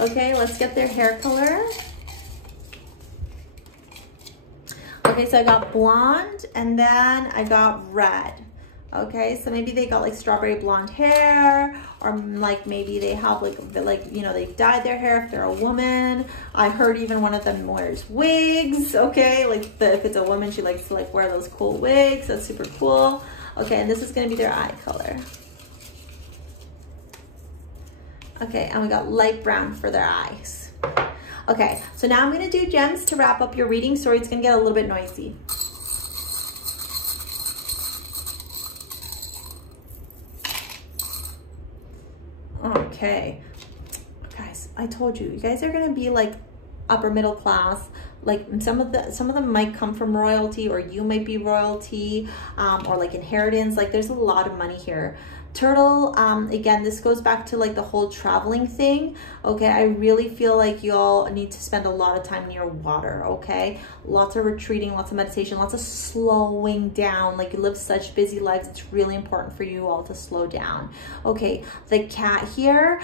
Okay, let's get their hair color. Okay, so I got blonde, and then I got red. Okay, so maybe they got like strawberry blonde hair, or like maybe they have like you know, they've dyed their hair if they're a woman. I heard even one of them wears wigs. Okay, like if it's a woman, she likes to like wear those cool wigs. That's super cool. Okay, and this is gonna be their eye color. Okay, and we got light brown for their eyes. Okay, so now I'm gonna do gems to wrap up your reading. Sorry, it's gonna get a little bit noisy. Okay, guys, I told you, you guys are gonna be like upper middle class. Like some of them might come from royalty, or you might be royalty, or like inheritance. Like there's a lot of money here. Turtle, again, this goes back to like the whole traveling thing. Okay, I really feel like y'all need to spend a lot of time near water. Okay, lots of retreating, lots of meditation, lots of slowing down. Like you live such busy lives, it's really important for you all to slow down. Okay, the cat here,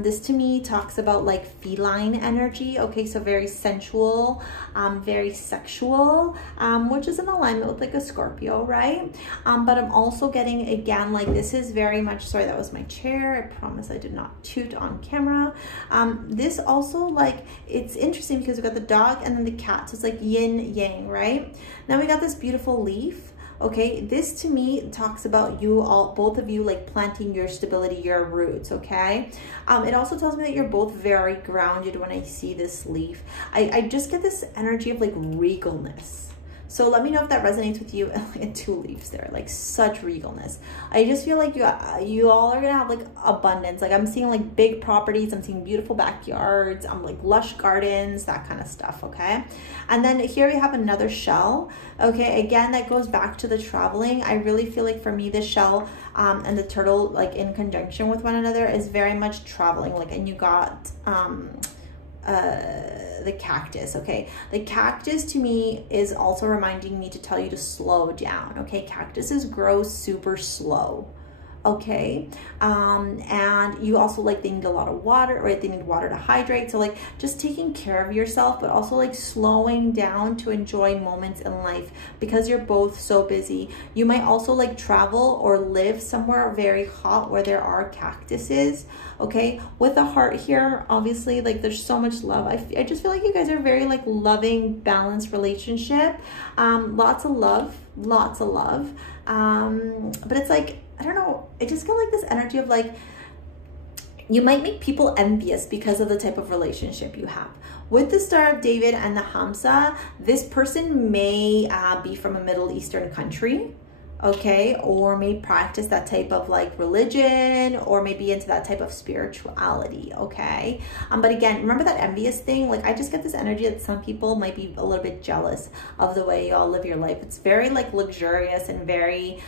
this to me talks about like feline energy. Okay, so very sensual, very sexual, which is in alignment with like a Scorpio, right? But I'm also getting, again, like this is very much, sorry, that was my chair. I promise I did not toot on camera. This also, like, it's interesting because we got the dog and then the cat. So it's like yin yang, right? Now we got this beautiful leaf. Okay, this to me talks about you all, both of you, like planting your stability, your roots. Okay, it also tells me that you're both very grounded when I see this leaf. I just get this energy of like regalness. So let me know if that resonates with you. And two leaves there, like such regalness. I just feel like you all are gonna have like abundance. Like I'm seeing like big properties, I'm seeing beautiful backyards, I'm like lush gardens, that kind of stuff. Okay, and then here we have another shell. Okay, again, that goes back to the traveling. I really feel like for me, the shell and the turtle, like in conjunction with one another, is very much traveling. Like, and you got the cactus. Okay, the cactus to me is also reminding me to tell you to slow down. Okay, cactuses grow super slow. Okay, and you also, like, they need a lot of water, right? They need water to hydrate. So like just taking care of yourself, but also like slowing down to enjoy moments in life because you're both so busy. You might also like travel or live somewhere very hot where there are cactuses. Okay, with the heart here, obviously, like there's so much love. I just feel like you guys are very like loving, balanced relationship. Lots of love, lots of love. But it's like, I don't know, I just get like this energy of like, you might make people envious because of the type of relationship you have. With the Star of David and the Hamsa, this person may be from a Middle Eastern country. Okay, or may practice that type of like religion, or maybe into that type of spirituality. Okay, but again, remember that envious thing. Like I just get this energy that some people might be a little bit jealous of the way y'all live your life. It's very like luxurious and very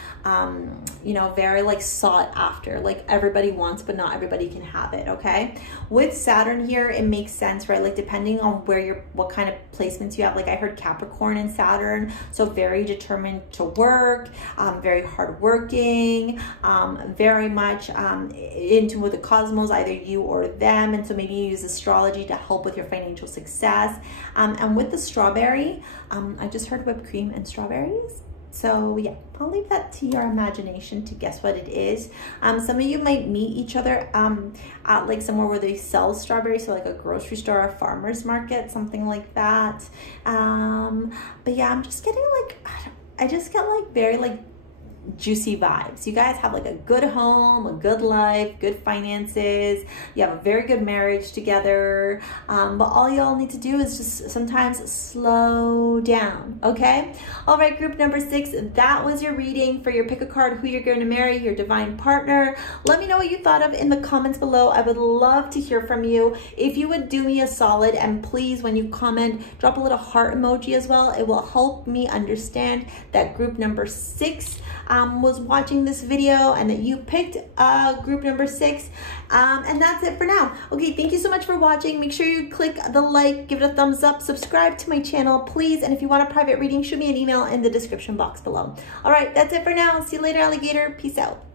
you know, very like sought after. Like everybody wants, but not everybody can have it. Okay, with Saturn here, it makes sense, right? Like depending on where what kind of placements you have. Like I heard Capricorn and Saturn, so very determined to work. Very hardworking, very much into with the cosmos, either you or them. And so maybe you use astrology to help with your financial success. And with the strawberry, I just heard whipped cream and strawberries. So yeah, I'll leave that to your imagination to guess what it is. Some of you might meet each other at like somewhere where they sell strawberries, so like a grocery store, a farmer's market, something like that. But yeah, I'm just getting like, I just get like very like juicy vibes. You guys have like a good home, a good life, good finances. You have a very good marriage together. But all y'all need to do is just sometimes slow down, okay? All right, group number 6, that was your reading for your pick a card, who you're going to marry, your divine partner. Let me know what you thought of in the comments below. I would love to hear from you. If you would do me a solid, and please, when you comment, drop a little heart emoji as well. It will help me understand that group number 6 was watching this video and that you picked group number 6. And that's it for now. Okay, thank you so much for watching. Make sure you click the like, give it a thumbs up, subscribe to my channel, please. And if you want a private reading, shoot me an email in the description box below. All right, that's it for now. See you later, alligator. Peace out.